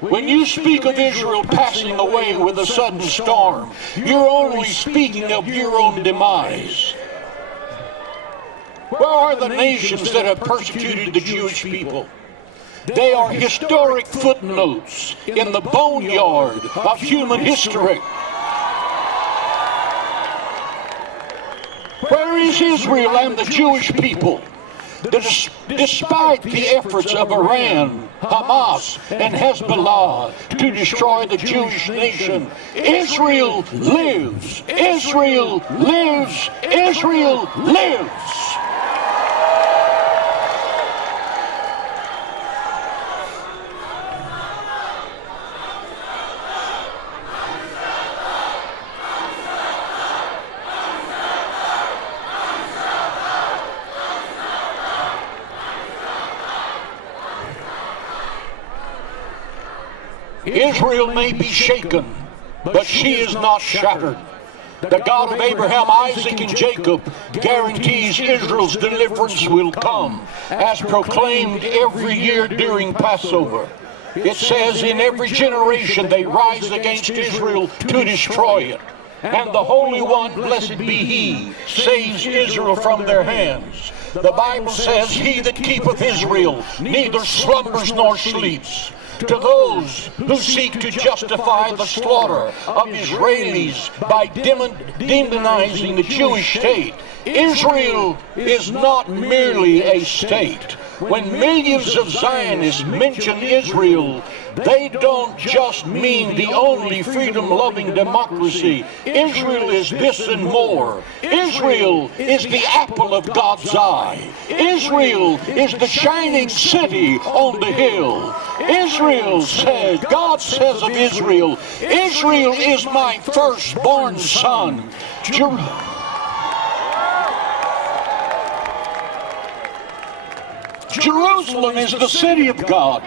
When you speak of Israel passing away with a sudden storm, you're only speaking of your own demise. Where are the nations that have persecuted the Jewish people? They are historic footnotes in the boneyard of human history. Where is Israel and the Jewish people? Despite the efforts of Iran, Hamas, and Hezbollah to destroy the Jewish nation, Israel lives! Israel lives! Israel lives! Israel may be shaken, but she is not shattered. The God of Abraham, Isaac, and Jacob guarantees Israel's deliverance will come, as proclaimed every year during Passover. It says, in every generation they rise against Israel to destroy it. And the Holy One, blessed be He, saves Israel from their hands. The Bible says, He that keepeth Israel neither slumbers nor sleeps. To those who seek to justify the slaughter of Israelis by demonizing the Jewish state, Israel is not merely a state. When millions of Zionists mention Israel, they don't just mean the only freedom-loving democracy. Israel is this and more. Israel is the apple of God's eye. Israel is the shining city on the hill. Israel says, God says of Israel, Israel is my firstborn son. Jerusalem is the city of God.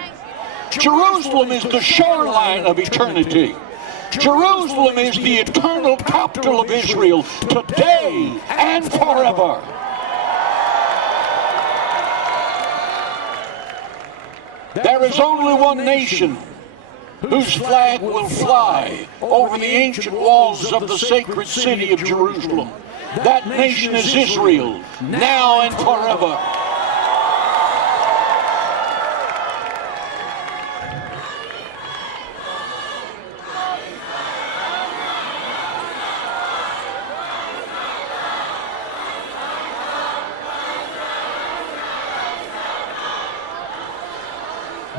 Jerusalem is the shoreline of eternity. Jerusalem is the eternal capital of Israel, today and forever. There is only one nation whose flag will fly over the ancient walls of the sacred city of Jerusalem. That nation is Israel, now and forever.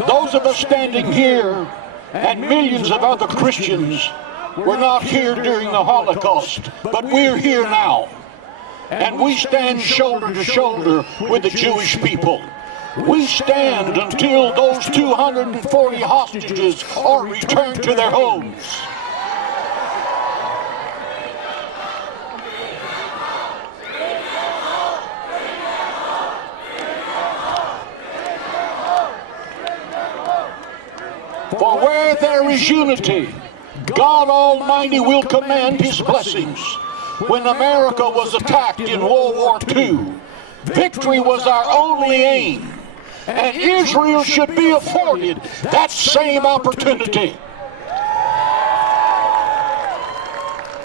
Those of us standing here and millions of other Christians were not here during the Holocaust, but we're here now. And we stand shoulder to shoulder with the Jewish people. We stand until those 240 hostages are returned to their homes. For where there is unity, God Almighty will command His blessings. When America was attacked in World War II, victory was our only aim. and Israel should be afforded that same opportunity.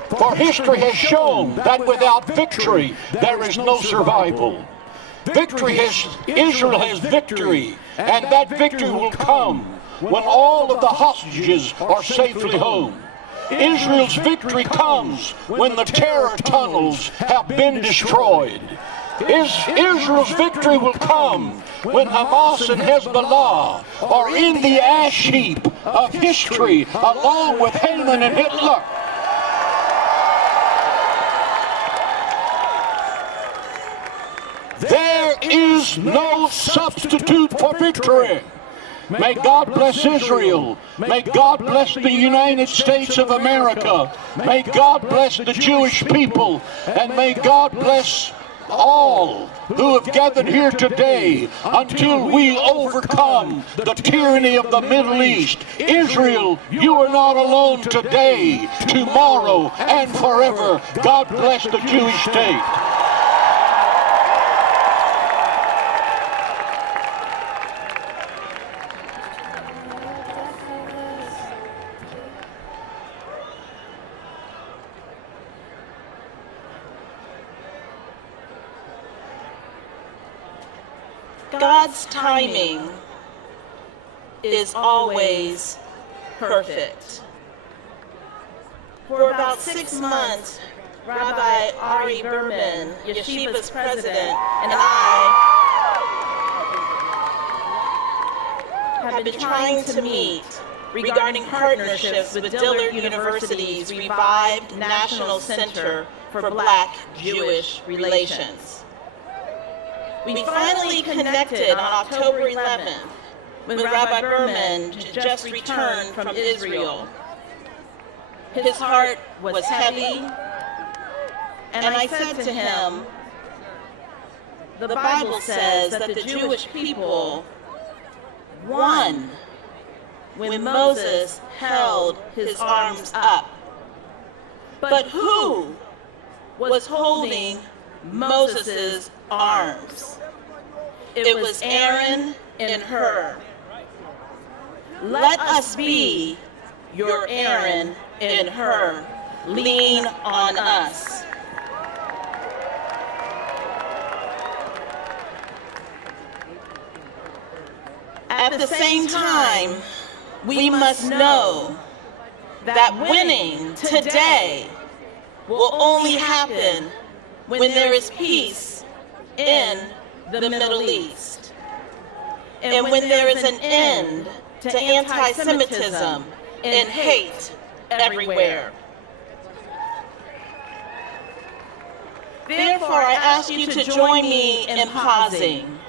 For history has shown that without victory, there is no survival. Israel has victory, and that victory will come when all of the hostages are safely home. Israel's victory comes when the terror tunnels have been destroyed. Israel's victory will come when Hamas and Hezbollah are in the ash heap of history along with Haman and Hitler. There is no substitute for victory. May God bless Israel. May God bless the United States of America. May God bless the Jewish people. And may God bless all who have gathered here today until we overcome the tyranny of the Middle East. Israel, you are not alone today, tomorrow, and forever. God bless the Jewish state. God's timing is always perfect. For about 6 months, Rabbi Ari Berman, Yeshiva's president, and I have been trying to meet regarding partnerships with Dillard University's revived National Center for Black-Jewish Relations. We finally connected on October 11th when Rabbi Berman just returned from Israel. His heart was heavy, and I said to him, the Bible says that the Jewish people won when Moses held his arms up. But who was holding Moses' arms? It was Aaron and Hur. Let us be your Aaron and Hur. Lean on us. At the same time, we must know that winning today will only happen when there is peace in the Middle East, and when there is an end to anti-Semitism and hate everywhere. Therefore, I ask you to join me in pausing,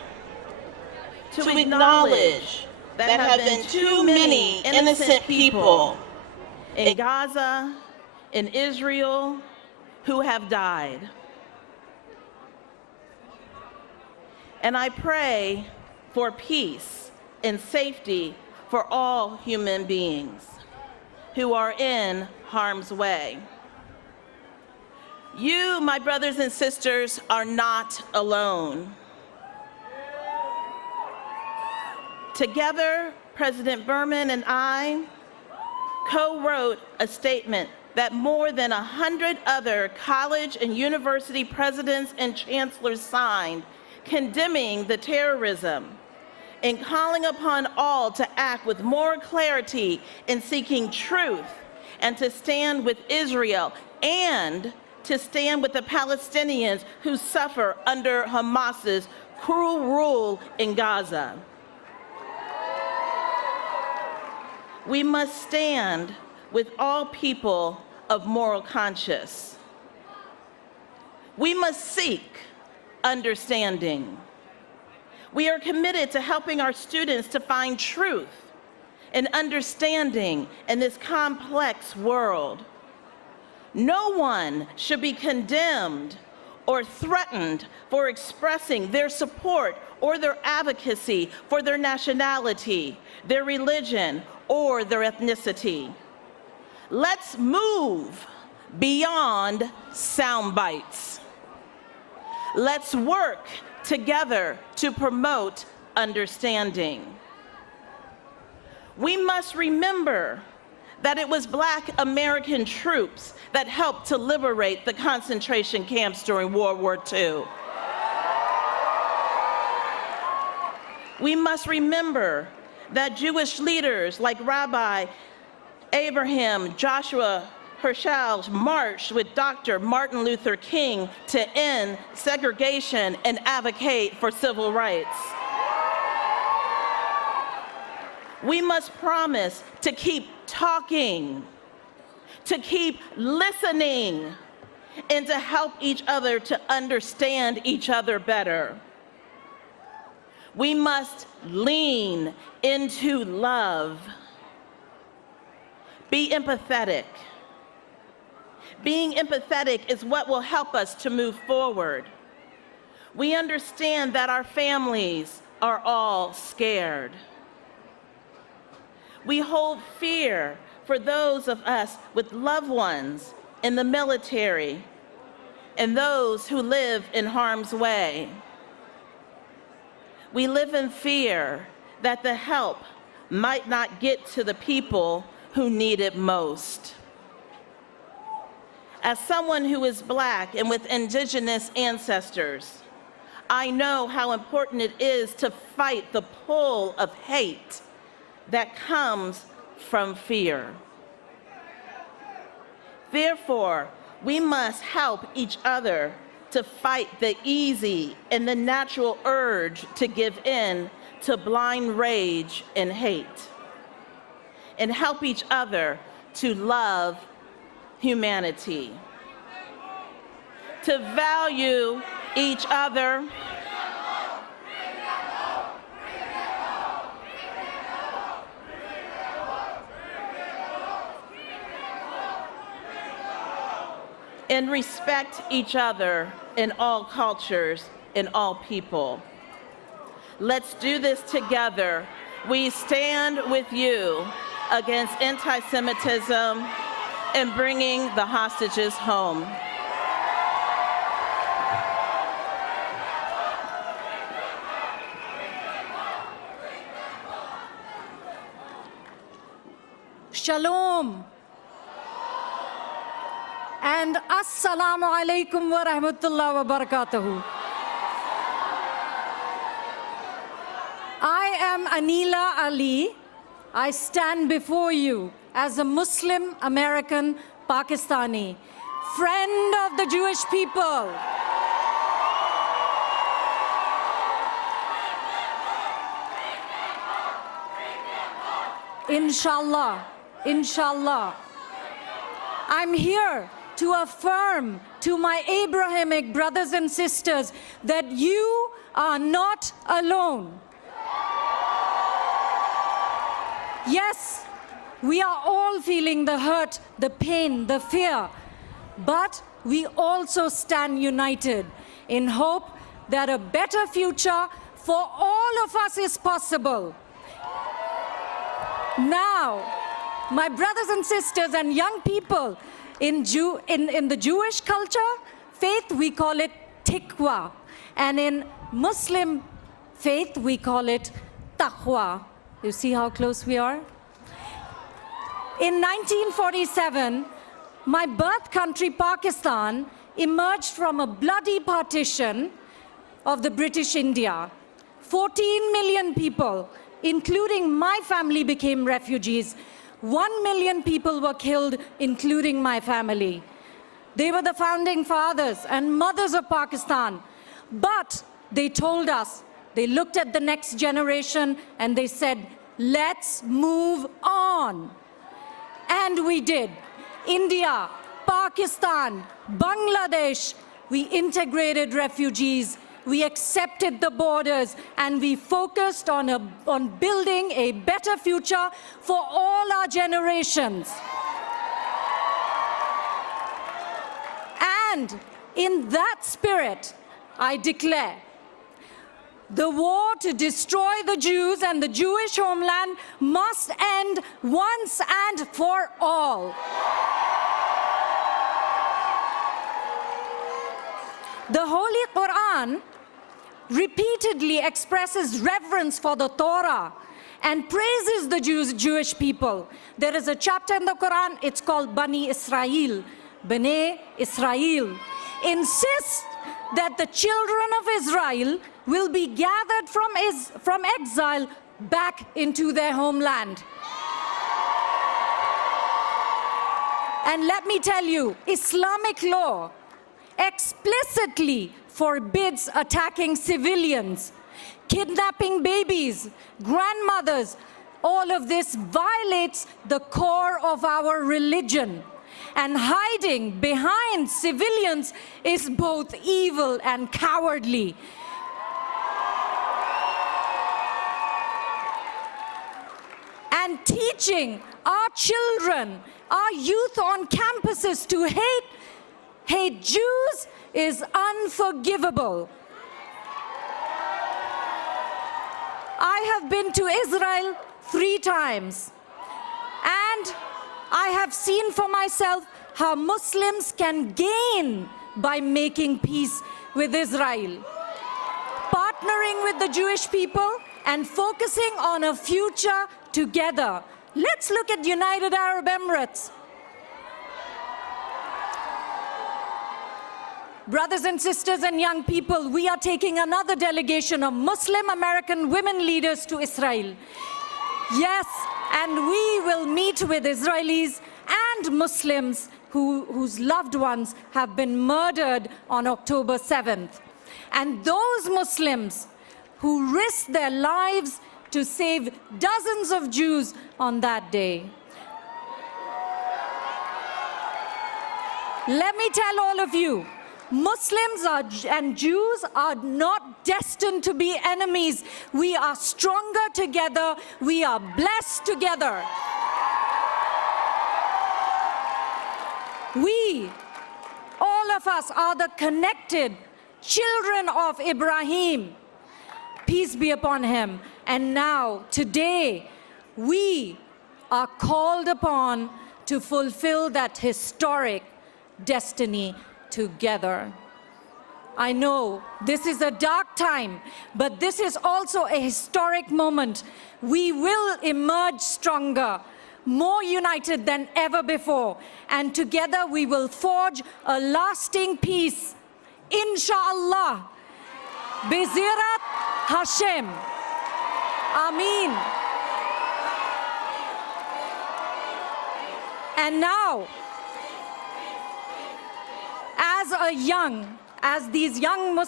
to acknowledge that have been too many innocent people in Gaza, in Israel, who have died. And I pray for peace and safety for all human beings who are in harm's way. You, my brothers and sisters, are not alone. Together, President Berman and I co-wrote a statement that more than 100 other college and university presidents and chancellors signed, condemning the terrorism and calling upon all to act with more clarity in seeking truth and to stand with Israel and to stand with the Palestinians who suffer under Hamas's cruel rule in Gaza. We must stand with all people of moral conscience. We must seek understanding. We are committed to helping our students to find truth and understanding in this complex world. No one should be condemned or threatened for expressing their support or their advocacy for their nationality, their religion, or their ethnicity. Let's move beyond sound bites. Let's work together to promote understanding. We must remember that it was Black American troops that helped to liberate the concentration camps during World War II. We must remember that Jewish leaders like Rabbi Abraham Joshua Heschel marched with Dr. Martin Luther King to end segregation and advocate for civil rights. We must promise to keep talking, to keep listening, and to help each other to understand each other better. We must lean into love. Be empathetic. Being empathetic is what will help us to move forward. We understand that our families are all scared. We hold fear for those of us with loved ones in the military and those who live in harm's way. We live in fear that the help might not get to the people who need it most. As someone who is Black and with indigenous ancestors, I know how important it is to fight the pull of hate that comes from fear. Therefore, we must help each other to fight the easy and the natural urge to give in to blind rage and hate, and help each other to love humanity, to value each other, and respect each other in all cultures, in all people. Let's do this together. We stand with you against anti-Semitism and bringing the hostages home. Shalom. And Assalamu alaikum wa rahmatullahi wa barakatuhu. I am Anila Ali. I stand before you as a Muslim American Pakistani, friend of the Jewish people. Inshallah, inshallah. I'm here to affirm to my Abrahamic brothers and sisters that you are not alone. Yes, we are all feeling the hurt, the pain, the fear, but we also stand united in hope that a better future for all of us is possible. Now, my brothers and sisters and young people, in the Jewish culture, faith, we call it tikwa. And in Muslim faith, we call it taqwa. You see how close we are? In 1947, my birth country, Pakistan, emerged from a bloody partition of the British India. 14 million people, including my family, became refugees. 1 million people were killed, including my family. They were the founding fathers and mothers of Pakistan. But they told us, they looked at the next generation and they said, let's move on. And we did. India, Pakistan, Bangladesh, we integrated refugees. We accepted the borders and we focused on building a better future for all our generations. And in that spirit, I declare, the war to destroy the Jews and the Jewish homeland must end once and for all. The Holy Quran repeatedly expresses reverence for the Torah and praises the Jewish people. There is a chapter in the Quran, it's called Bani Israel. Bnei Israel insists that the children of Israel will be gathered from exile back into their homeland. And let me tell you, Islamic law explicitly forbids attacking civilians, kidnapping babies, grandmothers. All of this violates the core of our religion. And hiding behind civilians is both evil and cowardly. And teaching our children, our youth on campuses to hate Jews is unforgivable. I have been to Israel 3 times, and I have seen for myself how Muslims can gain by making peace with Israel, partnering with the Jewish people and focusing on a future together. Let's look at United Arab Emirates. Brothers and sisters and young people, we are taking another delegation of Muslim American women leaders to Israel. Yes, and we will meet with Israelis and Muslims whose loved ones have been murdered on October 7th. And those Muslims who risked their lives to save dozens of Jews on that day. Let me tell all of you, Muslims and Jews are not destined to be enemies. We are stronger together. We are blessed together. We, all of us, are the connected children of Ibrahim. Peace be upon him. And now, today, we are called upon to fulfill that historic destiny together. I know this is a dark time, but this is also a historic moment. We will emerge stronger, more united than ever before, and together we will forge a lasting peace, inshallah, Bezirat Hashem. Ameen. And now, as these young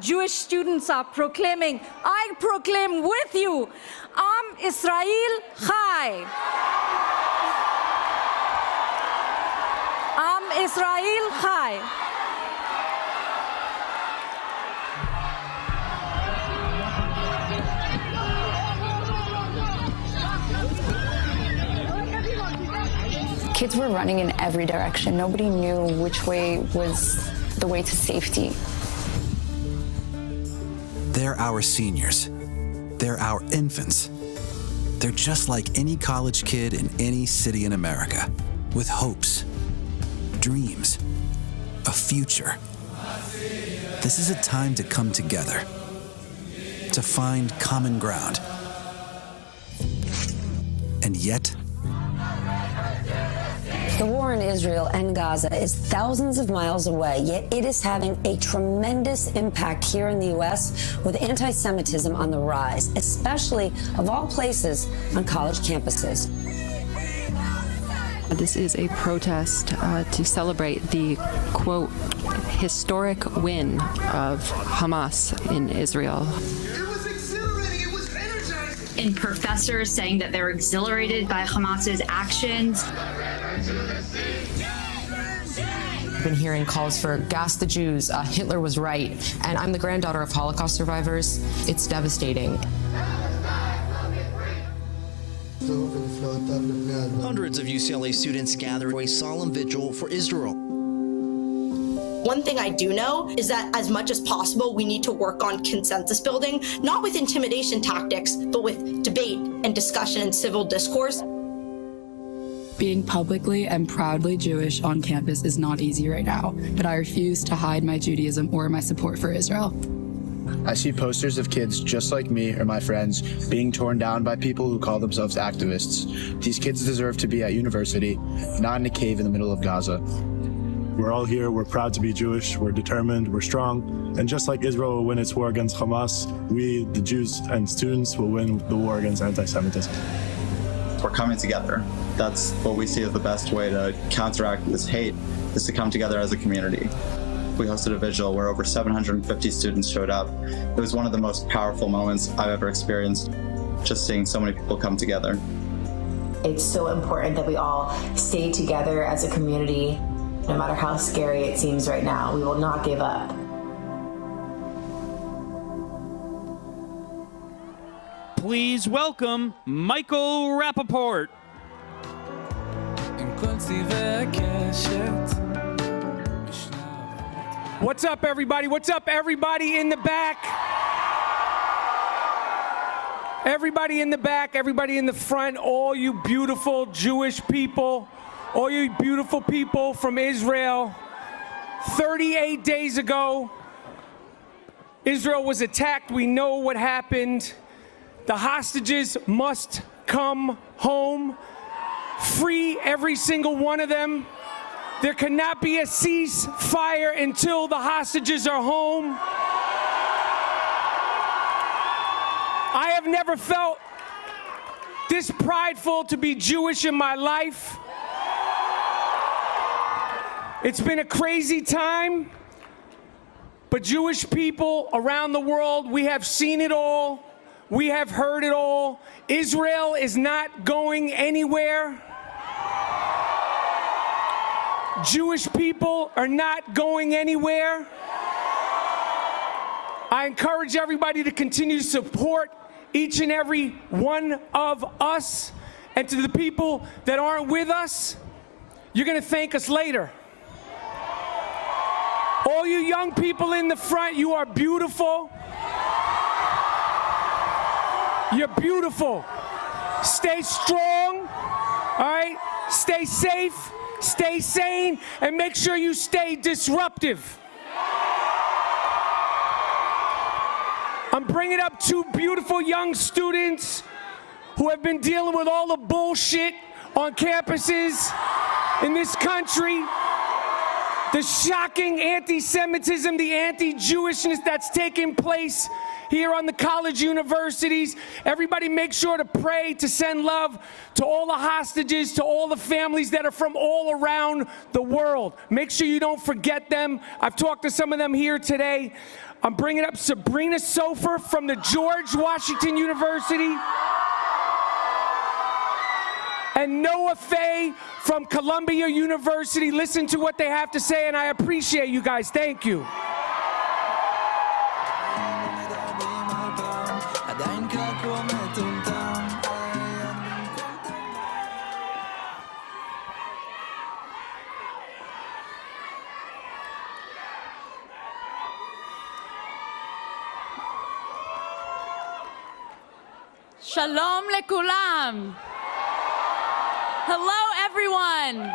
Jewish students are proclaiming, I proclaim with you, Am Israel Chai. Am Israel Chai. Kids were running in every direction. Nobody knew which way was the way to safety. They're our seniors. They're our infants. They're just like any college kid in any city in America, with hopes, dreams, a future. This is a time to come together, to find common ground. And yet, the war in Israel and Gaza is thousands of miles away, yet it is having a tremendous impact here in the U.S. with anti-Semitism on the rise, especially, of all places, on college campuses. This is a protest to celebrate the, quote, historic win of Hamas in Israel. And professors saying that they're exhilarated by Hamas's actions. I've been hearing calls for gas the Jews, Hitler was right, and I'm the granddaughter of Holocaust survivors. It's devastating. Hundreds of UCLA students gather to a solemn vigil for Israel. One thing I do know is that as much as possible, we need to work on consensus building, not with intimidation tactics, but with debate and discussion and civil discourse. Being publicly and proudly Jewish on campus is not easy right now, but I refuse to hide my Judaism or my support for Israel. I see posters of kids just like me or my friends being torn down by people who call themselves activists. These kids deserve to be at university, not in a cave in the middle of Gaza. We're all here, we're proud to be Jewish, we're determined, we're strong, and just like Israel will win its war against Hamas, we, the Jews and students, will win the war against anti-Semitism. We're coming together. That's what we see as the best way to counteract this hate, is to come together as a community. We hosted a vigil where over 750 students showed up. It was one of the most powerful moments I've ever experienced, just seeing so many people come together. It's so important that we all stay together as a community. No matter how scary it seems right now, we will not give up. Please welcome Michael Rappaport. What's up, everybody? What's up, everybody in the back? Everybody in the back, everybody in the front, all you beautiful Jewish people, all you beautiful people from Israel. 38 days ago, Israel was attacked. We know what happened. The hostages must come home. Free every single one of them. There cannot be a ceasefire until the hostages are home. I have never felt this prideful to be Jewish in my life. It's been a crazy time, but Jewish people around the world, we have seen it all. We have heard it all. Israel is not going anywhere. Jewish people are not going anywhere. I encourage everybody to continue to support each and every one of us. And to the people that aren't with us, you're going to thank us later. All you young people in the front, you are beautiful. You're beautiful. Stay strong, all right? Stay safe, stay sane, and make sure you stay disruptive. I'm bringing up two beautiful young students who have been dealing with all the bullshit on campuses in this country. The shocking anti-Semitism, the anti-Jewishness that's taking place here on the college universities. Everybody make sure to pray, to send love to all the hostages, to all the families that are from all around the world. Make sure you don't forget them. I've talked to some of them here today. I'm bringing up Sabrina Sofer from the George Washington University and Noah Fay from Columbia University. Listen to what they have to say, and I appreciate you guys. Thank you. Shalom lekulam. Hello, everyone.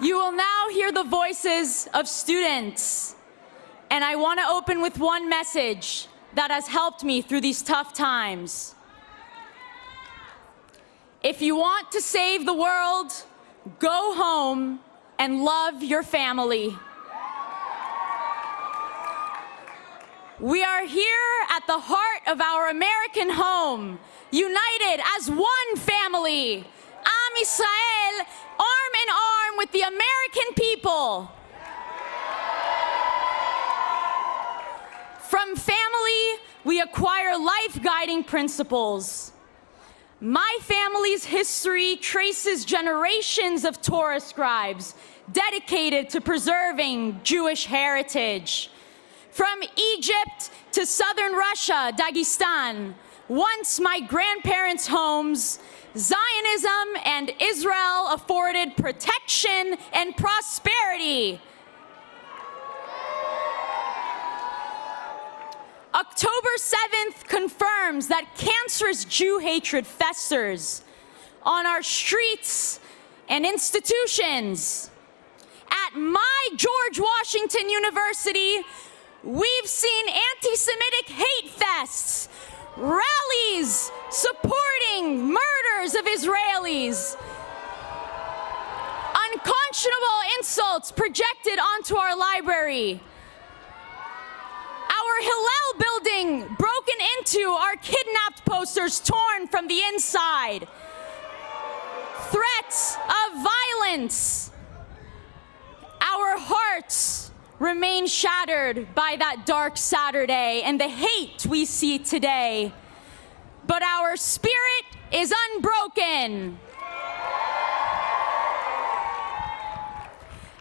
You will now hear the voices of students. And I want to open with one message that has helped me through these tough times. If you want to save the world, go home and love your family. We are here at the heart of our American home, united as one family, Am Yisrael, arm in arm with the American people. From family, we acquire life-guiding principles. My family's history traces generations of Torah scribes dedicated to preserving Jewish heritage. From Egypt to southern Russia, Dagestan, once my grandparents' homes, Zionism and Israel afforded protection and prosperity. October 7th confirms that cancerous Jew hatred festers on our streets and institutions. At my George Washington University, We've seen anti-Semitic hate fests, rallies supporting murders of Israelis, unconscionable insults projected onto our library, our Hillel building broken into, our kidnapped posters torn from the inside, threats of violence. Our hearts remain shattered by that dark Saturday and the hate we see today. But our spirit is unbroken.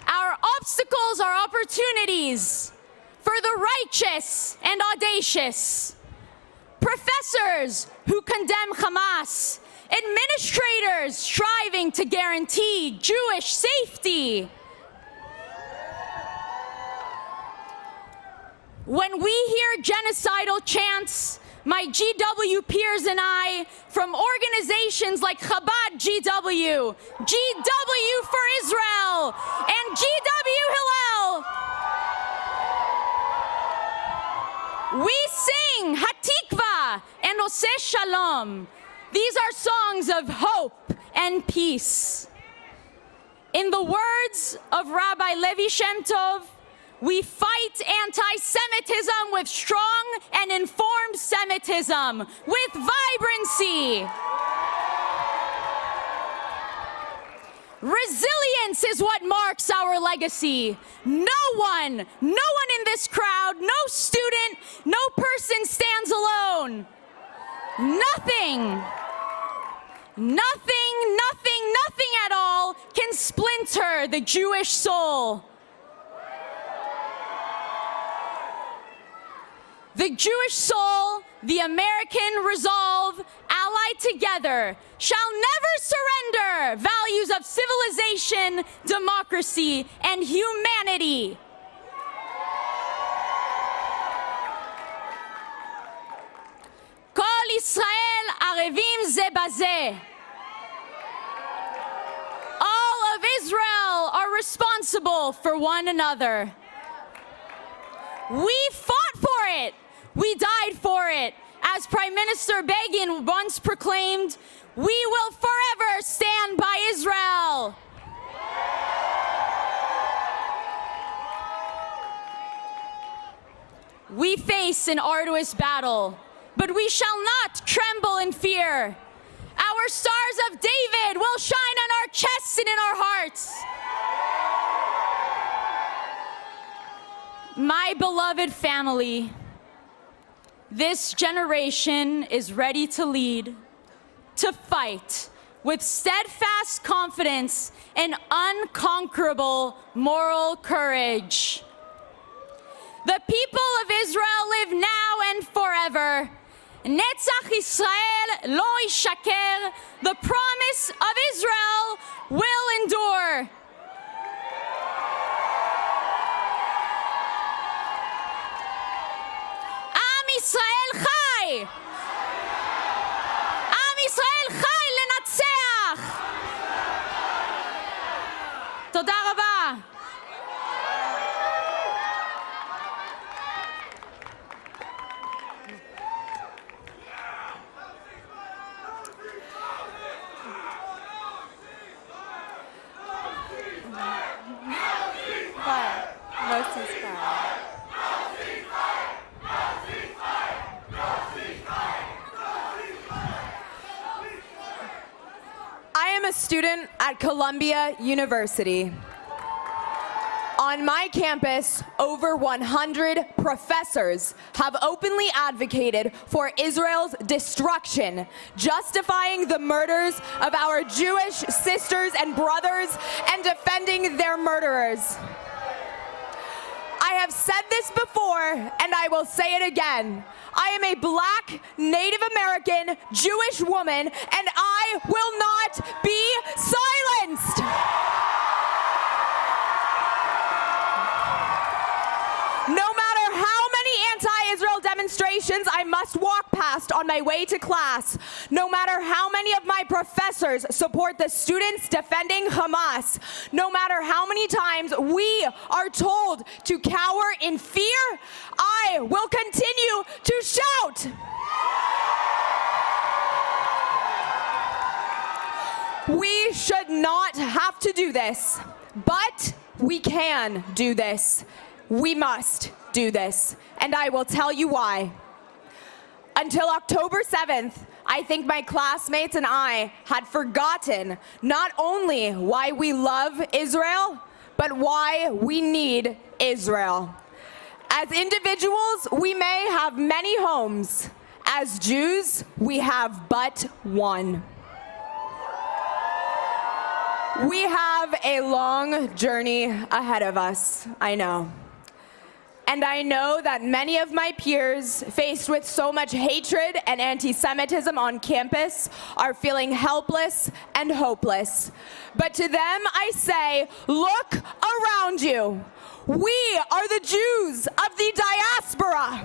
Our obstacles are opportunities for the righteous and audacious. Professors who condemn Hamas, administrators striving to guarantee Jewish safety. When we hear genocidal chants, my GW peers and I, from organizations like Chabad GW, GW for Israel, and GW Hillel, we sing Hatikva and Oseh Shalom. These are songs of hope and peace. In the words of Rabbi Levi Shem Tov, we fight anti-Semitism with strong and informed Semitism, with vibrancy. Resilience is what marks our legacy. No one in this crowd, no student, no person stands alone. Nothing at all can splinter the Jewish soul. The Jewish soul, the American resolve, allied together, shall never surrender values of civilization, democracy, and humanity. Kol Israel arevim ze bazeh. All of Israel are responsible for one another. We fought for it. We died for it. As Prime Minister Begin once proclaimed, we will forever stand by Israel. We face an arduous battle, but we shall not tremble in fear. Our stars of David will shine on our chests and in our hearts. My beloved family, this generation is ready to lead, to fight with steadfast confidence and unconquerable moral courage. The people of Israel live now and forever. Netzach Israel lo yishaker. The promise of Israel will endure. Am Israel chai. Am Israel chai lenatzach. Toda raba. I am a student at Columbia University. On my campus, over 100 professors have openly advocated for Israel's destruction, justifying the murders of our Jewish sisters and brothers and defending their murderers. I have said this before, and I will say it again. I am a Black, Native American, Jewish woman, and I will not be silenced. No matter how many anti-Israel demonstrations demonstrations I must walk past on my way to class. No matter how many of my professors support the students defending Hamas, no matter how many times we are told to cower in fear, I will continue to shout. We should not have to do this, but we can do this. We must do this, and I will tell you why. Until October 7th, I think my classmates and I had forgotten not only why we love Israel, but why we need Israel. As individuals, we may have many homes. As Jews, we have but one. We have a long journey ahead of us, I know. And I know that many of my peers, faced with so much hatred and anti-Semitism on campus, are feeling helpless and hopeless. But to them, I say, look around you. We are the Jews of the diaspora.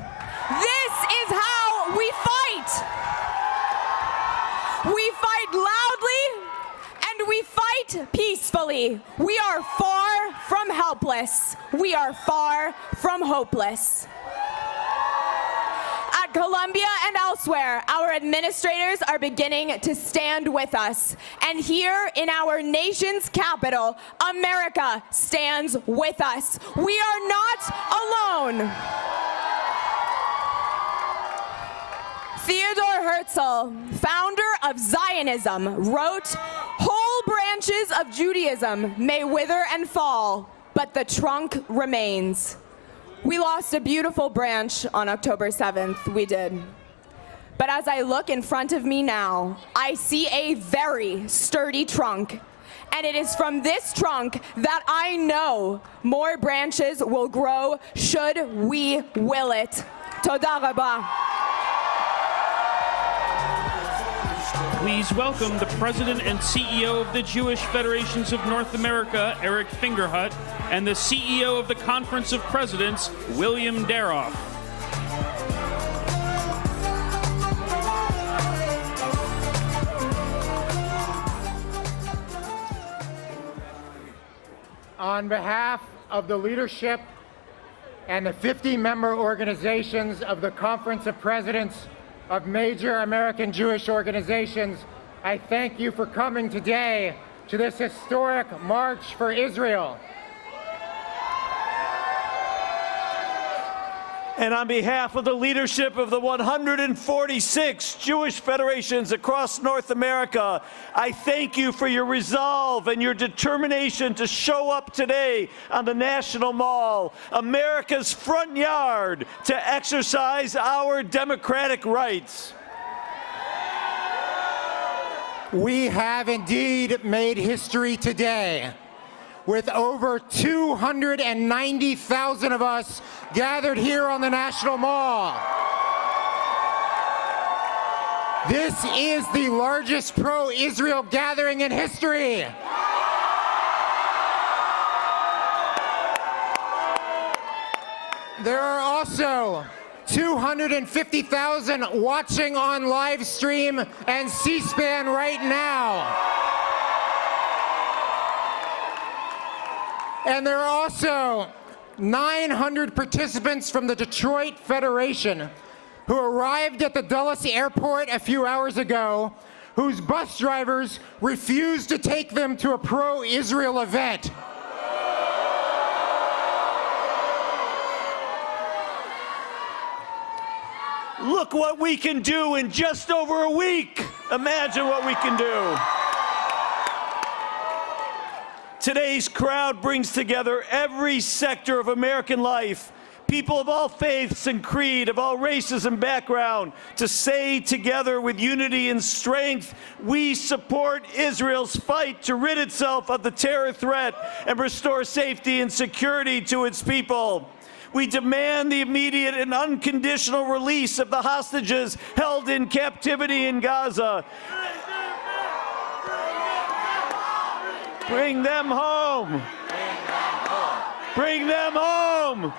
This is how we fight. We fight loudly, and we fight peacefully. We are far from helpless. We are far from hopeless. At Columbia and elsewhere, our administrators are beginning to stand with us. And here in our nation's capital, America stands with us. We are not alone. Theodor Herzl, founder of Zionism, wrote, "Whole branches of Judaism may wither and fall, but the trunk remains." We lost a beautiful branch on October 7th, we did. But as I look in front of me now, I see a very sturdy trunk. And it is from this trunk that I know more branches will grow should we will it. Toda rabah. Please welcome the President and CEO of the Jewish Federations of North America, Eric Fingerhut, and the CEO of the Conference of Presidents, William Daroff. On behalf of the leadership and the 50-member organizations of the Conference of Presidents of major American Jewish organizations, I thank you for coming today to this historic March for Israel. And on behalf of the leadership of the 146 Jewish federations across North America, I thank you for your resolve and your determination to show up today on the National Mall, America's front yard, to exercise our democratic rights. We have indeed made history today, with over 290,000 of us gathered here on the National Mall. This is the largest pro-Israel gathering in history. There are also 250,000 watching on live stream and C-SPAN right now. And there are also 900 participants from the Detroit Federation who arrived at the Dulles Airport a few hours ago, whose bus drivers refused to take them to a pro-Israel event. Look what we can do in just over a week. Imagine what we can do. Today's crowd brings together every sector of American life, people of all faiths and creed, of all races and background, to say together with unity and strength, we support Israel's fight to rid itself of the terror threat and restore safety and security to its people. We demand the immediate and unconditional release of the hostages held in captivity in Gaza. Bring them home. Bring them home.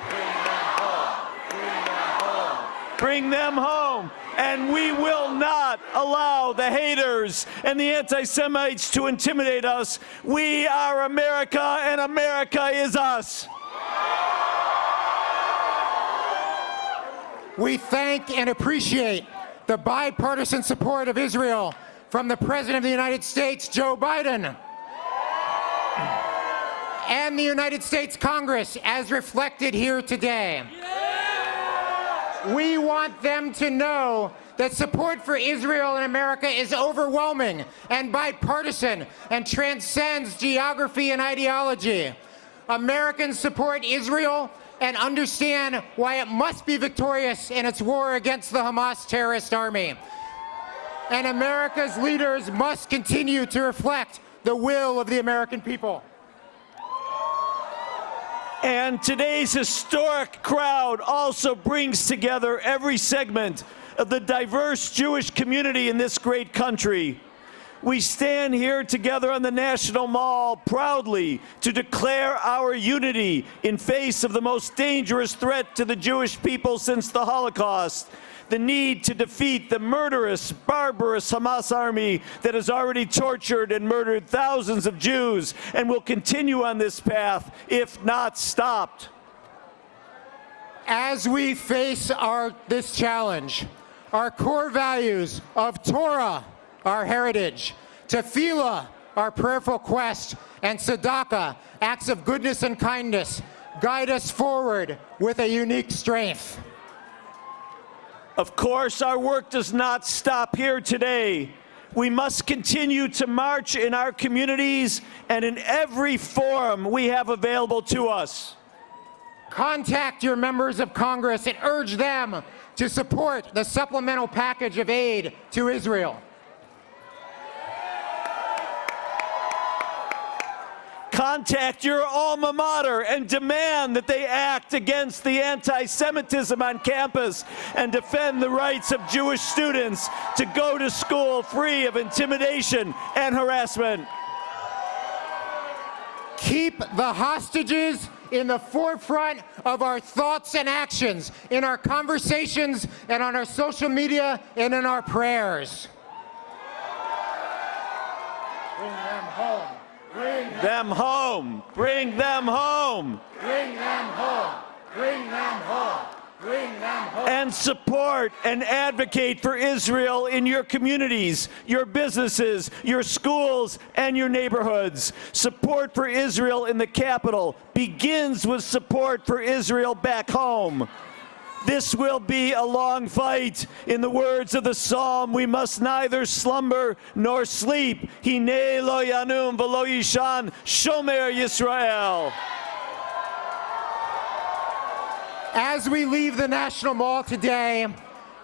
Bring them home. And we will not allow the haters and the anti-Semites to intimidate us. We are America, and America is us. We thank and appreciate the bipartisan support of Israel from the President of the United States, Joe Biden, and the United States Congress, as reflected here today. We want them to know that support for Israel in America is overwhelming and bipartisan and transcends geography and ideology. Americans support Israel and understand why it must be victorious in its war against the Hamas terrorist army. And America's leaders must continue to reflect the will of the American people. And today's historic crowd also brings together every segment of the diverse Jewish community in this great country. We stand here together on the National Mall proudly to declare our unity in face of the most dangerous threat to the Jewish people since the Holocaust, the need to defeat the murderous, barbarous Hamas army that has already tortured and murdered thousands of Jews and will continue on this path if not stopped. As we face this challenge, our core values of Torah, our heritage, tefillah, our prayerful quest, and tzedakah, acts of goodness and kindness, guide us forward with a unique strength. Of course, our work does not stop here today. We must continue to march in our communities and in every forum we have available to us. Contact your members of Congress and urge them to support the supplemental package of aid to Israel. Contact your alma mater and demand that they act against the anti-Semitism on campus and defend the rights of Jewish students to go to school free of intimidation and harassment. Keep the hostages in the forefront of our thoughts and actions, in our conversations and on our social media and in our prayers. Bring them home. Bring them home. Bring them home. Bring them home. Bring them home. Bring them home. And support and advocate for Israel in your communities, your businesses, your schools, and your neighborhoods. Support for Israel in the capital begins with support for Israel back home. This will be a long fight. In the words of the psalm, we must neither slumber nor sleep. Hinei lo yanum v'lo yishan, shomer Yisrael. As we leave the National Mall today,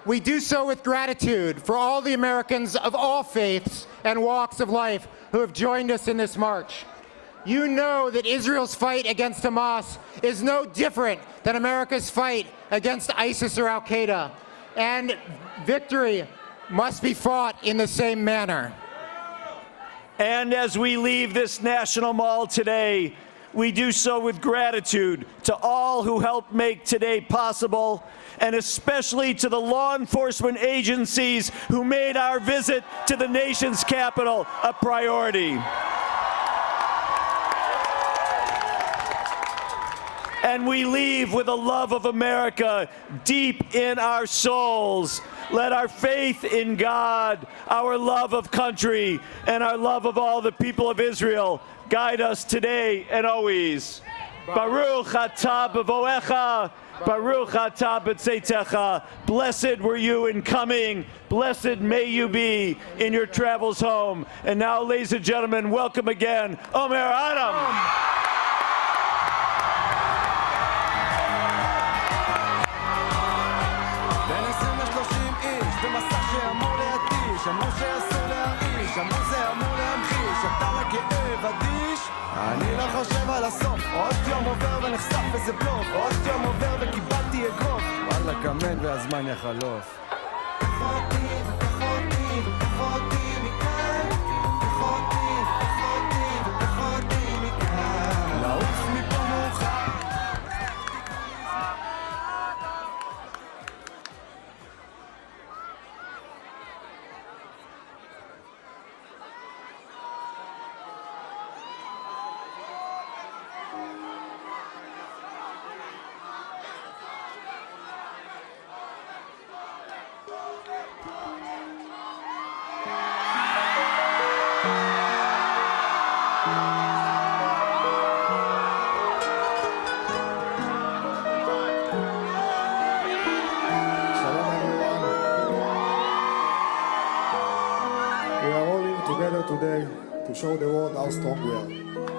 we do so with gratitude for all the Americans of all faiths and walks of life who have joined us in this march. You know that Israel's fight against Hamas is no different than America's fight against ISIS or Al-Qaeda, and victory must be fought in the same manner. And as we leave this National Mall today, we do so with gratitude to all who helped make today possible, and especially to the law enforcement agencies who made our visit to the nation's capital a priority. And we leave with a love of America deep in our souls. Let our faith in God, our love of country, and our love of all the people of Israel guide us today and always. Baruch atah b'voecha, Baruch atah b'tzeitecha. Blessed were you in coming. Blessed may you be in your travels home. And now, ladies and gentlemen, welcome again, Omer Adam. אמרו שאסור להרעיש, אמרו זה אמור להמחיש, אתה לכאב אדיש, אני לא חושב על הסוף, עוד יום עובר ונחשף איזה בלוף, עוד יום עובר וקיבלתי אגרוף, וואלה כמן והזמן יחלוף. פחותי ופחותי ופחותי מכאן, פחותי ופחותי ופחותי מכאן, לעוף מפה מאוחר. today to show the world how strong we are.